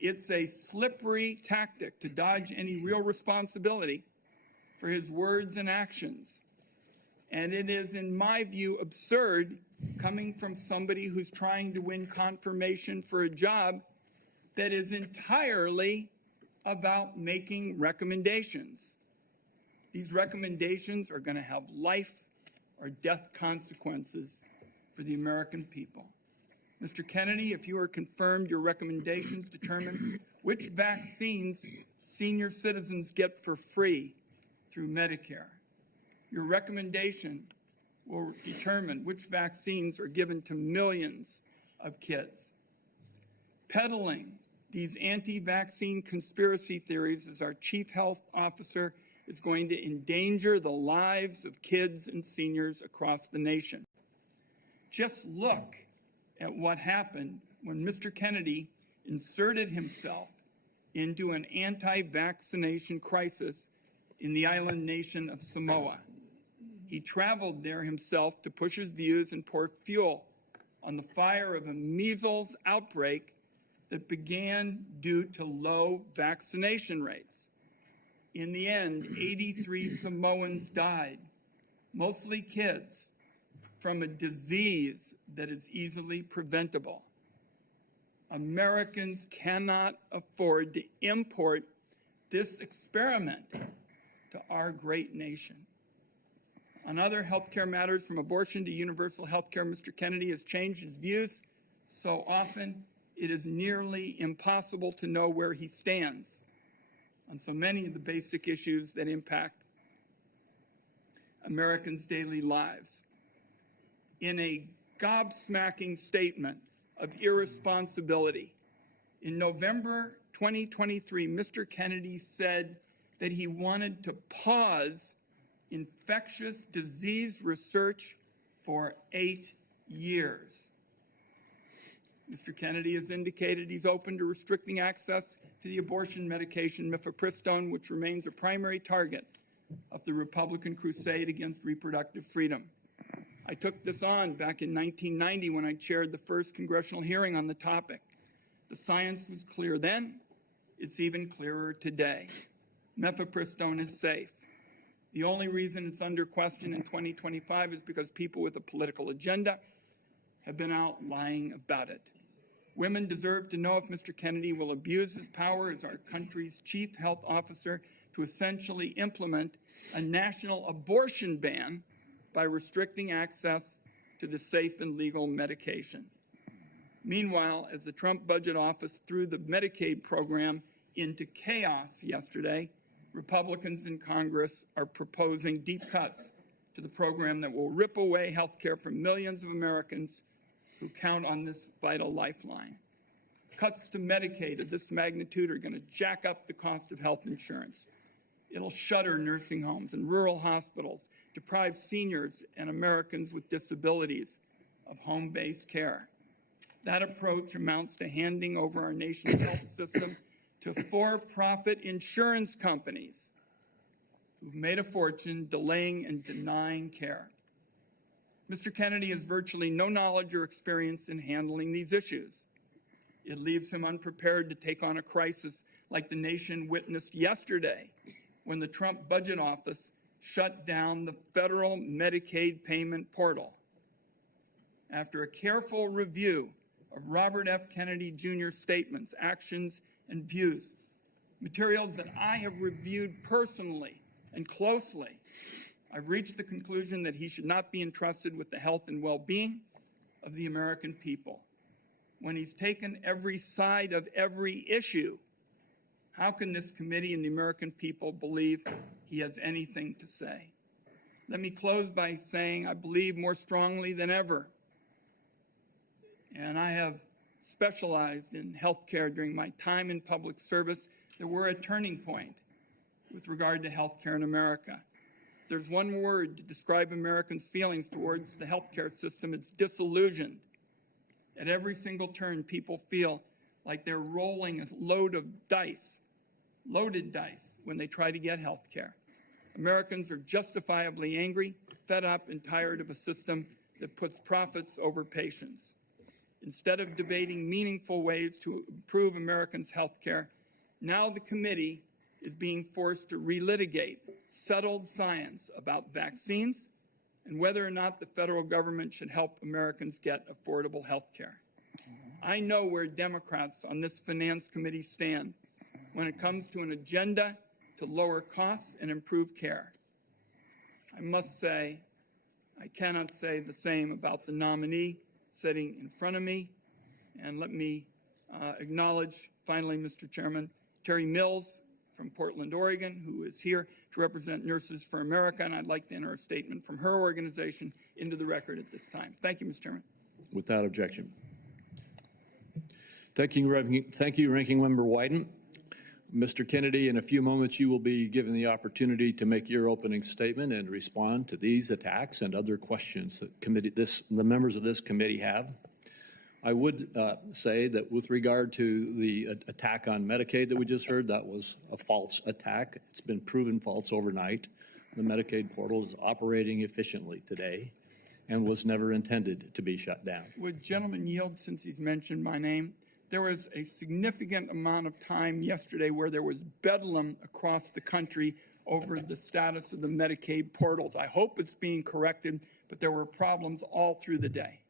It's a slippery tactic to dodge any real responsibility for his words and actions. And it is, in my view, absurd coming from somebody who's trying to win confirmation for a job that is entirely about making recommendations. These recommendations are going to have life or death consequences for the American people. Mr. Kennedy, if you are confirmed, your recommendations determine which vaccines senior citizens get for free through Medicare. Your recommendation will determine which vaccines are given to millions of kids. Peddling these anti-vaccine conspiracy theories as our chief health officer is going to endanger the lives of kids and seniors across the nation. Just look at what happened when Mr. Kennedy inserted himself into an anti-vaccination crisis in the island nation of Samoa. He traveled there himself to push his views and pour fuel on the fire of a measles outbreak that began due to low vaccination rates. In the end, 83 Samoans died, mostly kids, from a disease that is easily preventable. Americans cannot afford to import this experiment to our great nation. On other healthcare matters, from abortion to universal healthcare, Mr. Kennedy has changed his views so often it is nearly impossible to know where he stands on so many of the basic issues that impact Americans' daily lives. In a gobsmacking statement of irresponsibility, in November 2023, Mr. Kennedy said that he wanted to pause infectious disease research for 8 years. Mr. Kennedy has indicated he's open to restricting access to the abortion medication mifepristone, which remains a primary target of the Republican crusade against reproductive freedom. I took this on back in 1990 when I chaired the first congressional hearing on the topic. The science was clear then. It's even clearer today. Mifepristone is safe. The only reason it's under question in 2025 is because people with a political agenda have been out lying about it. Women deserve to know if Mr. Kennedy will abuse his power as our country's chief health officer to essentially implement a national abortion ban by restricting access to the safe and legal medication. Meanwhile, as the Trump budget office threw the Medicaid program into chaos yesterday, Republicans in Congress are proposing deep cuts to the program that will rip away health care from millions of Americans who count on this vital lifeline. Cuts to Medicaid of this magnitude are going to jack up the cost of health insurance. It'll shutter nursing homes and rural hospitals, deprive seniors and Americans with disabilities of home-based care. That approach amounts to handing over our nation's health system to for-profit insurance companies who've made a fortune delaying and denying care. Mr. Kennedy has virtually no knowledge or experience in handling these issues. It leaves him unprepared to take on a crisis like the nation witnessed yesterday when the Trump budget office shut down the federal Medicaid payment portal. After a careful review of Robert F. Kennedy Jr.'s statements, actions, and views, materials that I have reviewed personally and closely, I've reached the conclusion that he should not be entrusted with the health and well-being of the American people. When he's taken every side of every issue, how can this committee and the American people believe he has anything to say? Let me close by saying I believe more strongly than ever, and I have specialized in healthcare during my time in public service, that we're a turning point with regard to healthcare in America. If there's one word to describe Americans' feelings towards the healthcare system, it's disillusioned. At every single turn, people feel like they're rolling a loaded dice, when they try to get healthcare. Americans are justifiably angry, fed up, and tired of a system that puts profits over patients. instead of debating meaningful ways to improve Americans' health care, now the committee is being forced to relitigate settled science about vaccines and whether or not the federal government should help Americans get affordable health care. I know where Democrats on this Finance Committee stand when it comes to an agenda to lower costs and improve care. I must say, I cannot say the same about the nominee sitting in front of me. And let me acknowledge, finally, Mr. Chairman, Terry Mills from Portland, Oregon, who is here to represent Nurses for America, and I'd like to enter a statement from her organization into the record at this time. Thank you, Mr. Chairman. Without objection. Thank you, Ranking Member Wyden. Mr. Kennedy, in a few moments, you will be given the opportunity to make your opening statement and respond to these attacks and other questions that the members of this committee have. I would say that with regard to the attack on Medicaid that we just heard, that was a false attack. It's been proven false overnight. The Medicaid portal is operating efficiently today and was never intended to be shut down. Would gentleman yield, since he's mentioned my name? There was a significant amount of time yesterday where there was bedlam across the country over the status of the Medicaid portals. I hope it's being corrected, but there were problems all through the day.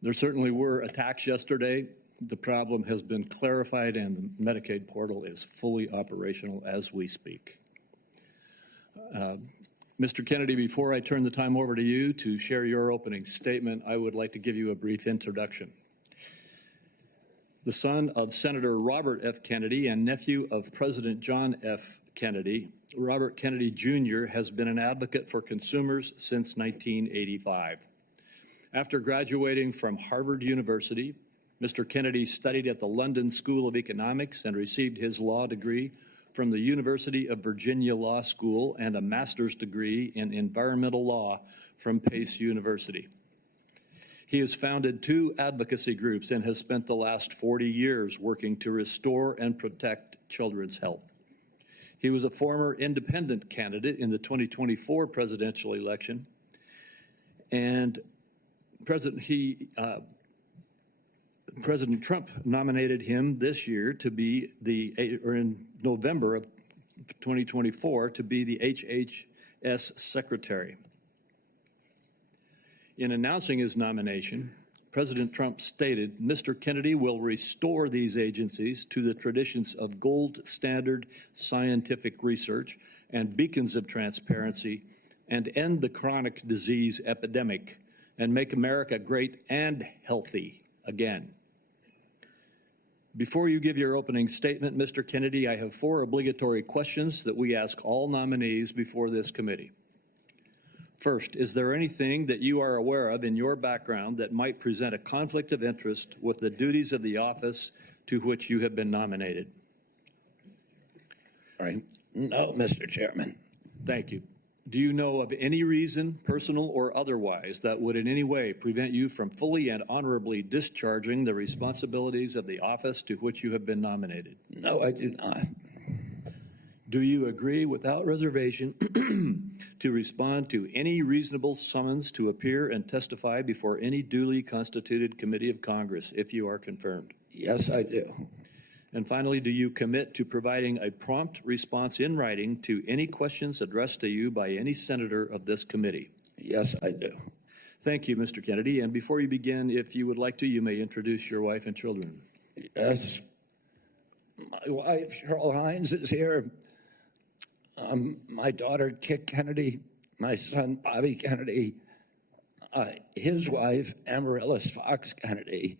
There certainly were attacks yesterday. The problem has been clarified and the Medicaid portal is fully operational as we speak. Mr. Kennedy, before I turn the time over to you to share your opening statement, I would like to give you a brief introduction. The son of Senator Robert F. Kennedy and nephew of President John F. Kennedy, Robert Kennedy Jr. has been an advocate for consumers since 1985. After graduating from Harvard University, Mr. Kennedy studied at the London School of Economics and received his law degree from the University of Virginia Law School and a master's degree in environmental law from Pace University. He has founded 2 advocacy groups and has spent the last 40 years working to restore and protect children's health. He was a former independent candidate in the 2024 presidential election, and President Trump nominated him this year to be in November of 2024 to be the HHS secretary. In announcing his nomination, President Trump stated, "Mr. Kennedy will restore these agencies to the traditions of gold standard scientific research and beacons of transparency and end the chronic disease epidemic and make America great and healthy again." Before you give your opening statement, Mr. Kennedy, I have 4 obligatory questions that we ask all nominees before this committee. First, is there anything that you are aware of in your background that might present a conflict of interest with the duties of the office to which you have been nominated? All right. No, Mr. Chairman. Thank you. Do you know of any reason, personal or otherwise, that would in any way prevent you from fully and honorably discharging the responsibilities of the office to which you have been nominated? No, I do not. Do you agree without reservation to respond to any reasonable summons to appear and testify before any duly constituted committee of Congress if you are confirmed? Yes, I do. And finally, do you commit to providing a prompt response in writing to any questions addressed to you by any senator of this committee? Yes, I do. Thank you, Mr. Kennedy. And before you begin, if you would like to, you may introduce your wife and children. Yes. My wife, Cheryl Hines, is here. My daughter, Kit Kennedy, my son, Bobby Kennedy, his wife, Amaryllis Fox Kennedy,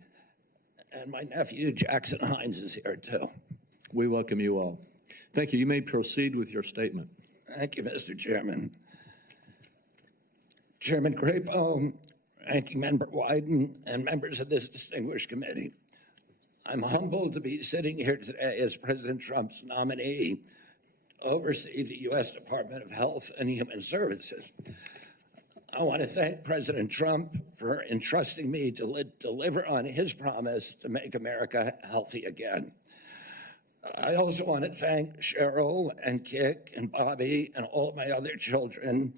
and my nephew, Jackson Hines, is here, too. We welcome you all. Thank you. You may proceed with your statement. Thank you, Mr. Chairman. Chairman Crapo, Ranking Member Wyden, and members of this distinguished committee, I'm humbled to be sitting here today as President Trump's nominee to oversee the U.S. Department of Health and Human Services. I want to thank President Trump for entrusting me to deliver on his promise to make America healthy again. I also want to thank Cheryl and Kik and Bobby and all of my other children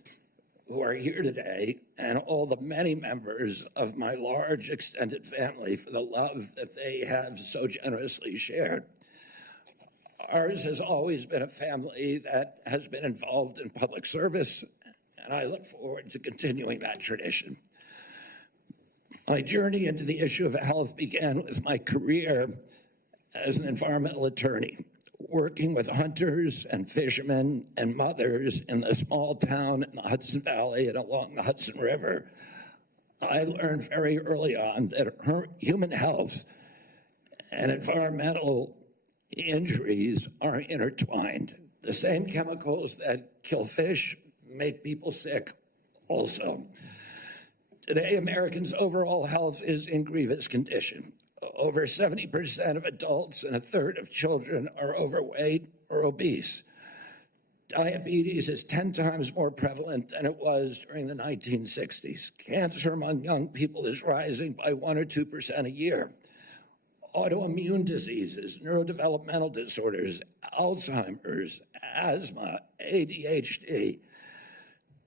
who are here today and all the many members of my large extended family for the love that they have so generously shared. Ours has always been a family that has been involved in public service, and I look forward to continuing that tradition. My journey into the issue of health began with my career as an environmental attorney, working with hunters and fishermen and mothers in the small town in the Hudson Valley and along the Hudson River. I learned very early on that human health and environmental injuries are intertwined. The same chemicals that kill fish make people sick also. Today, Americans' overall health is in grievous condition. Over 70% of adults and a third of children are overweight or obese. Diabetes is 10 times more prevalent than it was during the 1960s. Cancer among young people is rising by 1 or 2% a year. Autoimmune diseases, neurodevelopmental disorders, Alzheimer's, asthma, ADHD,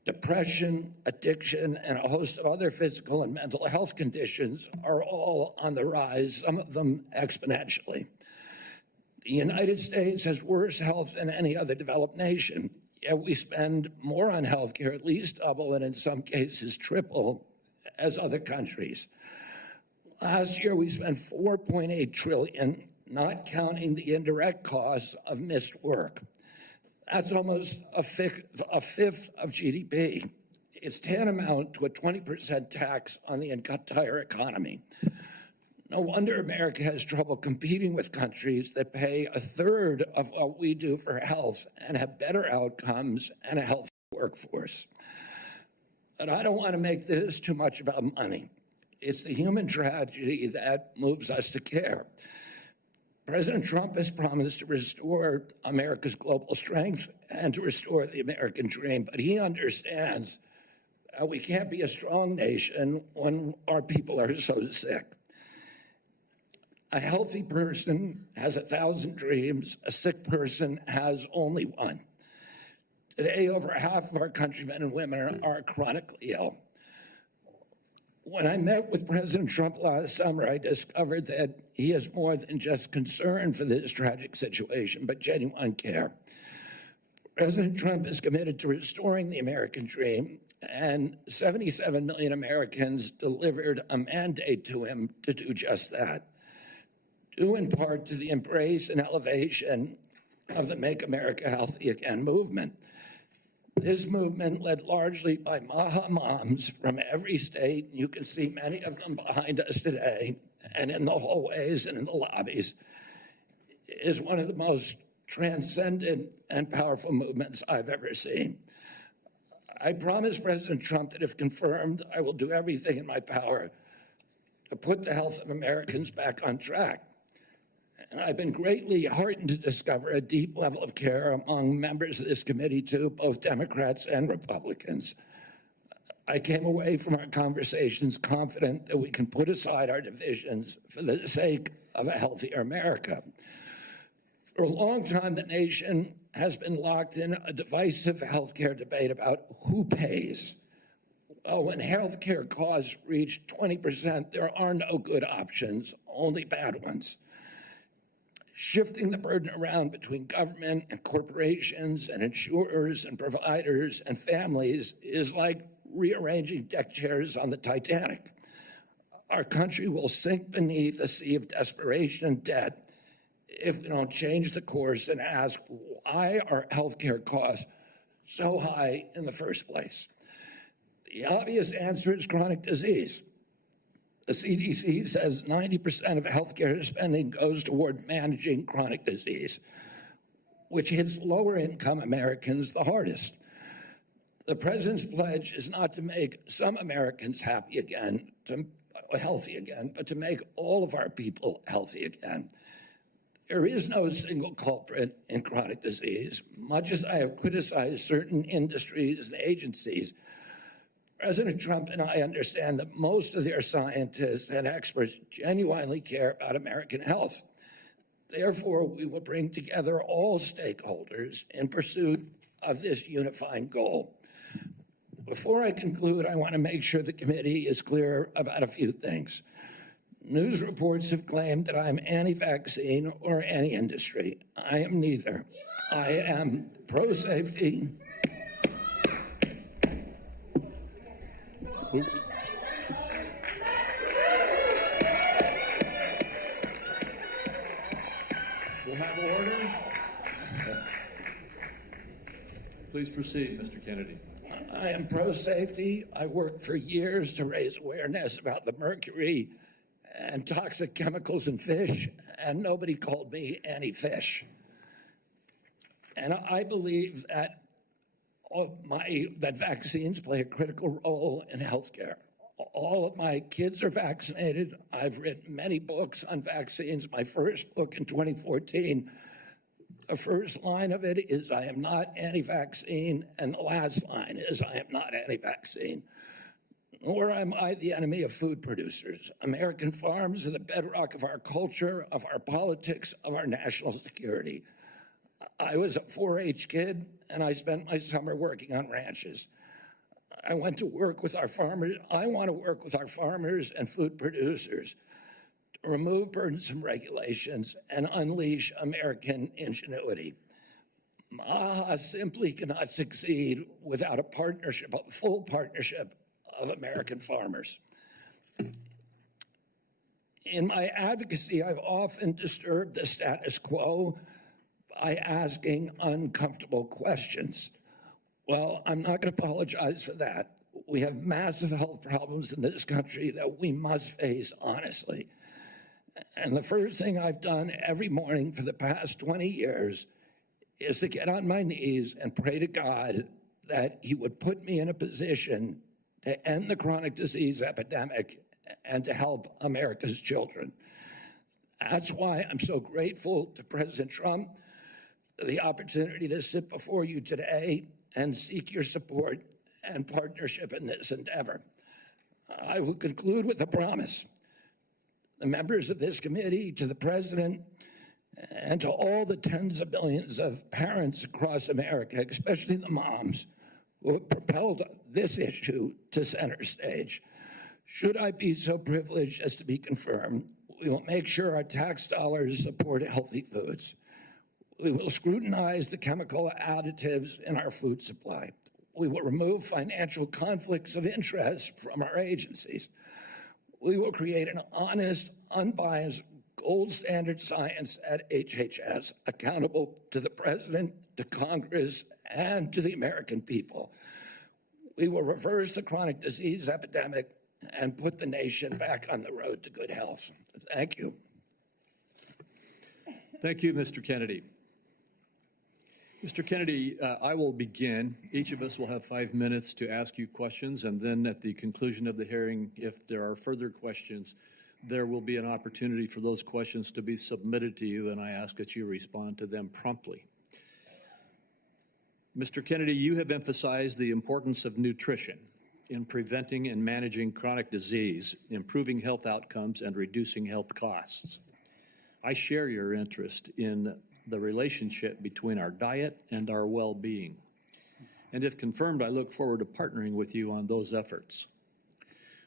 depression, addiction, and a host of other physical and mental health conditions are all on the rise, some of them exponentially. The United States has worse health than any other developed nation, yet we spend more on health care, at least double, and in some cases triple, as other countries. Last year, we spent $4.8 trillion, not counting the indirect costs of missed work. That's almost a fifth of GDP. It's tantamount to a 20% tax on the entire economy. No wonder America has trouble competing with countries that pay a third of what we do for health and have better outcomes and a healthy workforce. But I don't want to make this too much about money. It's the human tragedy that moves us to care. President Trump has promised to restore America's global strength and to restore the American dream, but he understands we can't be a strong nation when our people are so sick. A healthy person has 1,000 dreams. A sick person has only one. Today, over half of our countrymen and women are chronically ill. When I met with President Trump last summer, I discovered that he is more than just concerned for this tragic situation, but genuine care. President Trump is committed to restoring the American dream, and 77 million Americans delivered a mandate to him to do just that, due in part to the embrace and elevation of the Make America Healthy Again movement. This movement, led largely by Maha moms from every state, you can see many of them behind us today, and in the hallways and in the lobbies, is one of the most transcendent and powerful movements I've ever seen. I promise President Trump that if confirmed, I will do everything in my power to put the health of Americans back on track. And I've been greatly heartened to discover a deep level of care among members of this committee, too, both Democrats and Republicans. I came away from our conversations confident that we can put aside our divisions for the sake of a healthier America. For a long time, the nation has been locked in a divisive healthcare debate about who pays. Well, when healthcare costs reach 20%, there are no good options, only bad ones. Shifting the burden around between government and corporations and insurers and providers and families is like rearranging deck chairs on the Titanic. Our country will sink beneath a sea of desperation and debt if we don't change the course and ask, why are healthcare costs so high in the first place? The obvious answer is chronic disease. The CDC says 90% of healthcare spending goes toward managing chronic disease, which hits lower-income Americans the hardest. The president's pledge is not to make some Americans healthy again, but to make all of our people healthy again. There is no single culprit in chronic disease. Much as I have criticized certain industries and agencies, President Trump and I understand that most of their scientists and experts genuinely care about American health. Therefore, we will bring together all stakeholders in pursuit of this unifying goal. Before I conclude, I want to make sure the committee is clear about a few things. News reports have claimed that I'm anti-vaccine or anti-industry. I am neither. I am pro-safety. We'll have order. Please proceed, Mr. Kennedy. I am pro-safety. I worked for years to raise awareness about the mercury and toxic chemicals in fish, and nobody called me anti-fish. And I believe that that vaccines play a critical role in healthcare. All of my kids are vaccinated. I've written many books on vaccines. My first book in 2014, the first line of it is, I am not anti-vaccine, and the last line is, I am not anti-vaccine. Nor am I the enemy of food producers. American farms are the bedrock of our culture, of our politics, of our national security. I was a 4-H kid, and I spent my summer working on ranches. I went to work with our farmers. I want to work with our farmers and food producers to remove burdensome regulations and unleash American ingenuity. MAHA simply cannot succeed without a partnership, a full partnership of American farmers. In my advocacy, I've often disturbed the status quo by asking uncomfortable questions. Well, I'm not going to apologize for that. We have massive health problems in this country that we must face honestly. And the first thing I've done every morning for the past 20 years is to get on my knees and pray to God that he would put me in a position to end the chronic disease epidemic and to help America's children. That's why I'm so grateful to President Trump for the opportunity to sit before you today and seek your support and partnership in this endeavor. I will conclude with a promise. The members of this committee, to the President, and to all the tens of millions of parents across America, especially the moms, who have propelled this issue to center stage. Should I be so privileged as to be confirmed, we will make sure our tax dollars support healthy foods. We will scrutinize the chemical additives in our food supply. We will remove financial conflicts of interest from our agencies. We will create an honest, unbiased, gold standard science at HHS, accountable to the President, to Congress, and to the American people. We will reverse the chronic disease epidemic and put the nation back on the road to good health. Thank you. Thank you, Mr. Kennedy. Mr. Kennedy, I will begin. Each of us will have 5 minutes to ask you questions, and then at the conclusion of the hearing, if there are further questions, there will be an opportunity for those questions to be submitted to you, and I ask that you respond to them promptly. Mr. Kennedy, you have emphasized the importance of nutrition in preventing and managing chronic disease, improving health outcomes, and reducing health costs. I share your interest in the relationship between our diet and our well-being. And if confirmed, I look forward to partnering with you on those efforts.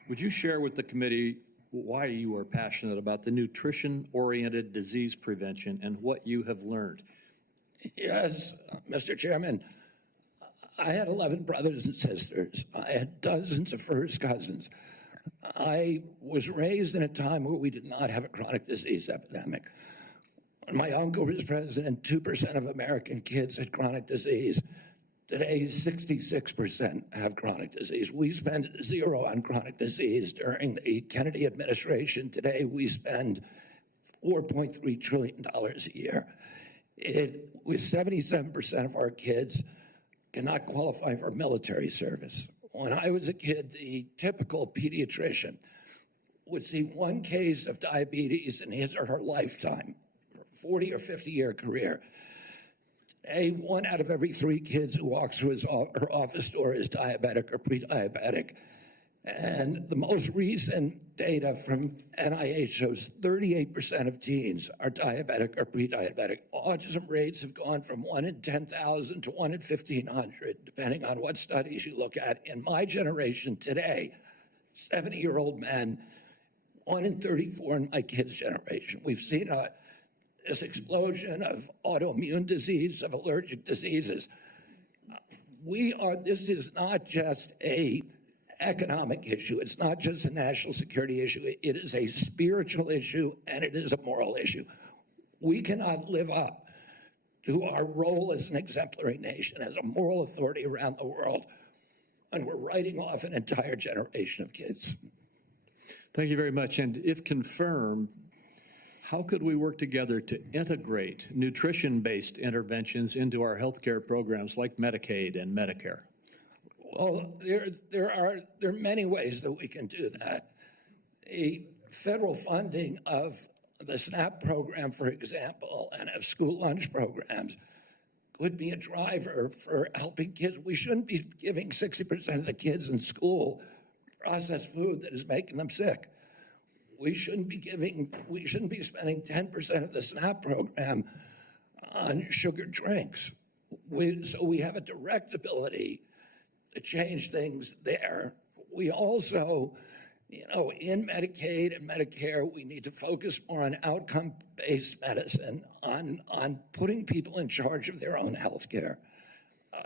Would you share with the committee why you are passionate about the nutrition-oriented disease prevention and what you have learned? Yes, Mr. Chairman. I had 11 brothers and sisters. I had dozens of first cousins. I was raised in a time where we did not have a chronic disease epidemic. When my uncle was president, 2% of American kids had chronic disease. Today, 66% have chronic disease. We spend zero on chronic disease during the Kennedy administration. Today, we spend $4.3 trillion a year. With 77% of our kids cannot qualify for military service. When I was a kid, the typical pediatrician would see one case of diabetes in his or her lifetime, 40 or 50-year career. Today, 1 out of every 3 kids who walks through her office door is diabetic or pre-diabetic. And the most recent data from NIH shows 38% of teens are diabetic or pre-diabetic. Autism rates have gone from 1 in 10,000 to 1 in 1,500, depending on what studies you look at. In my generation today, 70-year-old men, 1 in 34 in my kids' generation. We've seen this explosion of autoimmune disease, of allergic diseases. This is not just a economic issue. It's not just a national security issue. It is a spiritual issue, and it is a moral issue. We cannot live up to our role as an exemplary nation, as a moral authority around the world, when we're writing off an entire generation of kids. Thank you very much. And if confirmed, how could we work together to integrate nutrition-based interventions into our healthcare programs like Medicaid and Medicare? Well, there are many ways that we can do that. The federal funding of the SNAP program, for example, and of school lunch programs could be a driver for helping kids. We shouldn't be giving 60% of the kids in school processed food that is making them sick. We shouldn't be spending 10% of the SNAP program on sugared drinks. So we have a direct ability to change things there. We also, in Medicaid and Medicare, we need to focus more on outcome-based medicine, on putting people in charge of their own health care,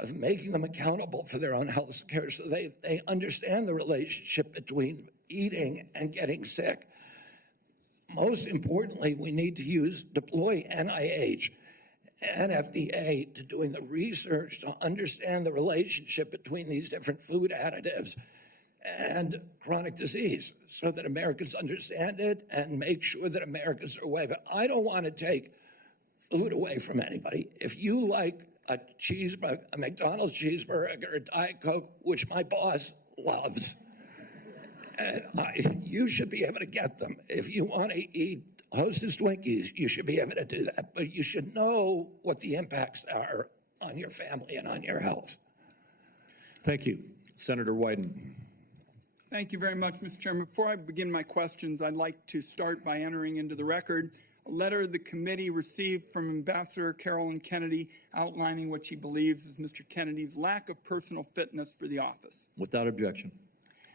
of making them accountable for their own health care so they understand the relationship between eating and getting sick. Most importantly, we need to deploy NIH and FDA to doing the research to understand the relationship between these different food additives and chronic disease so that Americans understand it and make sure that Americans are aware of it. I don't want to take food away from anybody. If you like a McDonald's cheeseburger, a Diet Coke, which my boss loves, and you should be able to get them. If you want to eat Hostess Twinkies, you should be able to do that, but you should know what the impacts are on your family and on your health. Thank you. Senator Wyden. Thank you very much, Mr. Chairman. Before I begin my questions, I'd like to start by entering into the record a letter the committee received from Ambassador Carolyn Kennedy outlining what she believes is Mr. Kennedy's lack of personal fitness for the office. Without objection.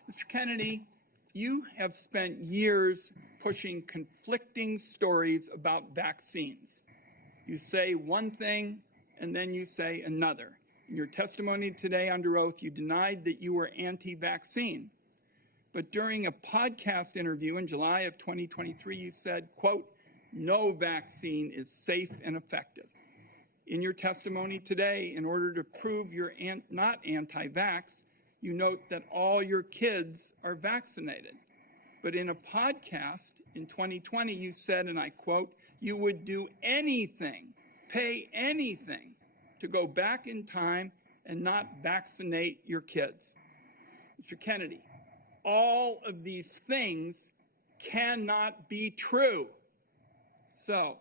Mr. Kennedy, you have spent years pushing conflicting stories about vaccines. You say one thing and then you say another. In your testimony today under oath, you denied that you were anti-vaccine. But during a podcast interview in July of 2023, you said, quote, "No vaccine is safe and effective." In your testimony today, in order to prove you're not anti-vax, you note that all your kids are vaccinated. But in a podcast in 2020, you said, and I quote, "You would do anything, pay anything to go back in time and not vaccinate your kids." Mr. Kennedy, all of these things cannot be true. So,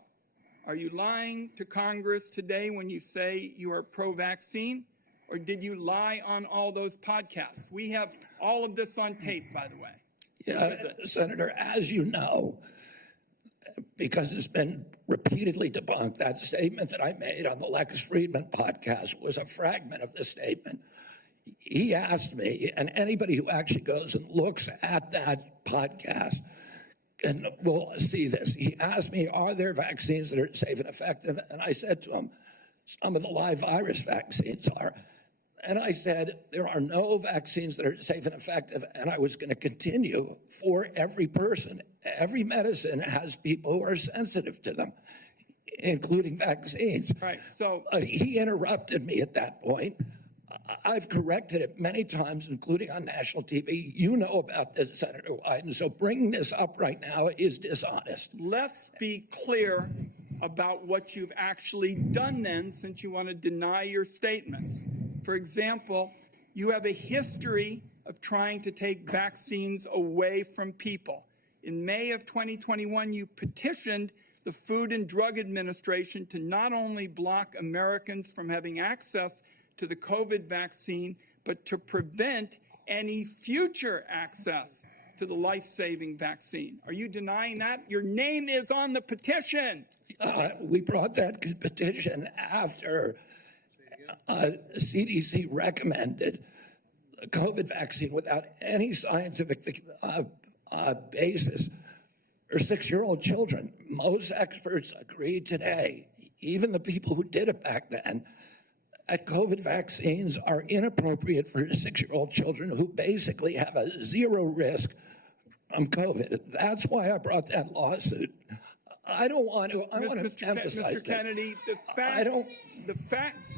are you lying to Congress today when you say you are pro-vaccine? Or did you lie on all those podcasts? We have all of this on tape, by the way. Yeah, Senator, as you know, because it's been repeatedly debunked, that statement that I made on the Lex Friedman podcast was a fragment of the statement. He asked me, and anybody who actually goes and looks at that podcast and will see this. He asked me, are there vaccines that are safe and effective? And I said to him, some of the live virus vaccines are. And I said, there are no vaccines that are safe and effective, and I was going to continue for every person. Every medicine has people who are sensitive to them, including vaccines. Right, so he interrupted me at that point. I've corrected it many times, including on national TV. You know about this, Senator Wyden, so bringing this up right now is dishonest. let's be clear about what you've actually done then, since you want to deny your statements. For example, you have a history of trying to take vaccines away from people. In May of 2021, you petitioned the Food and Drug Administration to not only block Americans from having access to the COVID vaccine, but to prevent any future access to the life-saving vaccine. Are you denying that? Your name is on the petition. We brought that petition after CDC recommended the COVID vaccine without any scientific basis for 6-year-old children. Most experts agree today, even the people who did it back then, that COVID vaccines are inappropriate for 6-year-old children who basically have a zero risk from COVID. That's why I brought that lawsuit. I don't want to. I want to emphasize Mr. Kennedy, the facts.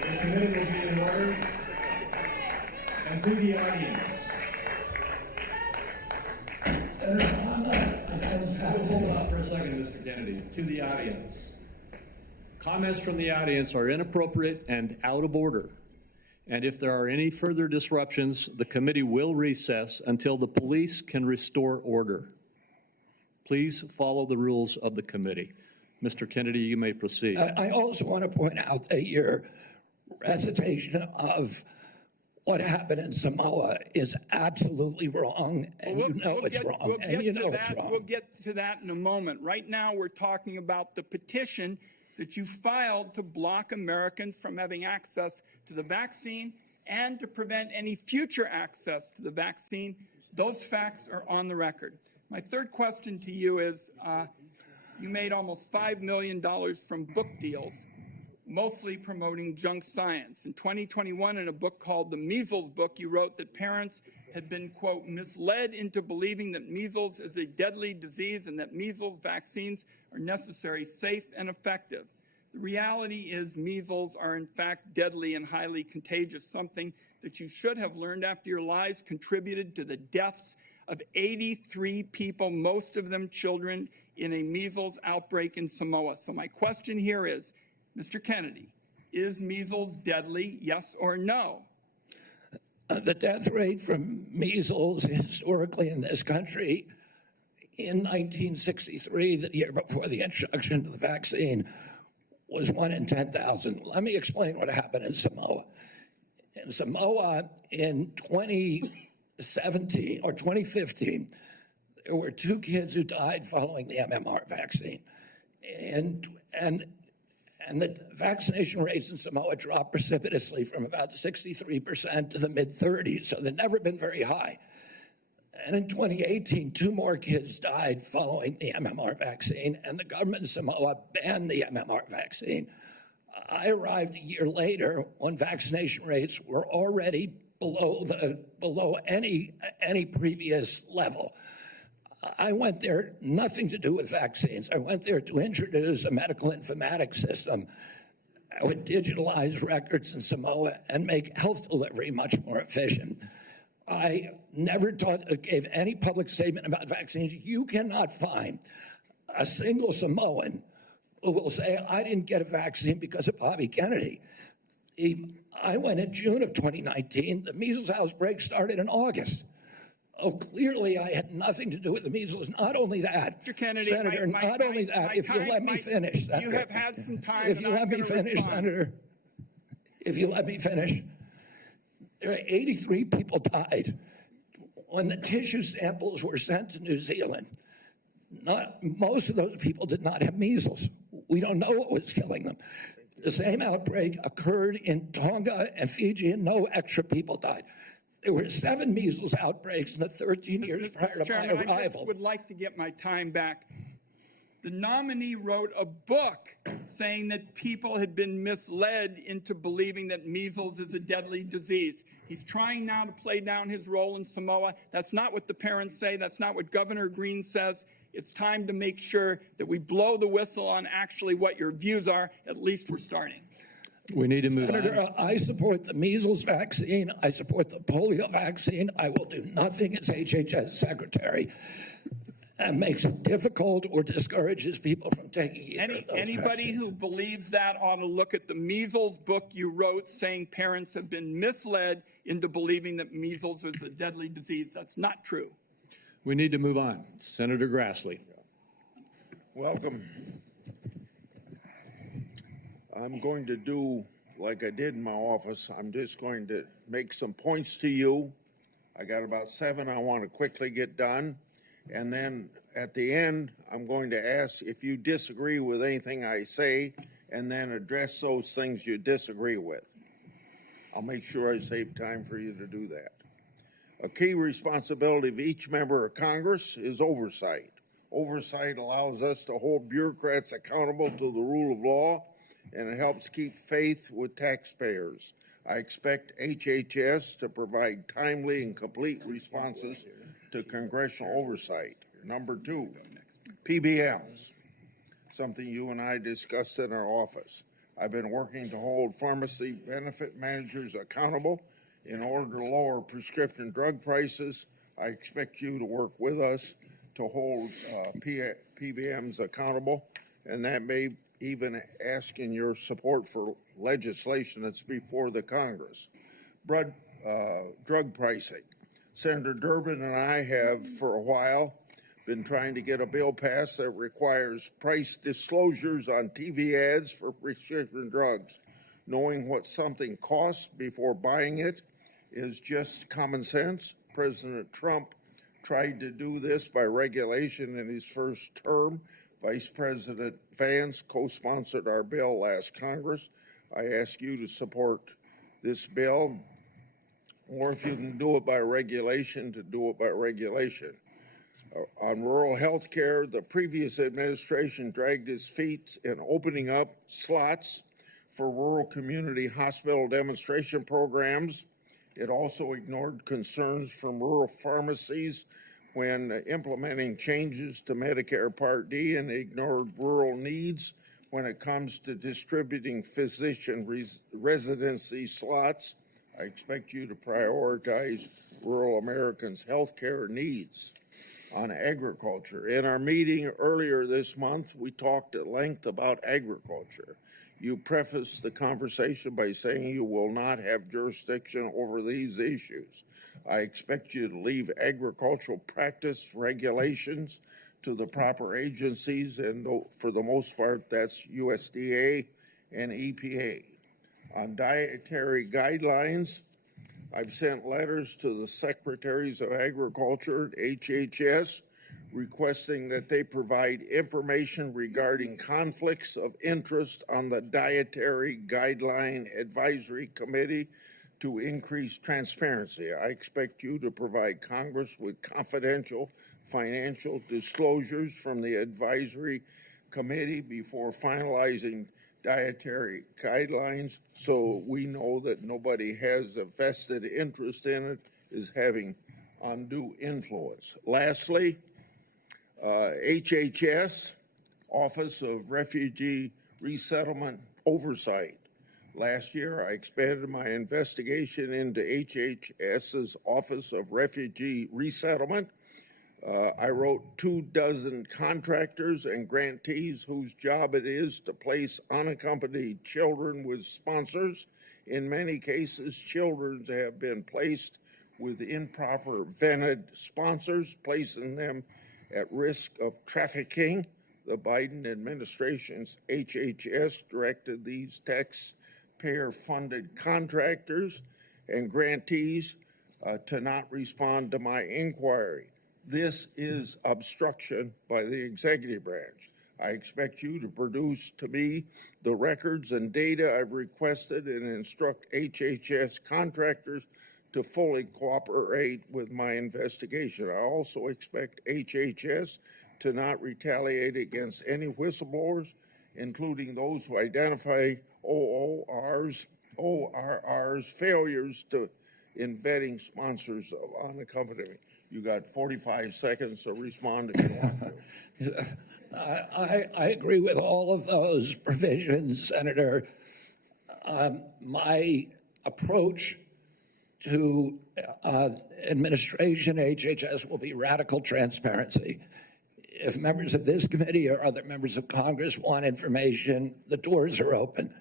The committee will be in order. And to the audience. Hold on for a second, Mr. Kennedy. To the audience. Comments from the audience are inappropriate and out of order. And if there are any further disruptions, the committee will recess until the police can restore order. Please follow the rules of the committee. Mr. Kennedy, you may proceed. I also want to point out that your recitation of what happened in Samoa is absolutely wrong, and you know it's wrong. We'll get to that in a moment. Right now, we're talking about the petition that you filed to block Americans from having access to the vaccine and to prevent any future access to the vaccine. Those facts are on the record. My third question to you is, you made almost $5 million from book deals, mostly promoting junk science. In 2021, in a book called The Measles Book, you wrote that parents had been, quote, misled into believing that measles is a deadly disease and that measles vaccines are necessary, safe, and effective. The reality is measles are in fact deadly and highly contagious, something that you should have learned after your lies contributed to the deaths of 83 people, most of them children, in a measles outbreak in Samoa. So my question here is, Mr. Kennedy, is measles deadly, yes or no? The death rate from measles historically in this country in 1963, the year before the introduction of the vaccine, was 1 in 10,000. Let me explain what happened in Samoa. In Samoa in 2017 or 2015, there were 2 kids who died following the MMR vaccine. And the vaccination rates in Samoa dropped precipitously from about 63% to the mid-30s, so they've never been very high. And in 2018, 2 more kids died following the MMR vaccine, and the government of Samoa banned the MMR vaccine. I arrived a year later when vaccination rates were already below any previous level. I went there, nothing to do with vaccines. I went there to introduce a medical informatics system that would digitalize records in Samoa and make health delivery much more efficient. I never gave any public statement about vaccines. You cannot find a single Samoan who will say, I didn't get a vaccine because of Bobby Kennedy. I went in June of 2019. The measles outbreak started in August. Oh, clearly I had nothing to do with the measles. Not only that, Mr. Kennedy, Senator, if you let me finish, Senator. You have had some time. If you let me finish, Senator. If you let me finish. There are 83 people died. When the tissue samples were sent to New Zealand, most of those people did not have measles. We don't know what was killing them. The same outbreak occurred in Tonga and Fiji, and no extra people died. There were 7 measles outbreaks in the 13 years prior to my arrival. I just would like to get my time back. The nominee wrote a book saying that people had been misled into believing that measles is a deadly disease. He's trying now to play down his role in Samoa. That's not what the parents say. That's not what Governor Green says. It's time to make sure that we blow the whistle on actually what your views are. At least we're starting. We need to move Senator, on. I support the measles vaccine. I support the polio vaccine. I will do nothing as HHS secretary that makes it difficult or discourages people from taking either of those Anybody vaccines. who believes that ought to look at the measles book you wrote saying parents have been misled into believing that measles is a deadly disease. That's not true. We need to move on. Senator Grassley. Welcome. I'm going to do like I did in my office. I'm just going to make some points to you. I got about 7 I want to quickly get done. And then at the end, I'm going to ask if you disagree with anything I say, and then address those things you disagree with. I'll make sure I save time for you to do that. A key responsibility of each member of Congress is oversight. Oversight allows us to hold bureaucrats accountable to the rule of law, and it helps keep faith with taxpayers. I expect HHS to provide timely and complete responses to congressional oversight. Number 2, PBMs, something you and I discussed in our office. I've been working to hold pharmacy benefit managers accountable in order to lower prescription drug prices. I expect you to work with us to hold PBMs accountable, and that may even ask in your support for legislation that's before the Congress. Drug pricing. Senator Durbin and I have for a while been trying to get a bill passed that requires price disclosures on TV ads for prescription drugs. Knowing what something costs before buying it is just common sense. President Trump tried to do this by regulation in his first term. Vice President Vance co-sponsored our bill last Congress. I ask you to support this bill, or if you can do it by regulation, to do it by regulation. On rural health care, the previous administration dragged its feet in opening up slots for rural community hospital demonstration programs. It also ignored concerns from rural pharmacies when implementing changes to Medicare Part D, and ignored rural needs when it comes to distributing physician residency slots. I expect you to prioritize rural Americans' health care needs. On agriculture, in our meeting earlier this month, we talked at length about agriculture. You prefaced the conversation by saying you will not have jurisdiction over these issues. I expect you to leave agricultural practice regulations to the proper agencies, and for the most part, that's USDA and EPA. On dietary guidelines, I've sent letters to the Secretaries of Agriculture at HHS requesting that they provide information regarding conflicts of interest on the Dietary Guideline Advisory Committee to increase transparency. I expect you to provide Congress with confidential financial disclosures from the advisory committee before finalizing dietary guidelines, so we know that nobody has a vested interest in it, is having undue influence. Lastly, HHS, Office of Refugee Resettlement Oversight. Last year, I expanded my investigation into HHS's Office of Refugee Resettlement. I wrote 24 contractors and grantees whose job it is to place unaccompanied children with sponsors. In many cases, children have been placed with improper vetted sponsors, placing them at risk of trafficking. The Biden administration's HHS directed these taxpayer-funded contractors and grantees to not respond to my inquiry. This is obstruction by the executive branch. I expect you to produce to me the records and data I've requested and instruct HHS contractors to fully cooperate with my investigation. I also expect HHS to not retaliate against any whistleblowers, including those who identify ORR's failures in vetting sponsors of unaccompanied. You got 45 seconds to respond if you want to. I agree with all of those provisions, Senator. My approach to administration HHS will be radical transparency. If members of this committee or other members of Congress want information, the doors are open.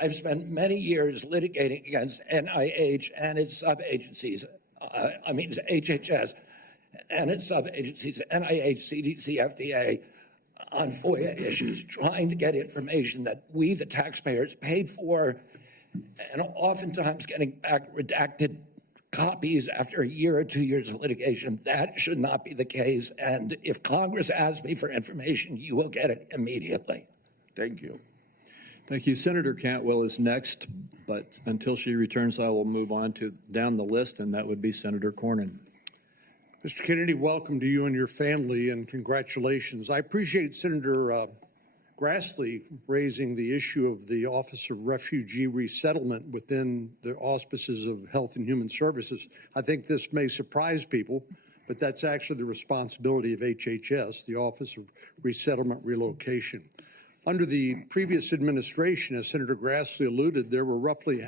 I've spent many years litigating against NIH and its sub-agencies. HHS and its sub-agencies, NIH, CDC, FDA. on FOIA issues, trying to get information that we, the taxpayers, paid for, and oftentimes getting back redacted copies after a year or 2 years of litigation. That should not be the case. And if Congress asks me for information, you will get it immediately. Thank you. Thank you. Senator Cantwell is next, but until she returns, I will move on to down the list, and that would be Senator Cornyn. Mr. Kennedy, welcome to you and your family, and congratulations. I appreciate Senator Grassley raising the issue of the Office of Refugee Resettlement within the auspices of Health and Human Services. I think this may surprise people, but that's actually the responsibility of HHS, the Office of Resettlement Relocation. Under the previous administration, as Senator Grassley alluded, there were roughly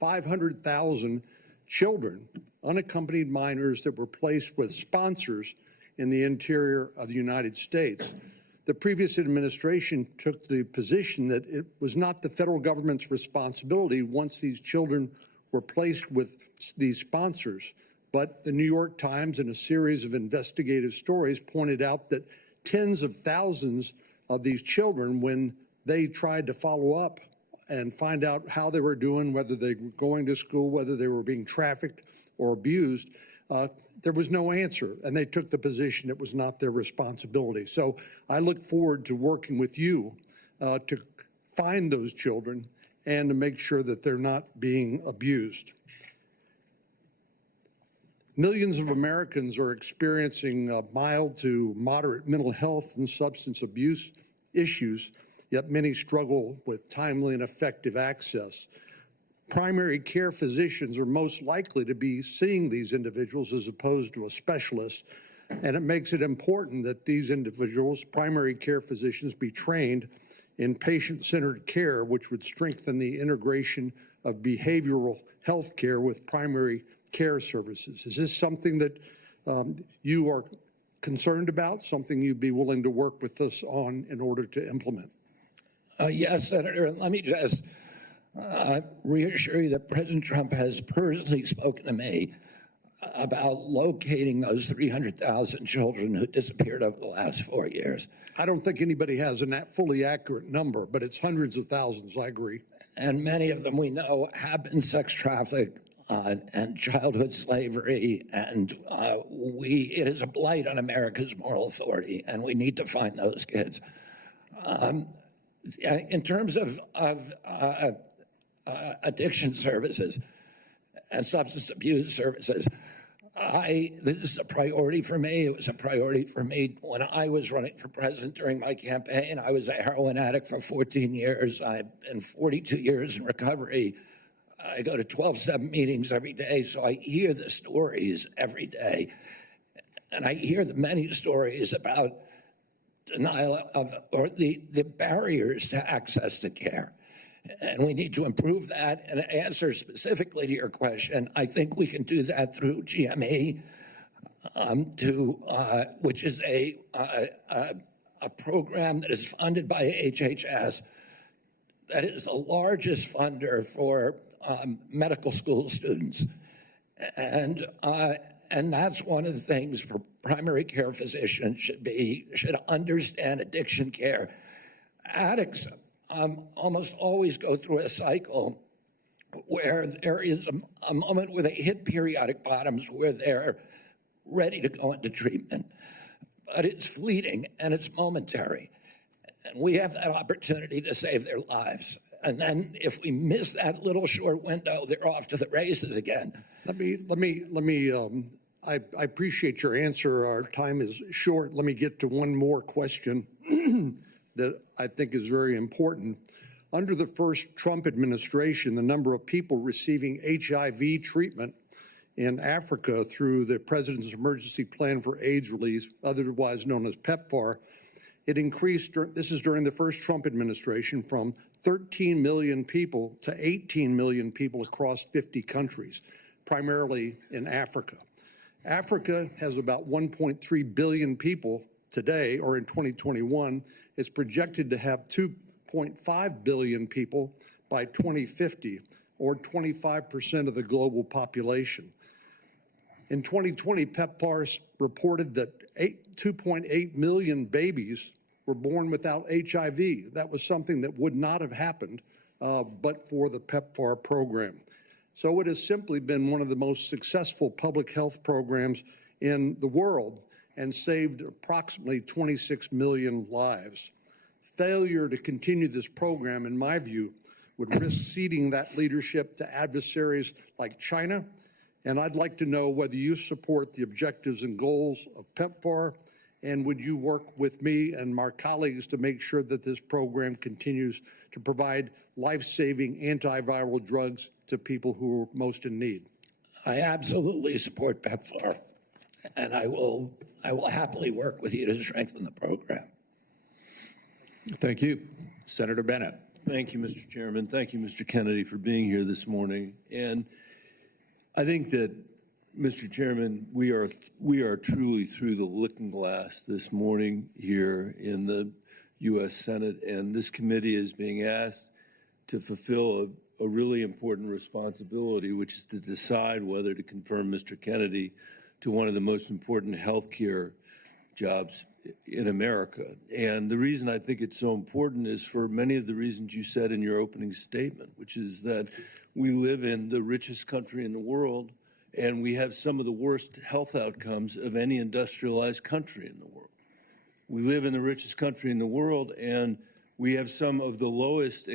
500,000 children, unaccompanied minors, that were placed with sponsors in the interior of the United States. The previous administration took the position that it was not the federal government's responsibility once these children were placed with these sponsors. But the New York Times, in a series of investigative stories, pointed out that tens of thousands of these children, when they tried to follow up and find out how they were doing, whether they were going to school, whether they were being trafficked or abused, there was no answer, and they took the position it was not their responsibility. So I look forward to working with you to find those children and to make sure that they're not being abused. Millions of Americans are experiencing mild to moderate mental health and substance abuse issues, yet many struggle with timely and effective access. Primary care physicians are most likely to be seeing these individuals as opposed to a specialist, and it makes it important that these individuals, primary care physicians, be trained in patient-centered care, which would strengthen the integration of behavioral health care with primary care services. Is this something that you are concerned about, something you'd be willing to work with us on in order to implement? Yes, Senator, and let me just reassure you that President Trump has personally spoken to me about locating those 300,000 children who disappeared over the last 4 years. I don't think anybody has a fully accurate number, but it's hundreds of thousands, I agree. And many of them we know have been sex trafficked and childhood slavery, and it is a blight on America's moral authority, and we need to find those kids. In terms of addiction services and substance abuse services, this is a priority for me. It was a priority for me when I was running for president during my campaign. I was a heroin addict for 14 years. I've been 42 years in recovery. I go to 12-step meetings every day, so I hear the stories every day. And I hear the many stories about denial of, or the barriers to access to care. And we need to improve that. And to answer specifically to your question, I think we can do that through GME, which is a program that is funded by HHS, that is the largest funder for medical school students. And that's one of the things for primary care physicians should understand addiction care. Addicts almost always go through a cycle where there is a moment where they hit periodic bottoms where they're ready to go into treatment. But it's fleeting and it's momentary. And we have that opportunity to save their lives. And then if we miss that little short window, they're off to the races again. I appreciate your answer. Our time is short. Let me get to one more question that I think is very important. Under the first Trump administration, the number of people receiving HIV treatment in Africa through the President's Emergency Plan for AIDS Relief, otherwise known as PEPFAR, it increased, this is during the first Trump administration, from 13 million people to 18 million people across 50 countries, primarily in Africa. Africa has about 1.3 billion people today, or in 2021. It's projected to have 2.5 billion people by 2050, or 25% of the global population. In 2020, PEPFAR reported that 2.8 million babies were born without HIV. That was something that would not have happened but for the PEPFAR program. So it has simply been one of the most successful public health programs in the world and saved approximately 26 million lives. Failure to continue this program, in my view, would risk ceding that leadership to adversaries like China. And I'd like to know whether you support the objectives and goals of PEPFAR, and would you work with me and my colleagues to make sure that this program continues to provide life-saving antiviral drugs to people who are most in need? I absolutely support PEPFAR, and I will happily work with you to strengthen the program. Thank you. Senator Bennett. Thank you, Mr. Chairman. Thank you, Mr. Kennedy, for being here this morning. And I think that, Mr. Chairman, we are truly through the looking glass this morning here in the U.S. Senate, and this committee is being asked to fulfill a really important responsibility, which is to decide whether to confirm Mr. Kennedy to one of the most important health care jobs in America. And the reason I think it's so important is for many of the reasons you said in your opening statement, which is that we live in the richest country in the world, and we have some of the worst health outcomes of any industrialized country in the world. We live in the richest country in the world, and we have some of the lowest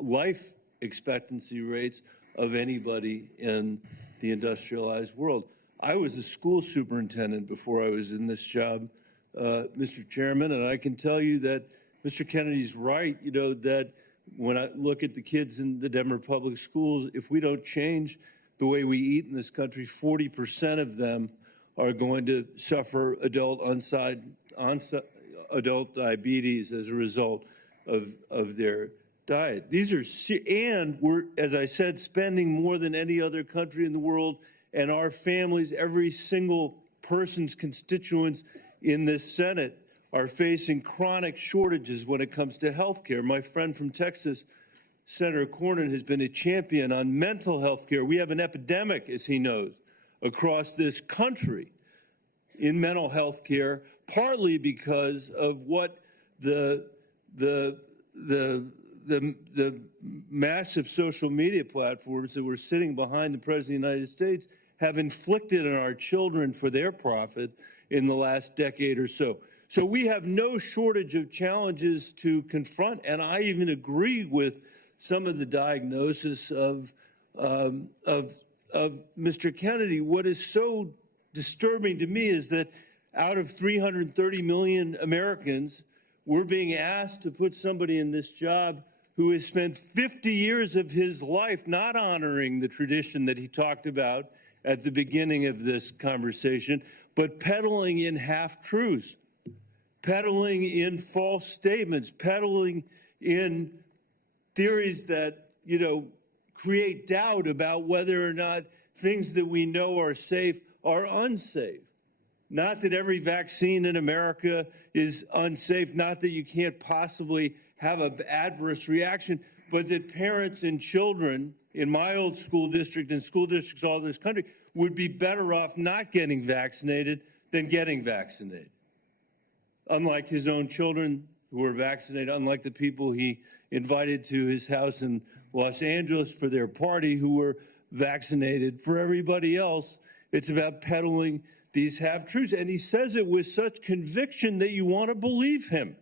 life expectancy rates of anybody in the industrialized world. I was a school superintendent before I was in this job, Mr. Chairman, and I can tell you that Mr. Kennedy's right, that when I look at the kids in the Denver public schools, if we don't change the way we eat in this country, 40% of them are going to suffer adult diabetes as a result of their diet. And we're, as I said, spending more than any other country in the world, and our families, every single person's constituents in this Senate are facing chronic shortages when it comes to health care. My friend from Texas, Senator Cornyn, has been a champion on mental health care. We have an epidemic, as he knows, across this country in mental health care, partly because of what the massive social media platforms that were sitting behind the President of the United States have inflicted on our children for their profit in the last decade or so. So we have no shortage of challenges to confront, and I even agree with some of the diagnosis of Mr. Kennedy. What is so disturbing to me is that out of 330 million Americans, we're being asked to put somebody in this job who has spent 50 years of his life not honoring the tradition that he talked about at the beginning of this conversation, but peddling in half-truths, peddling in false statements, peddling in theories that, create doubt about whether or not things that we know are safe are unsafe. Not that every vaccine in America is unsafe, not that you can't possibly have an adverse reaction, but that parents and children in my old school district and school districts all over this country would be better off not getting vaccinated than getting vaccinated. Unlike his own children who were vaccinated, unlike the people he invited to his house in Los Angeles for their party who were vaccinated. For everybody else, it's about peddling these half-truths. And he says it with such conviction that you want to believe him.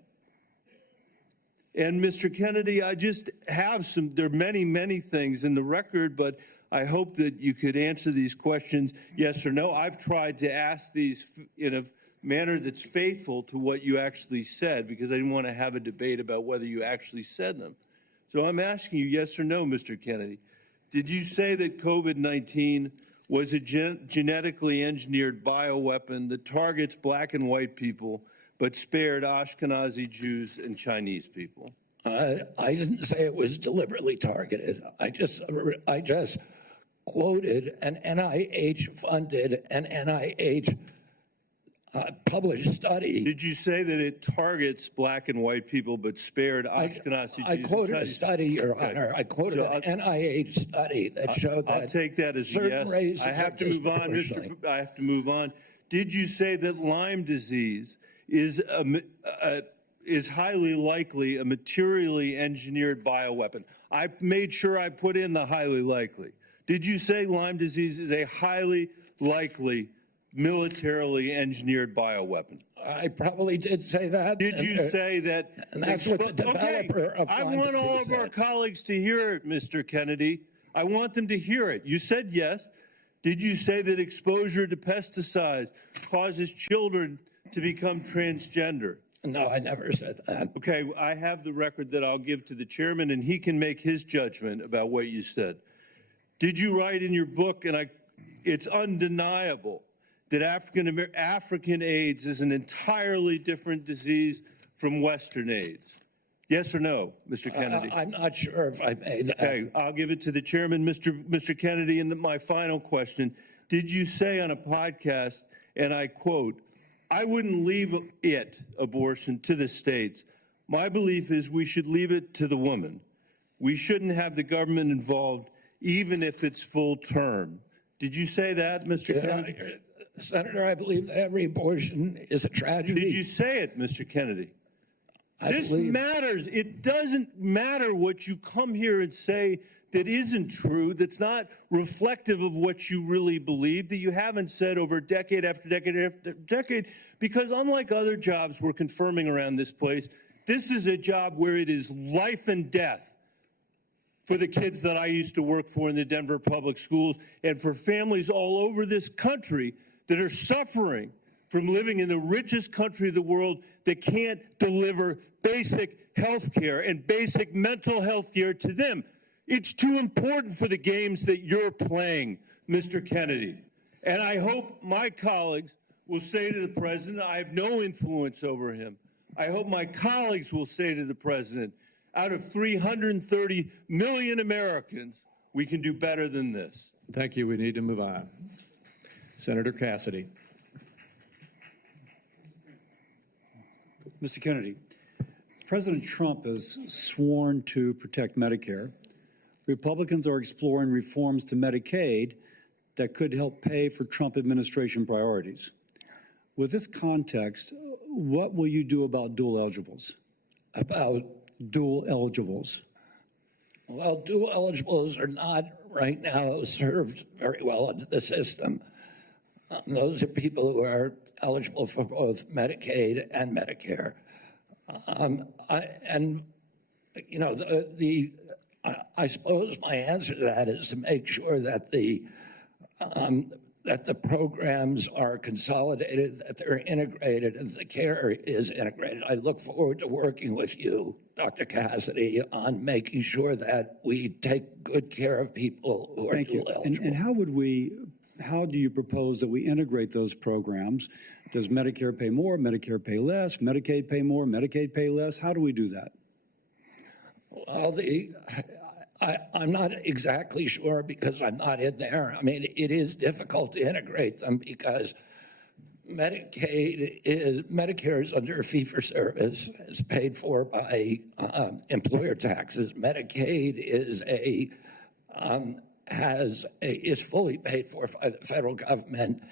And Mr. Kennedy, I just have there are many, many things in the record, but I hope that you could answer these questions yes or no. I've tried to ask these in a manner that's faithful to what you actually said, because I didn't want to have a debate about whether you actually said them. So I'm asking you yes or no, Mr. Kennedy. Did you say that COVID-19 was a genetically engineered bioweapon that targets black and white people, but spared Ashkenazi Jews and Chinese people? I didn't say it was deliberately targeted. I just quoted an NIH-funded and NIH published study. Did you say that it targets black and white people but spared Ashkenazi Jews? I quoted a study, Your Honor. I quoted an NIH study that showed that. I'll take that as a yes. I have to move on, I have to move on. Did you say that Lyme disease is highly likely a materially engineered bioweapon? I made sure I put in the highly likely. Did you say Lyme disease is a highly likely militarily engineered bioweapon? I probably did say that. Did you say that? And that's what the developer of I Lyme want all disease of our said. colleagues to hear it, Mr. Kennedy. I want them to hear it. You said yes. Did you say that exposure to pesticides causes children to become transgender? No, I never said that. Okay, I have the record that I'll give to the chairman, and he can make his judgment about what you said. Did you write in your book, and it's undeniable, that African AIDS is an entirely different disease from Western AIDS? Yes or no, Mr. Kennedy? I'm not sure if I made that. Okay, I'll give it to the chairman, Mr. Kennedy. And my final question, did you say on a podcast, and I quote, "I wouldn't leave abortion, to the states. My belief is we should leave it to the woman. We shouldn't have the government involved, even if it's full term." Did you say that, Mr. Kennedy? Senator, I believe that every abortion is a tragedy. Did you say it, Mr. Kennedy? This believe- matters. It doesn't matter what you come here and say that isn't true, that's not reflective of what you really believe, that you haven't said over decade after decade after decade, because unlike other jobs we're confirming around this place, this is a job where it is life and death for the kids that I used to work for in the Denver public schools and for families all over this country that are suffering from living in the richest country of the world that can't deliver basic health care and basic mental health care to them. It's too important for the games that you're playing, Mr. Kennedy. And I hope my colleagues will say to the president, I have no influence over him. I hope my colleagues will say to the president, out of 330 million Americans, we can do better than this. Thank you. We need to move on. Senator Cassidy. Mr. Kennedy, President Trump has sworn to protect Medicare. Republicans are exploring reforms to Medicaid that could help pay for Trump administration priorities. With this context, what will you do about dual eligibles? About Dual eligibles. Well, dual eligibles are not right now served very well under the system. Those are people who are eligible for both Medicaid and Medicare. I suppose my answer to that is to make sure that the programs are consolidated, that they're integrated, and the care is integrated. I look forward to working with you, Dr. Cassidy, on making sure that we take good care of people who are Thank you. dual eligible. And how do you propose that we integrate those programs? Does Medicare pay more, Medicare pay less, Medicaid pay more, Medicaid pay less? How do we do that? Well, I'm not exactly sure because I'm not in there. I mean, it is difficult to integrate them because Medicare is under fee-for-service. It's paid for by employer taxes. Medicaid is fully paid for by the federal government,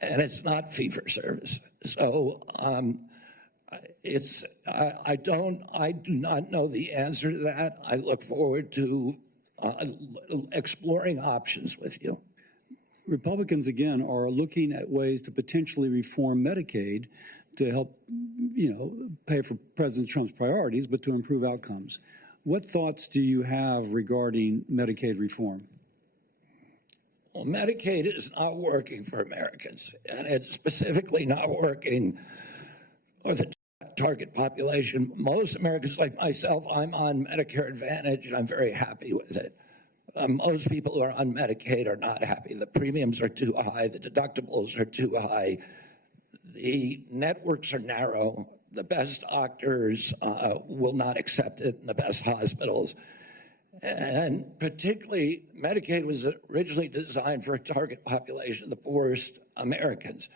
and it's not fee-for-service. So I do not know the answer to that. I look forward to exploring options with you. Republicans, again, are looking at ways to potentially reform Medicaid to help, pay for President Trump's priorities, but to improve outcomes. What thoughts do you have regarding Medicaid reform? Well, Medicaid is not working for Americans, and it's specifically not working for the target population. Most Americans like myself, I'm on Medicare Advantage, and I'm very happy with it. Most people who are on Medicaid are not happy. The premiums are too high. The deductibles are too high. The networks are narrow. The best doctors will not accept it in the best hospitals. And particularly, Medicaid was originally designed for a target population, the poorest Americans.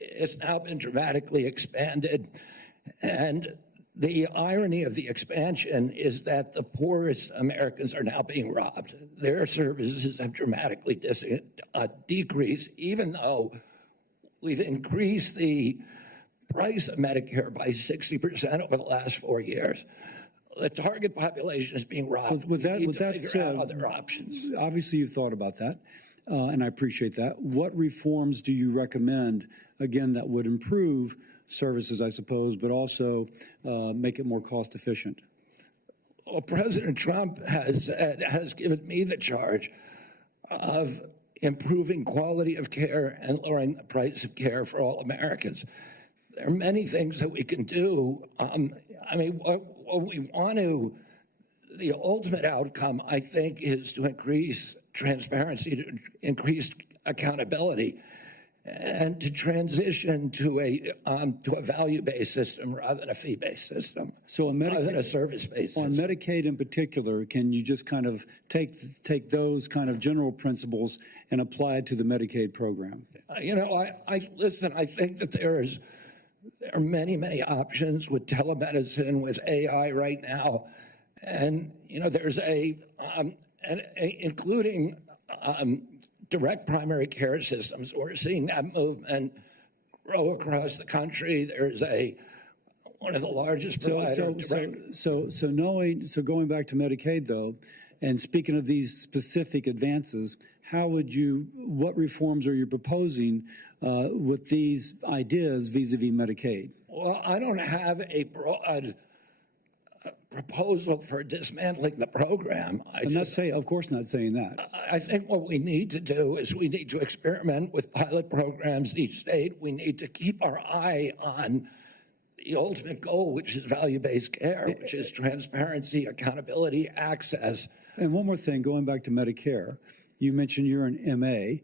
It's now been dramatically expanded. And the irony of the expansion is that the poorest Americans are now being robbed. Their services have dramatically decreased, even though we've increased the price of Medicare by 60% over the last 4 years. The target population is being robbed. With that we need to figure said, out other options. Obviously, you've thought about that, and I appreciate that. What reforms do you recommend, again, that would improve services, I suppose, but also make it more cost efficient? Well, President Trump has given me the charge of improving quality of care and lowering the price of care for all Americans. There are many things that we can do. I mean, what we want to, the ultimate outcome, I think, is to increase transparency, to increase accountability, and to transition to a value-based system rather than a fee-based system. So rather than a service-based system. On Medicaid in particular, can you just kind of take those kind of general principles and apply it to the Medicaid program? You know, listen, I think that there are many, many options with telemedicine, with AI right now. And, you know, there's including direct primary care systems. We're seeing that movement grow across the country. There's one of the largest providers. So going back to Medicaid though, and speaking of these specific advances, what reforms are you proposing with these ideas vis-a-vis Medicaid? Well, I don't have a broad proposal for dismantling the program. Of course not saying that. I think what we need to do is we need to experiment with pilot programs in each state. We need to keep our eye on the ultimate goal, which is value-based care, which is transparency, accountability, access. And one more thing, going back to Medicare, you mentioned you're an MA.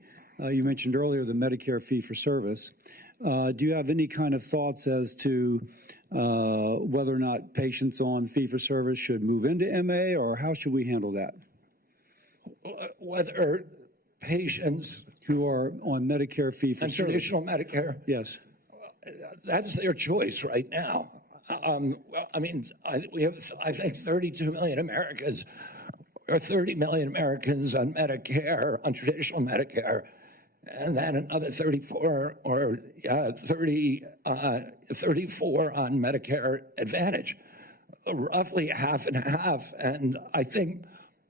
You mentioned earlier the Medicare fee-for-service. Do you have any kind of thoughts as to whether or not patients on fee-for-service should move into MA, or how should we handle that? Whether patients who are on Medicare fee-for-service. And traditional Medicare? Yes. That's their choice right now. I mean, we have, I think, 32 million Americans, or 30 million Americans on Medicare, on traditional Medicare, and then another 34 on Medicare Advantage, roughly half and half. And I think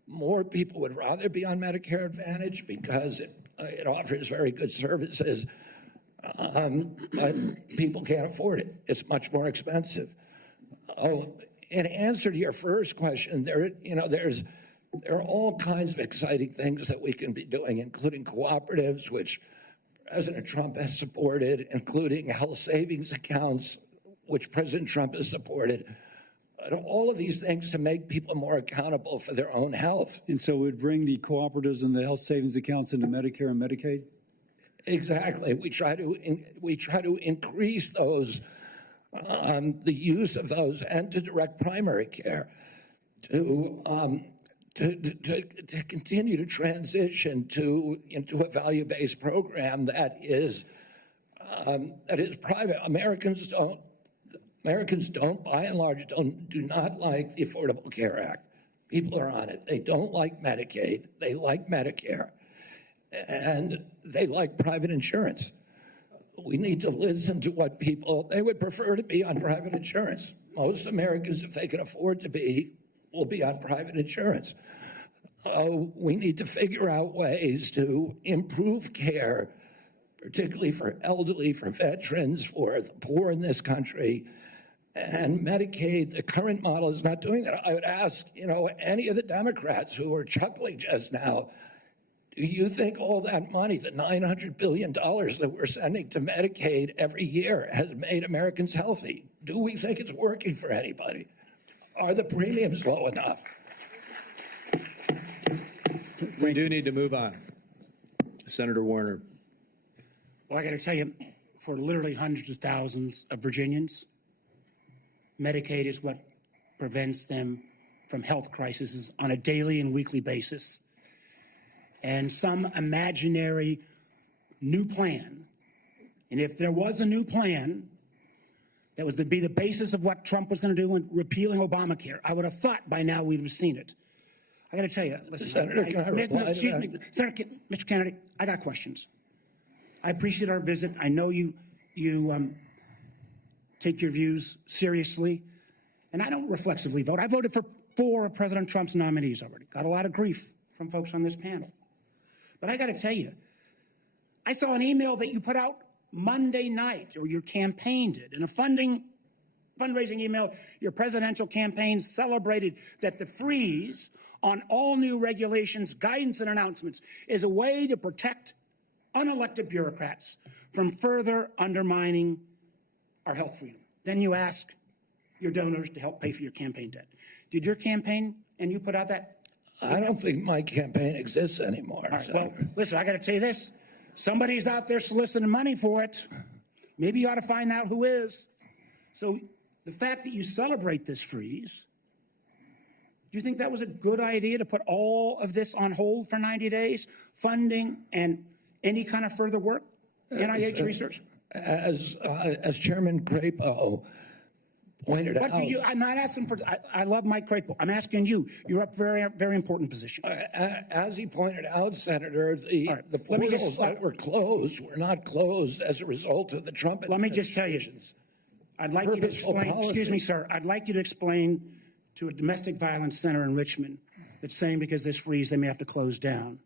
more people would rather be on Medicare Advantage because it offers very good services, but people can't afford it. It's much more expensive. In answer to your first question, there are all kinds of exciting things that we can be doing, including cooperatives, which President Trump has supported, including health savings accounts, which President Trump has supported. All of these things to make people more accountable for their own health. And so we'd bring the cooperatives and the health savings accounts into Medicare and Medicaid? Exactly. We try to increase those, the use of those, and to direct primary care, to continue to transition into a value-based program that is private. Americans don't, by and large, do not like the Affordable Care Act. People are on it. They don't like Medicaid. They like Medicare. And they like private insurance. We need to listen to what they would prefer to be on private insurance. Most Americans, if they can afford to be, will be on private insurance. We need to figure out ways to improve care, particularly for elderly, for veterans, for the poor in this country. And Medicaid, the current model is not doing that. I would ask, any of the Democrats who are chuckling just now, do you think all that money, the $900 billion that we're sending to Medicaid every year, has made Americans healthy? Do we think it's working for anybody? Are the premiums low enough? We do need to move on. Senator Warner. Well, I got to tell you, for literally hundreds of thousands of Virginians, Medicaid is what prevents them from health crises on a daily and weekly basis. And some imaginary new plan, and if there was a new plan that was to be the basis of what Trump was going to do in repealing Obamacare, I would have thought by now we'd have seen it. I got to tell you, listen, Senator, can I reply to that? Senator, Mr. Kennedy, I got questions. I appreciate our visit. I know you take your views seriously. And I don't reflexively vote. I voted for 4 of President Trump's nominees already. Got a lot of grief from folks on this panel. But I got to tell you, I saw an email that you put out Monday night, or your campaign did, in a fundraising email. Your presidential campaign celebrated that the freeze on all new regulations, guidance, and announcements is a way to protect unelected bureaucrats from further undermining our health freedom. Then you ask your donors to help pay for your campaign debt. Did your campaign and you put out that? I don't think my campaign exists anymore. All right, well, listen, I got to tell you this. Somebody's out there soliciting money for it. Maybe you ought to find out who is. So the fact that you celebrate this freeze, do you think that was a good idea to put all of this on hold for 90 days? Funding and any kind of further work? NIH research? As Chairman Crapo pointed out. I'm not asking for, I love Mike Crapo. I'm asking you. You're up very, very important position. As he pointed out, Senator, the portals that were closed were not closed as a result of the Trump administration. Let me just tell you, I'd like you to explain, excuse me, sir, I'd like you to explain to a domestic violence center in Richmond that's saying because this freeze, they may have to close down,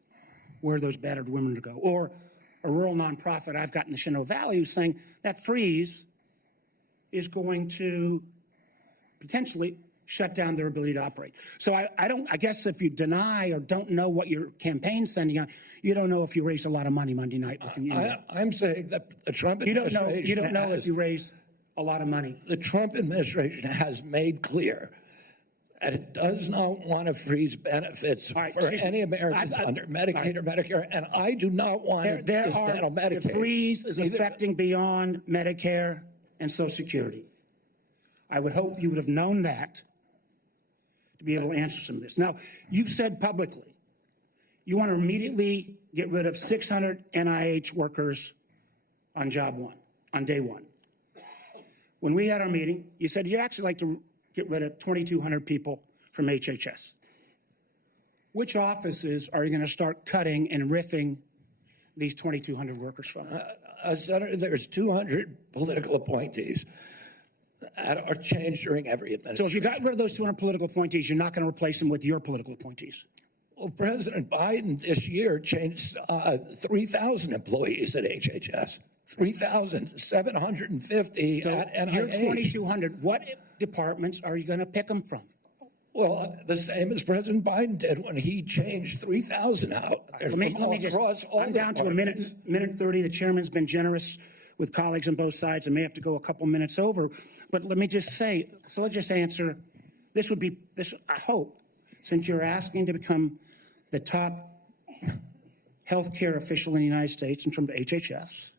where those battered women to go. Or a rural nonprofit I've got in the Shenandoah Valley who's saying that freeze is going to potentially shut down their ability to operate. So I guess if you deny or don't know what your campaign's sending out, you don't know if you raised a lot of money Monday night. I'm saying that the Trump administration you don't know if you raised a lot of money. The Trump administration has made clear that it does not want to freeze benefits for any Americans under Medicaid or Medicare, and I do not want to dismantle Medicaid. The freeze is affecting beyond Medicare and Social Security. I would hope you would have known that to be able to answer some of this. Now, you've said publicly you want to immediately get rid of 600 NIH workers on job one, on day one. When we had our meeting, you said you'd actually like to get rid of 2,200 people from HHS. Which offices are you going to start cutting and riffing these 2,200 workers from? Senator, there's 200 political appointees that are changed during every administration. So if you got rid of those 200 political appointees, you're not going to replace them with your political appointees? Well, President Biden this year changed 3,000 employees at HHS. 3,750 at NIH. You're 2,200. What departments are you going to pick them from? Well, the same as President Biden did when he changed 3,000 out. Let me just, I'm down to a minute 30. The chairman's been generous with colleagues on both sides. I may have to go a couple minutes over, but let me just say, so let's just answer, this would be, I hope, since you're asking to become the top healthcare official in the United States in terms of HHS,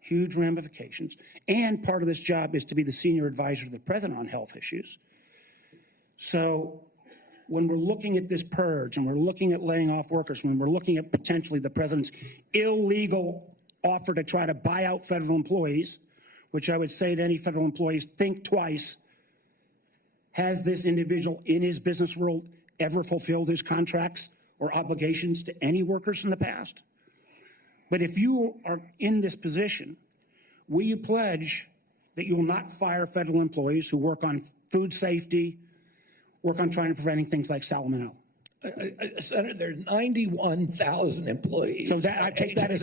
huge ramifications, and part of this job is to be the senior advisor to the president on health issues. So when we're looking at this purge and we're looking at laying off workers, when we're looking at potentially the president's illegal offer to try to buy out federal employees, which I would say to any federal employees, think twice. Has this individual in his business world ever fulfilled his contracts or obligations to any workers in the past? But if you are in this position, will you pledge that you will not fire federal employees who work on food safety, work on trying to preventing things like salmonella? Senator, there are 91,000 employees. So that I take that as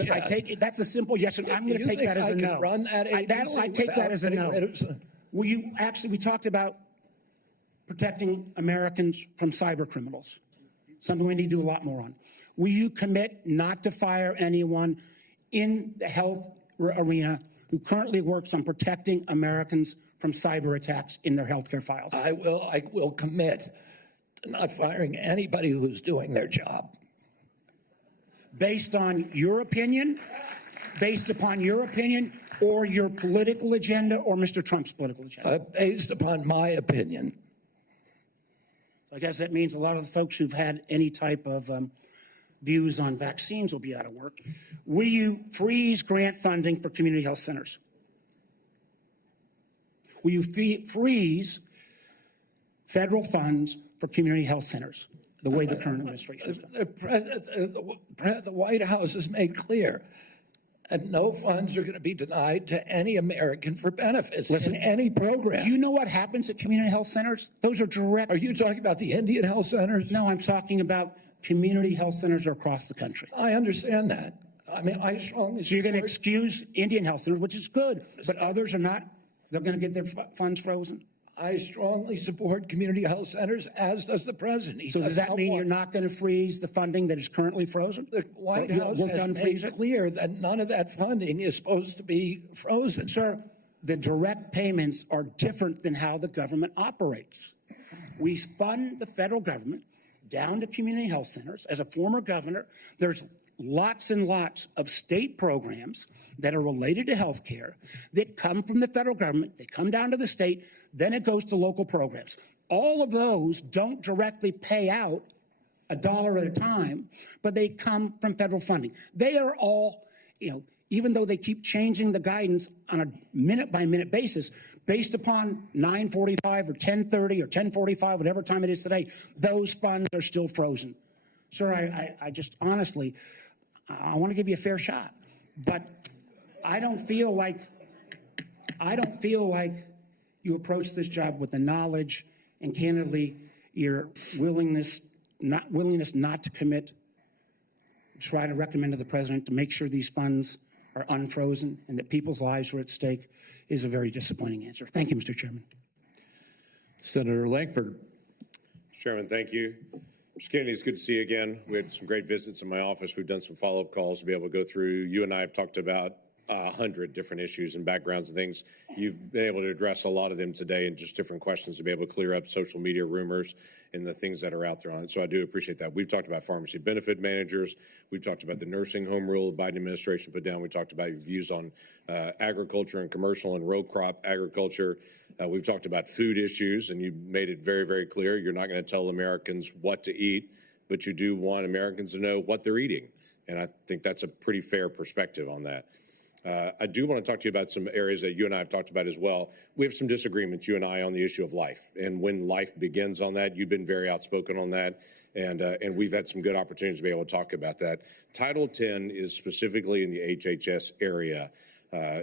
that's a simple yes, and I'm going to take that as a no. Run that agency I take that as a no. Of... Will you actually? We talked about protecting Americans from cyber criminals, something we need to do a lot more on. Will you commit not to fire anyone in the health arena who currently works on protecting Americans from cyber attacks in their healthcare files? I will commit to not firing anybody who's doing their job. Based on your opinion, based upon your opinion, or your political agenda, or Mr. Trump's political agenda? Based upon my opinion. So I guess that means a lot of the folks who've had any type of views on vaccines will be out of work. Will you freeze grant funding for community health centers? Will you freeze federal funds for community health centers, the way the current administration has done? The White House has made clear, And no funds are going to be denied to any American for benefits in any program. Do you know what happens at community health centers? Those are direct. Are you talking about the Indian health centers? No, I'm talking about community health centers across the country. I understand that. I mean, I strongly So you're going to support- excuse Indian health centers, which is good, but others are not. They're going to get their funds frozen. I strongly support community health centers, as does the president. He So does that not mean want- you're not going to freeze the funding that is currently frozen? The White Or House you'll has unfreeze made it? clear that none of that funding is supposed to be frozen. Sir, the direct payments are different than how the government operates. We fund the federal government down to community health centers. As a former governor, there's lots and lots of state programs that are related to health care that come from the federal government. They come down to the state, then it goes to local programs. All of those don't directly pay out $1 at a time, but they come from federal funding. They are all, even though they keep changing the guidance on a minute-by-minute basis, based upon 9:45 or 10:30 or 10:45, whatever time it is today, those funds are still frozen. Sir, I just honestly, I want to give you a fair shot, but I don't feel like you approach this job with the knowledge and candidly your willingness not to commit. Try to recommend to the president to make sure these funds are unfrozen and that people's lives are at stake is a very disappointing answer. Thank you, Mr. Chairman. Senator Lankford. Chairman, thank you. Mr. Kennedy, it's good to see you again. We had some great visits in my office. We've done some follow-up calls to be able to go through. You and I have talked about 100 different issues and backgrounds and things. You've been able to address a lot of them today and just different questions to be able to clear up social media rumors and the things that are out there on it. So I do appreciate that. We've talked about pharmacy benefit managers. We've talked about the nursing home rule the Biden administration put down. We talked about your views on agriculture and commercial and row crop agriculture. We've talked about food issues, and you made it very, very clear. You're not going to tell Americans what to eat, but you do want Americans to know what they're eating. And I think that's a pretty fair perspective on that. I do want to talk to you about some areas that you and I have talked about as well. We have some disagreements, you and I, on the issue of life and when life begins on that. You've been very outspoken on that, and we've had some good opportunities to be able to talk about that. Title 10 is specifically in the HHS area.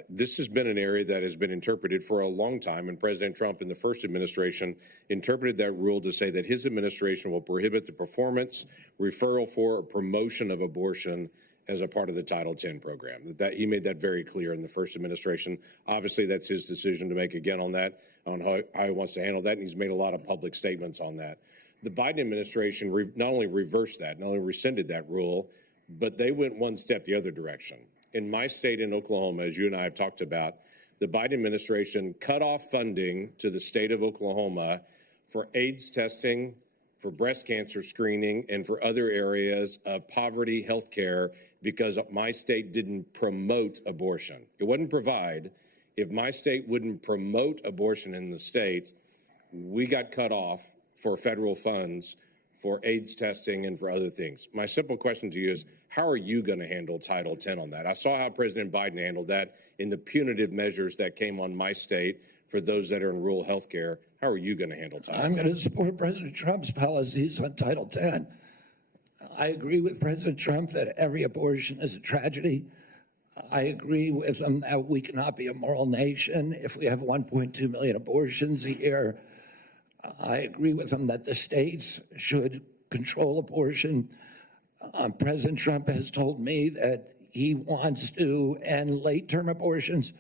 This has been an area that has been interpreted for a long time, and President Trump in the first administration interpreted that rule to say that his administration will prohibit the performance, referral for, or promotion of abortion as a part of the Title 10 program. That he made that very clear in the first administration. Obviously, that's his decision to make again on that, on how he wants to handle that, and he's made a lot of public statements on that. The Biden administration not only reversed that, not only rescinded that rule, but they went one step the other direction. In my state, in Oklahoma, as you and I have talked about, the Biden administration cut off funding to the state of Oklahoma for AIDS testing, for breast cancer screening, and for other areas of poverty health care because my state didn't promote abortion. It wouldn't provide. If my state wouldn't promote abortion in the state, we got cut off for federal funds for AIDS testing and for other things. My simple question to you is, how are you going to handle Title 10 on that? I saw how President Biden handled that in the punitive measures that came on my state for those that are in rural health care. How are you going to handle Title 10? I'm going to support President Trump's policies on Title 10. I agree with President Trump that every abortion is a tragedy. I agree with him that we cannot be a moral nation if we have 1.2 million abortions a year. I agree with him that the states should control abortion. President Trump has told me that he wants to end late-term abortions,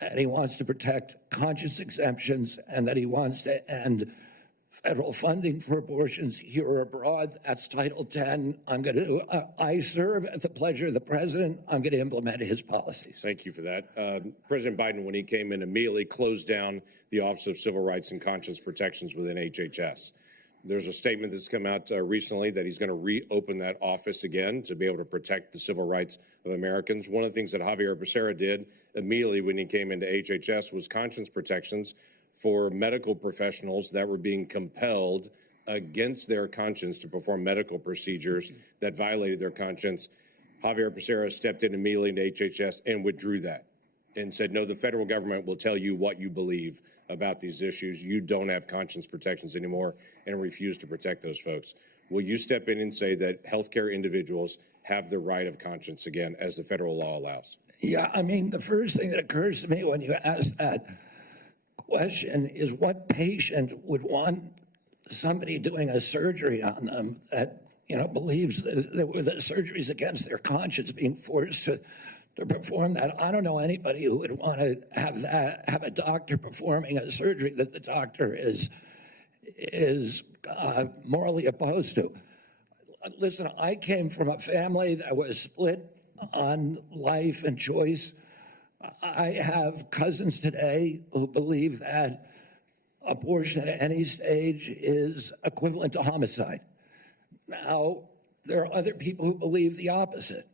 and he wants to protect conscience exemptions, and that he wants to end federal funding for abortions here or abroad. That's Title 10. I serve at the pleasure of the president. I'm going to implement his policies. Thank you for that. President Biden, when he came in, immediately closed down the Office of Civil Rights and Conscience Protections within HHS. There's a statement that's come out recently that he's going to reopen that office again to be able to protect the civil rights of Americans. One of the things that Javier Becerra did immediately when he came into HHS was conscience protections for medical professionals that were being compelled against their conscience to perform medical procedures that violated their conscience. Javier Becerra stepped in immediately into HHS and withdrew that and said, no, the federal government will tell you what you believe about these issues. You don't have conscience protections anymore, and refuse to protect those folks. Will you step in and say that healthcare individuals have the right of conscience again, as the federal law allows? Yeah, I mean, the first thing that occurs to me when you ask that question is what patient would want somebody doing a surgery on them that, believes that the surgery is against their conscience being forced to perform that? I don't know anybody who would want to have a doctor performing a surgery that the doctor is morally opposed to. Listen, I came from a family that was split on life and choice. I have cousins today who believe that abortion at any stage is equivalent to homicide. Now, there are other people who believe the opposite.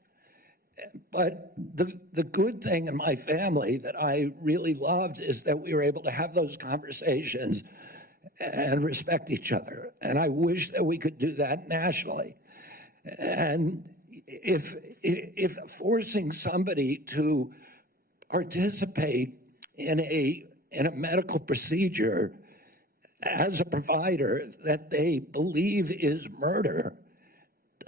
But the good thing in my family that I really loved is that we were able to have those conversations and respect each other. And I wish that we could do that nationally. And if forcing somebody to participate in a medical procedure as a provider that they believe is murder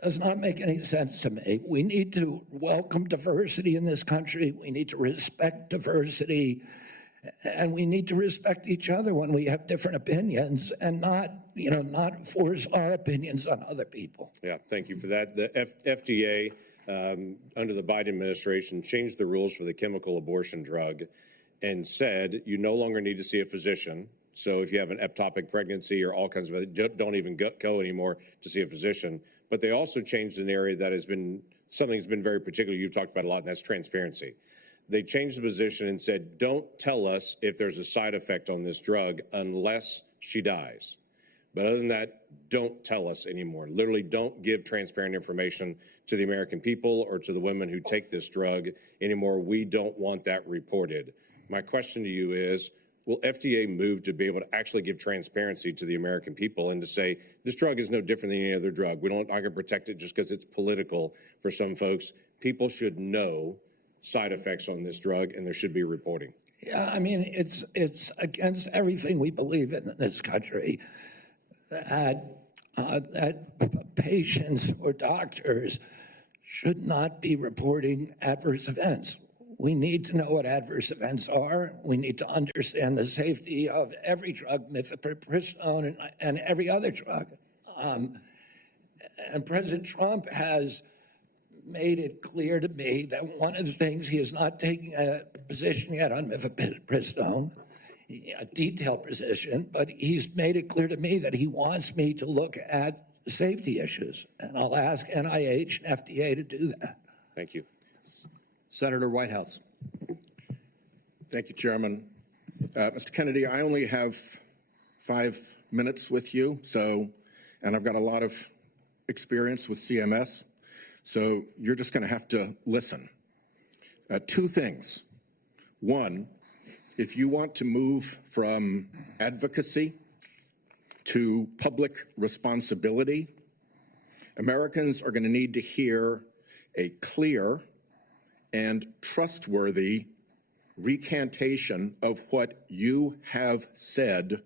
does not make any sense to me. We need to welcome diversity in this country. We need to respect diversity, and we need to respect each other when we have different opinions, and not force our opinions on other people. Yeah, thank you for that. The FDA, under the Biden administration, changed the rules for the chemical abortion drug and said you no longer need to see a physician. So if you have an ectopic pregnancy or all kinds of, don't even go anymore to see a physician. But they also changed an area that has been something that's been very particular. You've talked about a lot, and that's transparency. They changed the position and said, don't tell us if there's a side effect on this drug unless she dies. But other than that, don't tell us anymore. Literally, don't give transparent information to the American people or to the women who take this drug anymore. We don't want that reported. My question to you is, will FDA move to be able to actually give transparency to the American people and to say, this drug is no different than any other drug. We're not going to protect it just because it's political for some folks. People should know side effects on this drug, and there should be reporting. Yeah, I mean, it's against everything we believe in this country that patients or doctors should not be reporting adverse events. We need to know what adverse events are. We need to understand the safety of every drug, mifepristone and every other drug. And President Trump has made it clear to me that one of the things, he is not taking a position yet on mifepristone, a detailed position, but he's made it clear to me that he wants me to look at safety issues. And I'll ask NIH and FDA to do that. Thank you. Senator Whitehouse. Thank you, Chairman. Mr. Kennedy, I only have 5 minutes with you, and I've got a lot of experience with CMS, so you're just going to have to listen. 2 things. One, if you want to move from advocacy to public responsibility, Americans are going to need to hear a clear and trustworthy recantation of what you have said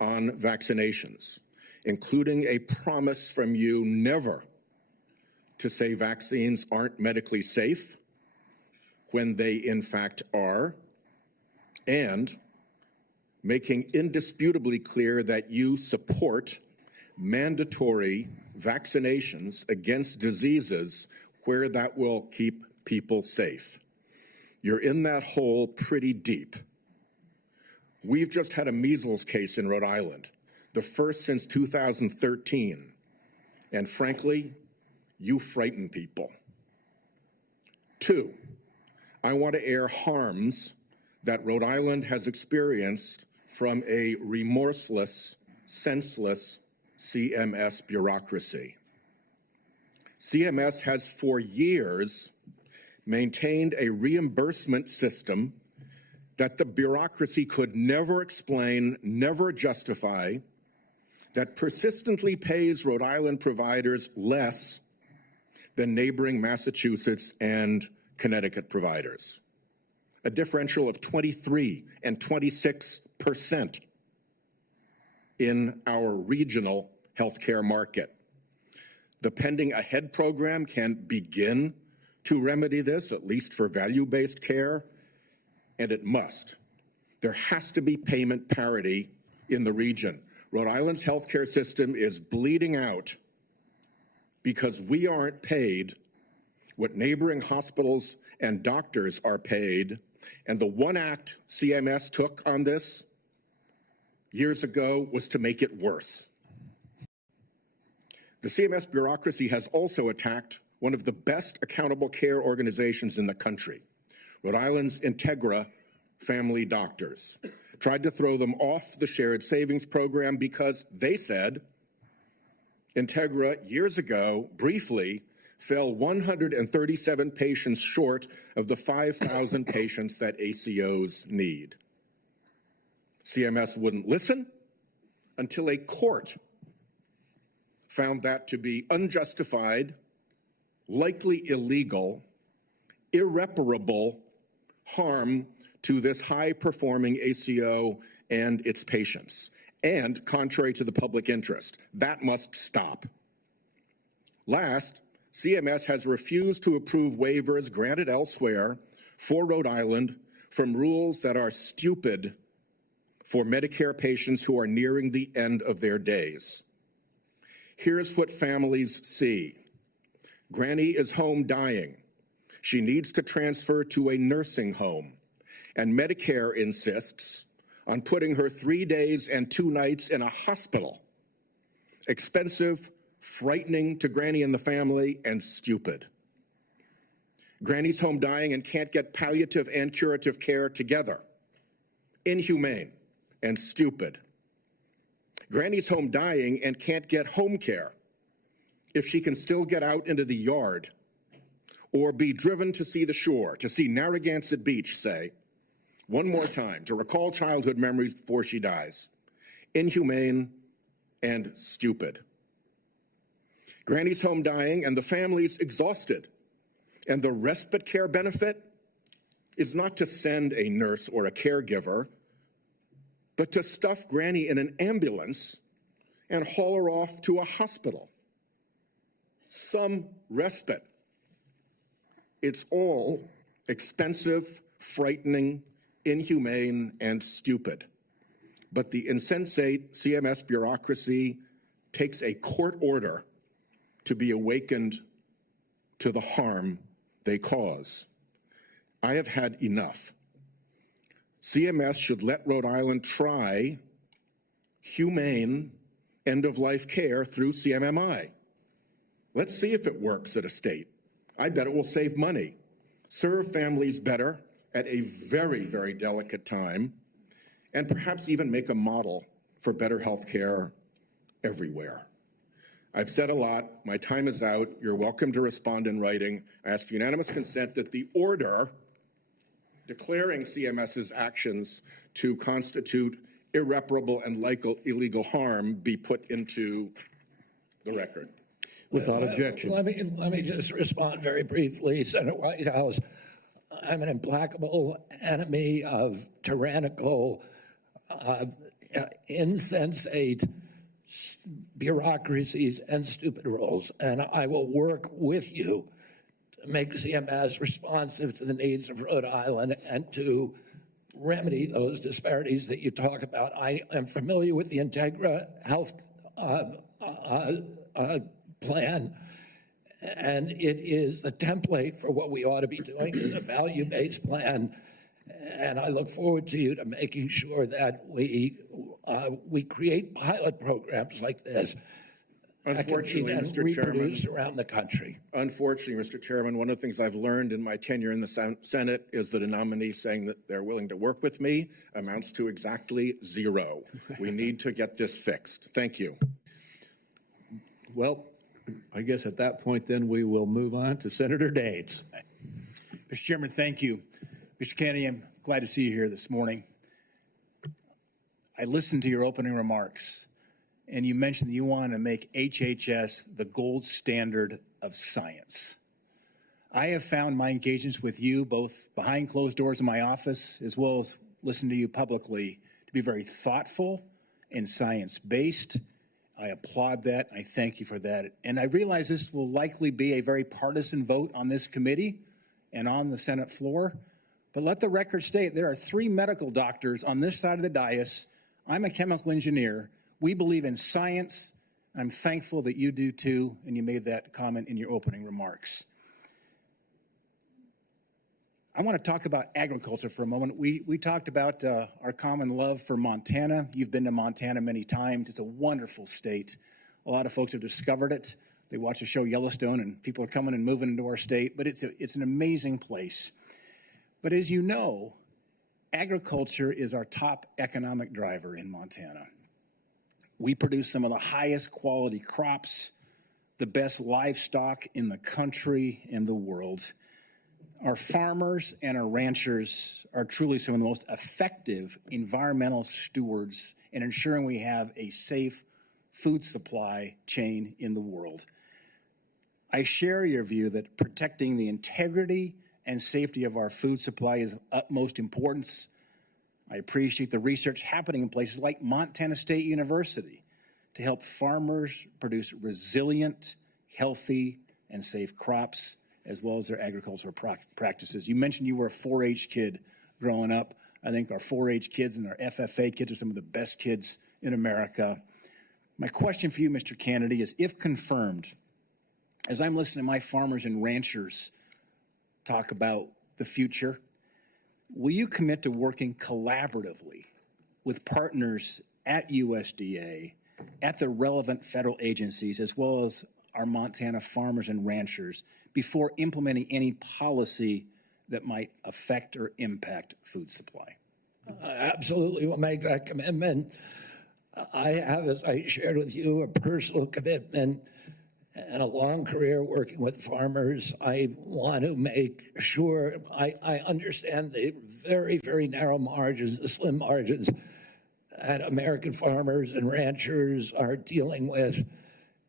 on vaccinations, including a promise from you never to say vaccines aren't medically safe when they in fact are, and making indisputably clear that you support mandatory vaccinations against diseases where that will keep people safe. You're in that hole pretty deep. We've just had a measles case in Rhode Island, the first since 2013. And frankly, you frighten people. 2, I want to air harms that Rhode Island has experienced from a remorseless, senseless CMS bureaucracy. CMS has for years maintained a reimbursement system that the bureaucracy could never explain, never justify, that persistently pays Rhode Island providers less than neighboring Massachusetts and Connecticut providers. A differential of 23 and 26% in our regional healthcare market. The Pending Ahead program can begin to remedy this, at least for value-based care, and it must. There has to be payment parity in the region. Rhode Island's healthcare system is bleeding out because we aren't paid what neighboring hospitals and doctors are paid. And the one act CMS took on this years ago was to make it worse. The CMS bureaucracy has also attacked one of the best accountable care organizations in the country, Rhode Island's Integra Family Doctors. Tried to throw them off the shared savings program because they said Integra years ago briefly fell 137 patients short of the 5,000 patients that ACOs need. CMS wouldn't listen until a court found that to be unjustified, likely illegal, irreparable harm to this high-performing ACO and its patients, and contrary to the public interest. That must stop. Last, CMS has refused to approve waivers granted elsewhere for Rhode Island from rules that are stupid for Medicare patients who are nearing the end of their days. Here's what families see. Granny is home dying. She needs to transfer to a nursing home, and Medicare insists on putting her 3 days and 2 nights in a hospital. Expensive, frightening to Granny and the family, and stupid. Granny's home dying and can't get palliative and curative care together. Inhumane and stupid. Granny's home dying and can't get home care if she can still get out into the yard or be driven to see the shore, to see Narragansett Beach, say, one more time, to recall childhood memories before she dies. Inhumane and stupid. Granny's home dying and the family's exhausted. And the respite care benefit is not to send a nurse or a caregiver, but to stuff Granny in an ambulance and haul her off to a hospital. Some respite. It's all expensive, frightening, inhumane, and stupid. But the insensate CMS bureaucracy takes a court order to be awakened to the harm they cause. I have had enough. CMS should let Rhode Island try humane end-of-life care through CMMI. Let's see if it works at a state. I bet it will save money, serve families better at a very, very delicate time, and perhaps even make a model for better health care everywhere. I've said a lot. My time is out. You're welcome to respond in writing. I ask unanimous consent that the order declaring CMS's actions to constitute irreparable and illegal harm be put into the record. Without objection. Let me just respond very briefly. Senator Whitehouse, I'm an implacable enemy of tyrannical, insensate bureaucracies and stupid rules, and I will work with you to make CMS responsive to the needs of Rhode Island and to remedy those disparities that you talk about. I am familiar with the Integra Health plan, and it is the template for what we ought to be doing is a value-based plan. And I look forward to you to making sure that we create pilot programs like this. Unfortunately, Mr. Chairman, around the country. Unfortunately, Mr. Chairman, one of the things I've learned in my tenure in the Senate is that a nominee saying that they're willing to work with me amounts to exactly zero. We need to get this fixed. Thank you. Well, I guess at that point, then, we will move on to Senator Daines. Mr. Chairman, thank you. Mr. Kennedy, I'm glad to see you here this morning. I listened to your opening remarks, and you mentioned that you want to make HHS the gold standard of science. I have found my engagements with you, both behind closed doors in my office, as well as listening to you publicly, to be very thoughtful and science-based. I applaud that. I thank you for that. And I realize this will likely be a very partisan vote on this committee and on the Senate floor. But let the record state there are 3 medical doctors on this side of the dais. I'm a chemical engineer. We believe in science. I'm thankful that you do too, and you made that comment in your opening remarks. I want to talk about agriculture for a moment. We talked about our common love for Montana. You've been to Montana many times. It's a wonderful state. A lot of folks have discovered it. They watch the show Yellowstone, and people are coming and moving into our state, but it's an amazing place. But as you know, agriculture is our top economic driver in Montana. We produce some of the highest quality crops, the best livestock in the country and the world. Our farmers and our ranchers are truly some of the most effective environmental stewards in ensuring we have a safe food supply chain in the world. I share your view that protecting the integrity and safety of our food supply is of utmost importance. I appreciate the research happening in places like Montana State University to help farmers produce resilient, healthy, and safe crops, as well as their agricultural practices. You mentioned you were a 4-H kid growing up. I think our 4-H kids and our FFA kids are some of the best kids in America. My question for you, Mr. Kennedy, is if confirmed, as I'm listening to my farmers and ranchers talk about the future, will you commit to working collaboratively with partners at USDA, at the relevant federal agencies, as well as our Montana farmers and ranchers before implementing any policy that might affect or impact food supply? Absolutely will make that commitment. I have, as I shared with you, a personal commitment and a long career working with farmers. I want to make sure I understand the very, very narrow margins, the slim margins that American farmers and ranchers are dealing with.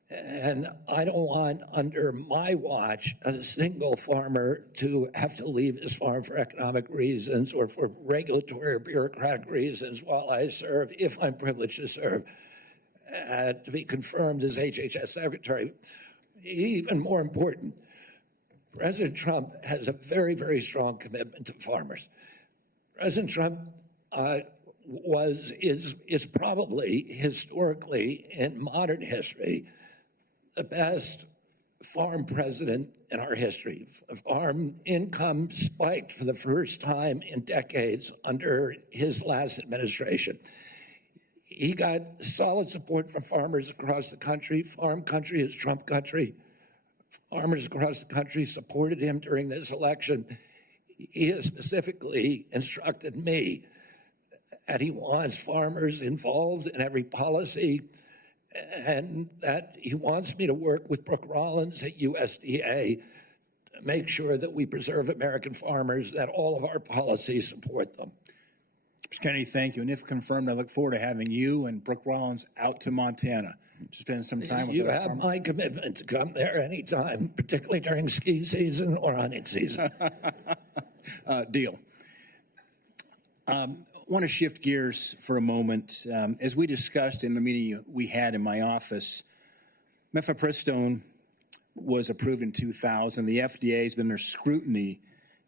And I don't want, under my watch, a single farmer to have to leave his farm for economic reasons or for regulatory or bureaucratic reasons while I serve, if I'm privileged to serve, to be confirmed as HHS Secretary. Even more important, President Trump has a very, very strong commitment to farmers. President Trump is probably historically in modern history the best farm president in our history. Farm income spiked for the first time in decades under his last administration. He got solid support from farmers across the country. Farm country is Trump country. Farmers across the country supported him during this election. He has specifically instructed me that he wants farmers involved in every policy, and that he wants me to work with Brooke Rollins at USDA to make sure that we preserve American farmers, that all of our policies support them. Mr. Kennedy, thank you. And if confirmed, I look forward to having you and Brooke Rollins out to Montana to spend some time with you. You have my commitment to come there anytime, particularly during ski season or hunting season. Deal. I want to shift gears for a moment. As we discussed in the meeting we had in my office, mifepristone was approved in 2000. The FDA has been under scrutiny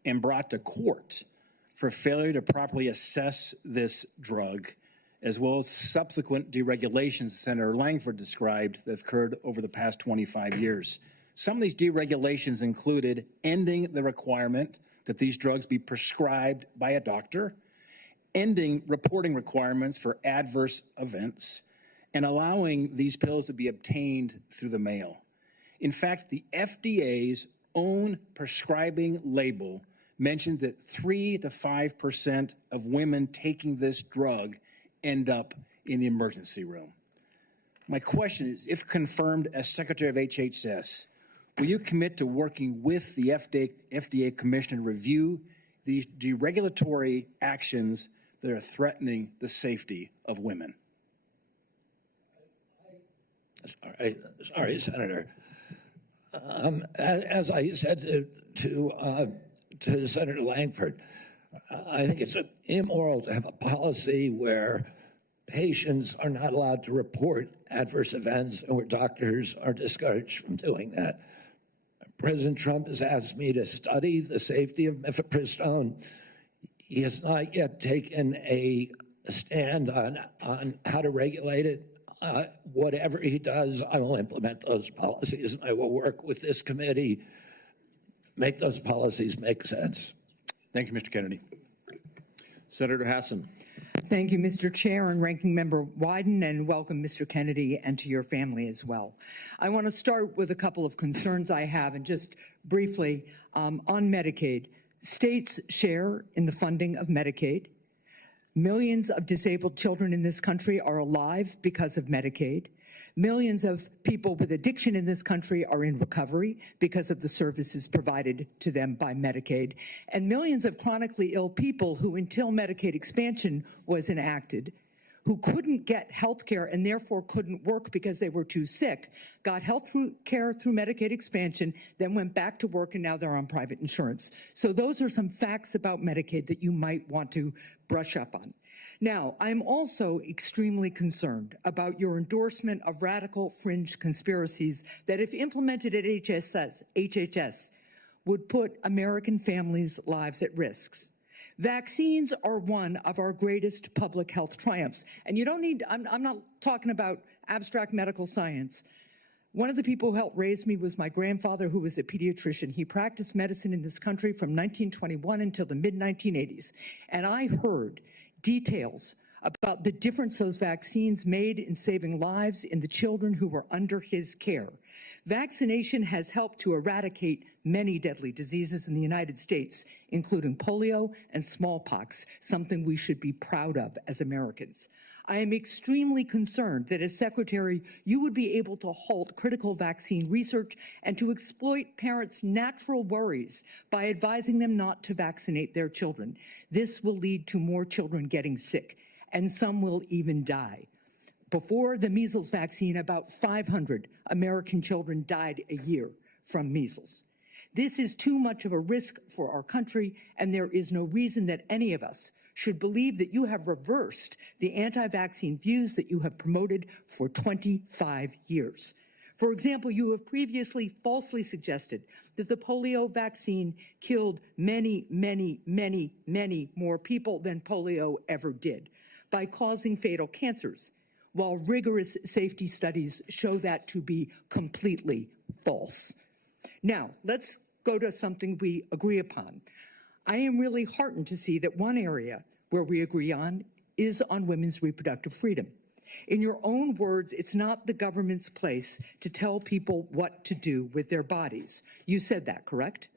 and brought to court for failure to properly assess this drug, as well as subsequent deregulations Senator Langford described that have occurred over the past 25 years. Some of these deregulations included ending the requirement that these drugs be prescribed by a doctor, ending reporting requirements for adverse events, and allowing these pills to be obtained through the mail. In fact, the FDA's own prescribing label mentioned that 3 to 5% of women taking this drug end up in the emergency room. My question is, if confirmed as Secretary of HHS, will you commit to working with the FDA Commissioner to review these deregulatory actions that are threatening the safety of women? Sorry, Senator. As I said to Senator Langford, I think it's immoral to have a policy where patients are not allowed to report adverse events and where doctors are discouraged from doing that. President Trump has asked me to study the safety of mifepristone. He has not yet taken a stand on how to regulate it. Whatever he does, I will implement those policies, and I will work with this committee, make those policies make sense. Thank you, Mr. Kennedy. Senator Hassan. Thank you, Mr. Chair and Ranking Member Wyden, and welcome, Mr. Kennedy, and to your family as well. I want to start with a couple of concerns I have, and just briefly on Medicaid. States share in the funding of Medicaid. Millions of disabled children in this country are alive because of Medicaid. Millions of people with addiction in this country are in recovery because of the services provided to them by Medicaid. And millions of chronically ill people who, until Medicaid expansion was enacted, who couldn't get health care and therefore couldn't work because they were too sick, got health care through Medicaid expansion, then went back to work, and now they're on private insurance. So those are some facts about Medicaid that you might want to brush up on. Now, I'm also extremely concerned about your endorsement of radical fringe conspiracies that, if implemented at HHS, would put American families' lives at risk. Vaccines are one of our greatest public health triumphs. And you don't need, I'm not talking about abstract medical science. One of the people who helped raise me was my grandfather, who was a pediatrician. He practiced medicine in this country from 1921 until the mid-1980s. And I heard details about the difference those vaccines made in saving lives in the children who were under his care. Vaccination has helped to eradicate many deadly diseases in the United States, including polio and smallpox, something we should be proud of as Americans. I am extremely concerned that as Secretary, you would be able to halt critical vaccine research and to exploit parents' natural worries by advising them not to vaccinate their children. This will lead to more children getting sick, and some will even die. Before the measles vaccine, about 500 American children died a year from measles. This is too much of a risk for our country, and there is no reason that any of us should believe that you have reversed the anti-vaccine views that you have promoted for 25 years. For example, you have previously falsely suggested that the polio vaccine killed many, many, many, many more people than polio ever did by causing fatal cancers, while rigorous safety studies show that to be completely false. Now, let's go to something we agree upon. I am really heartened to see that one area where we agree on is on women's reproductive freedom. In your own words, it's not the government's place to tell people what to do with their bodies. You said that, correct?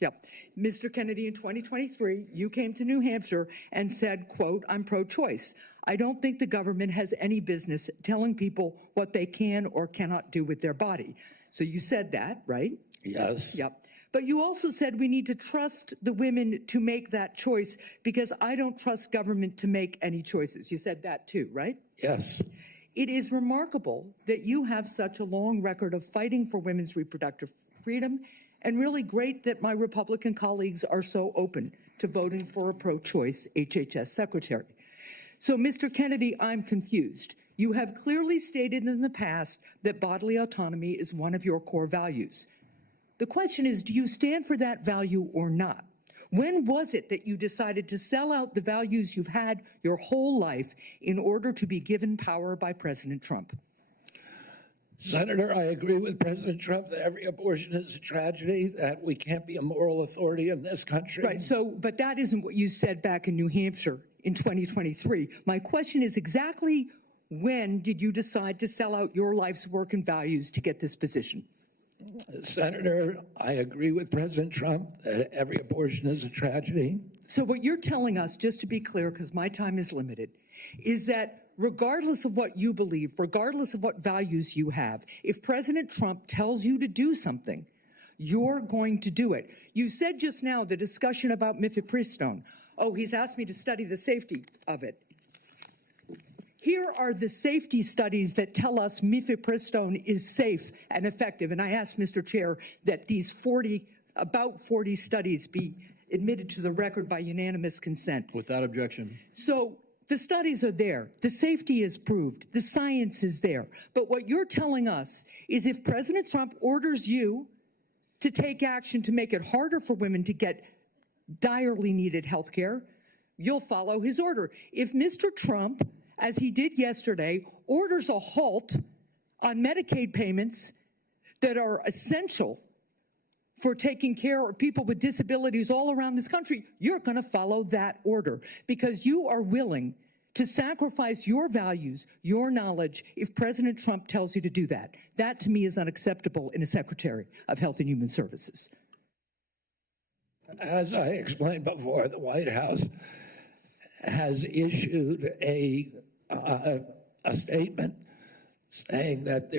Yeah. Mr. Kennedy, in 2023, you came to New Hampshire and said, quote, "I'm pro-choice. I don't think the government has any business telling people what they can or cannot do with their body." So you said that, right? Yes. Yep. But you also said we need to trust the women to make that choice because I don't trust government to make any choices. You said that too, right? Yes. It is remarkable that you have such a long record of fighting for women's reproductive freedom, and really great that my Republican colleagues are so open to voting for a pro-choice HHS secretary. So, Mr. Kennedy, I'm confused. You have clearly stated in the past that bodily autonomy is one of your core values. The question is, do you stand for that value or not? When was it that you decided to sell out the values you've had your whole life in order to be given power by President Trump? Senator, I agree with President Trump that every abortion is a tragedy, that we can't be a moral authority in this country. Right, so, but that isn't what you said back in New Hampshire in 2023. My question is exactly when did you decide to sell out your life's work and values to get this position? Senator, I agree with President Trump that every abortion is a tragedy. So what you're telling us, just to be clear, because my time is limited, is that regardless of what you believe, regardless of what values you have, if President Trump tells you to do something, you're going to do it. You said just now the discussion about mifepristone. Oh, he's asked me to study the safety of it. Here are the safety studies that tell us mifepristone is safe and effective. And I asked Mr. Chair that these about 40 studies be admitted to the record by unanimous consent. Without objection. So the studies are there. The safety is proved. The science is there. But what you're telling us is if President Trump orders you to take action to make it harder for women to get direly needed health care, you'll follow his order. If Mr. Trump, as he did yesterday, orders a halt on Medicaid payments that are essential for taking care of people with disabilities all around this country, you're going to follow that order because you are willing to sacrifice your values, your knowledge, if President Trump tells you to do that. That, to me, is unacceptable in a Secretary of Health and Human Services. As I explained before, the White House has issued a statement saying that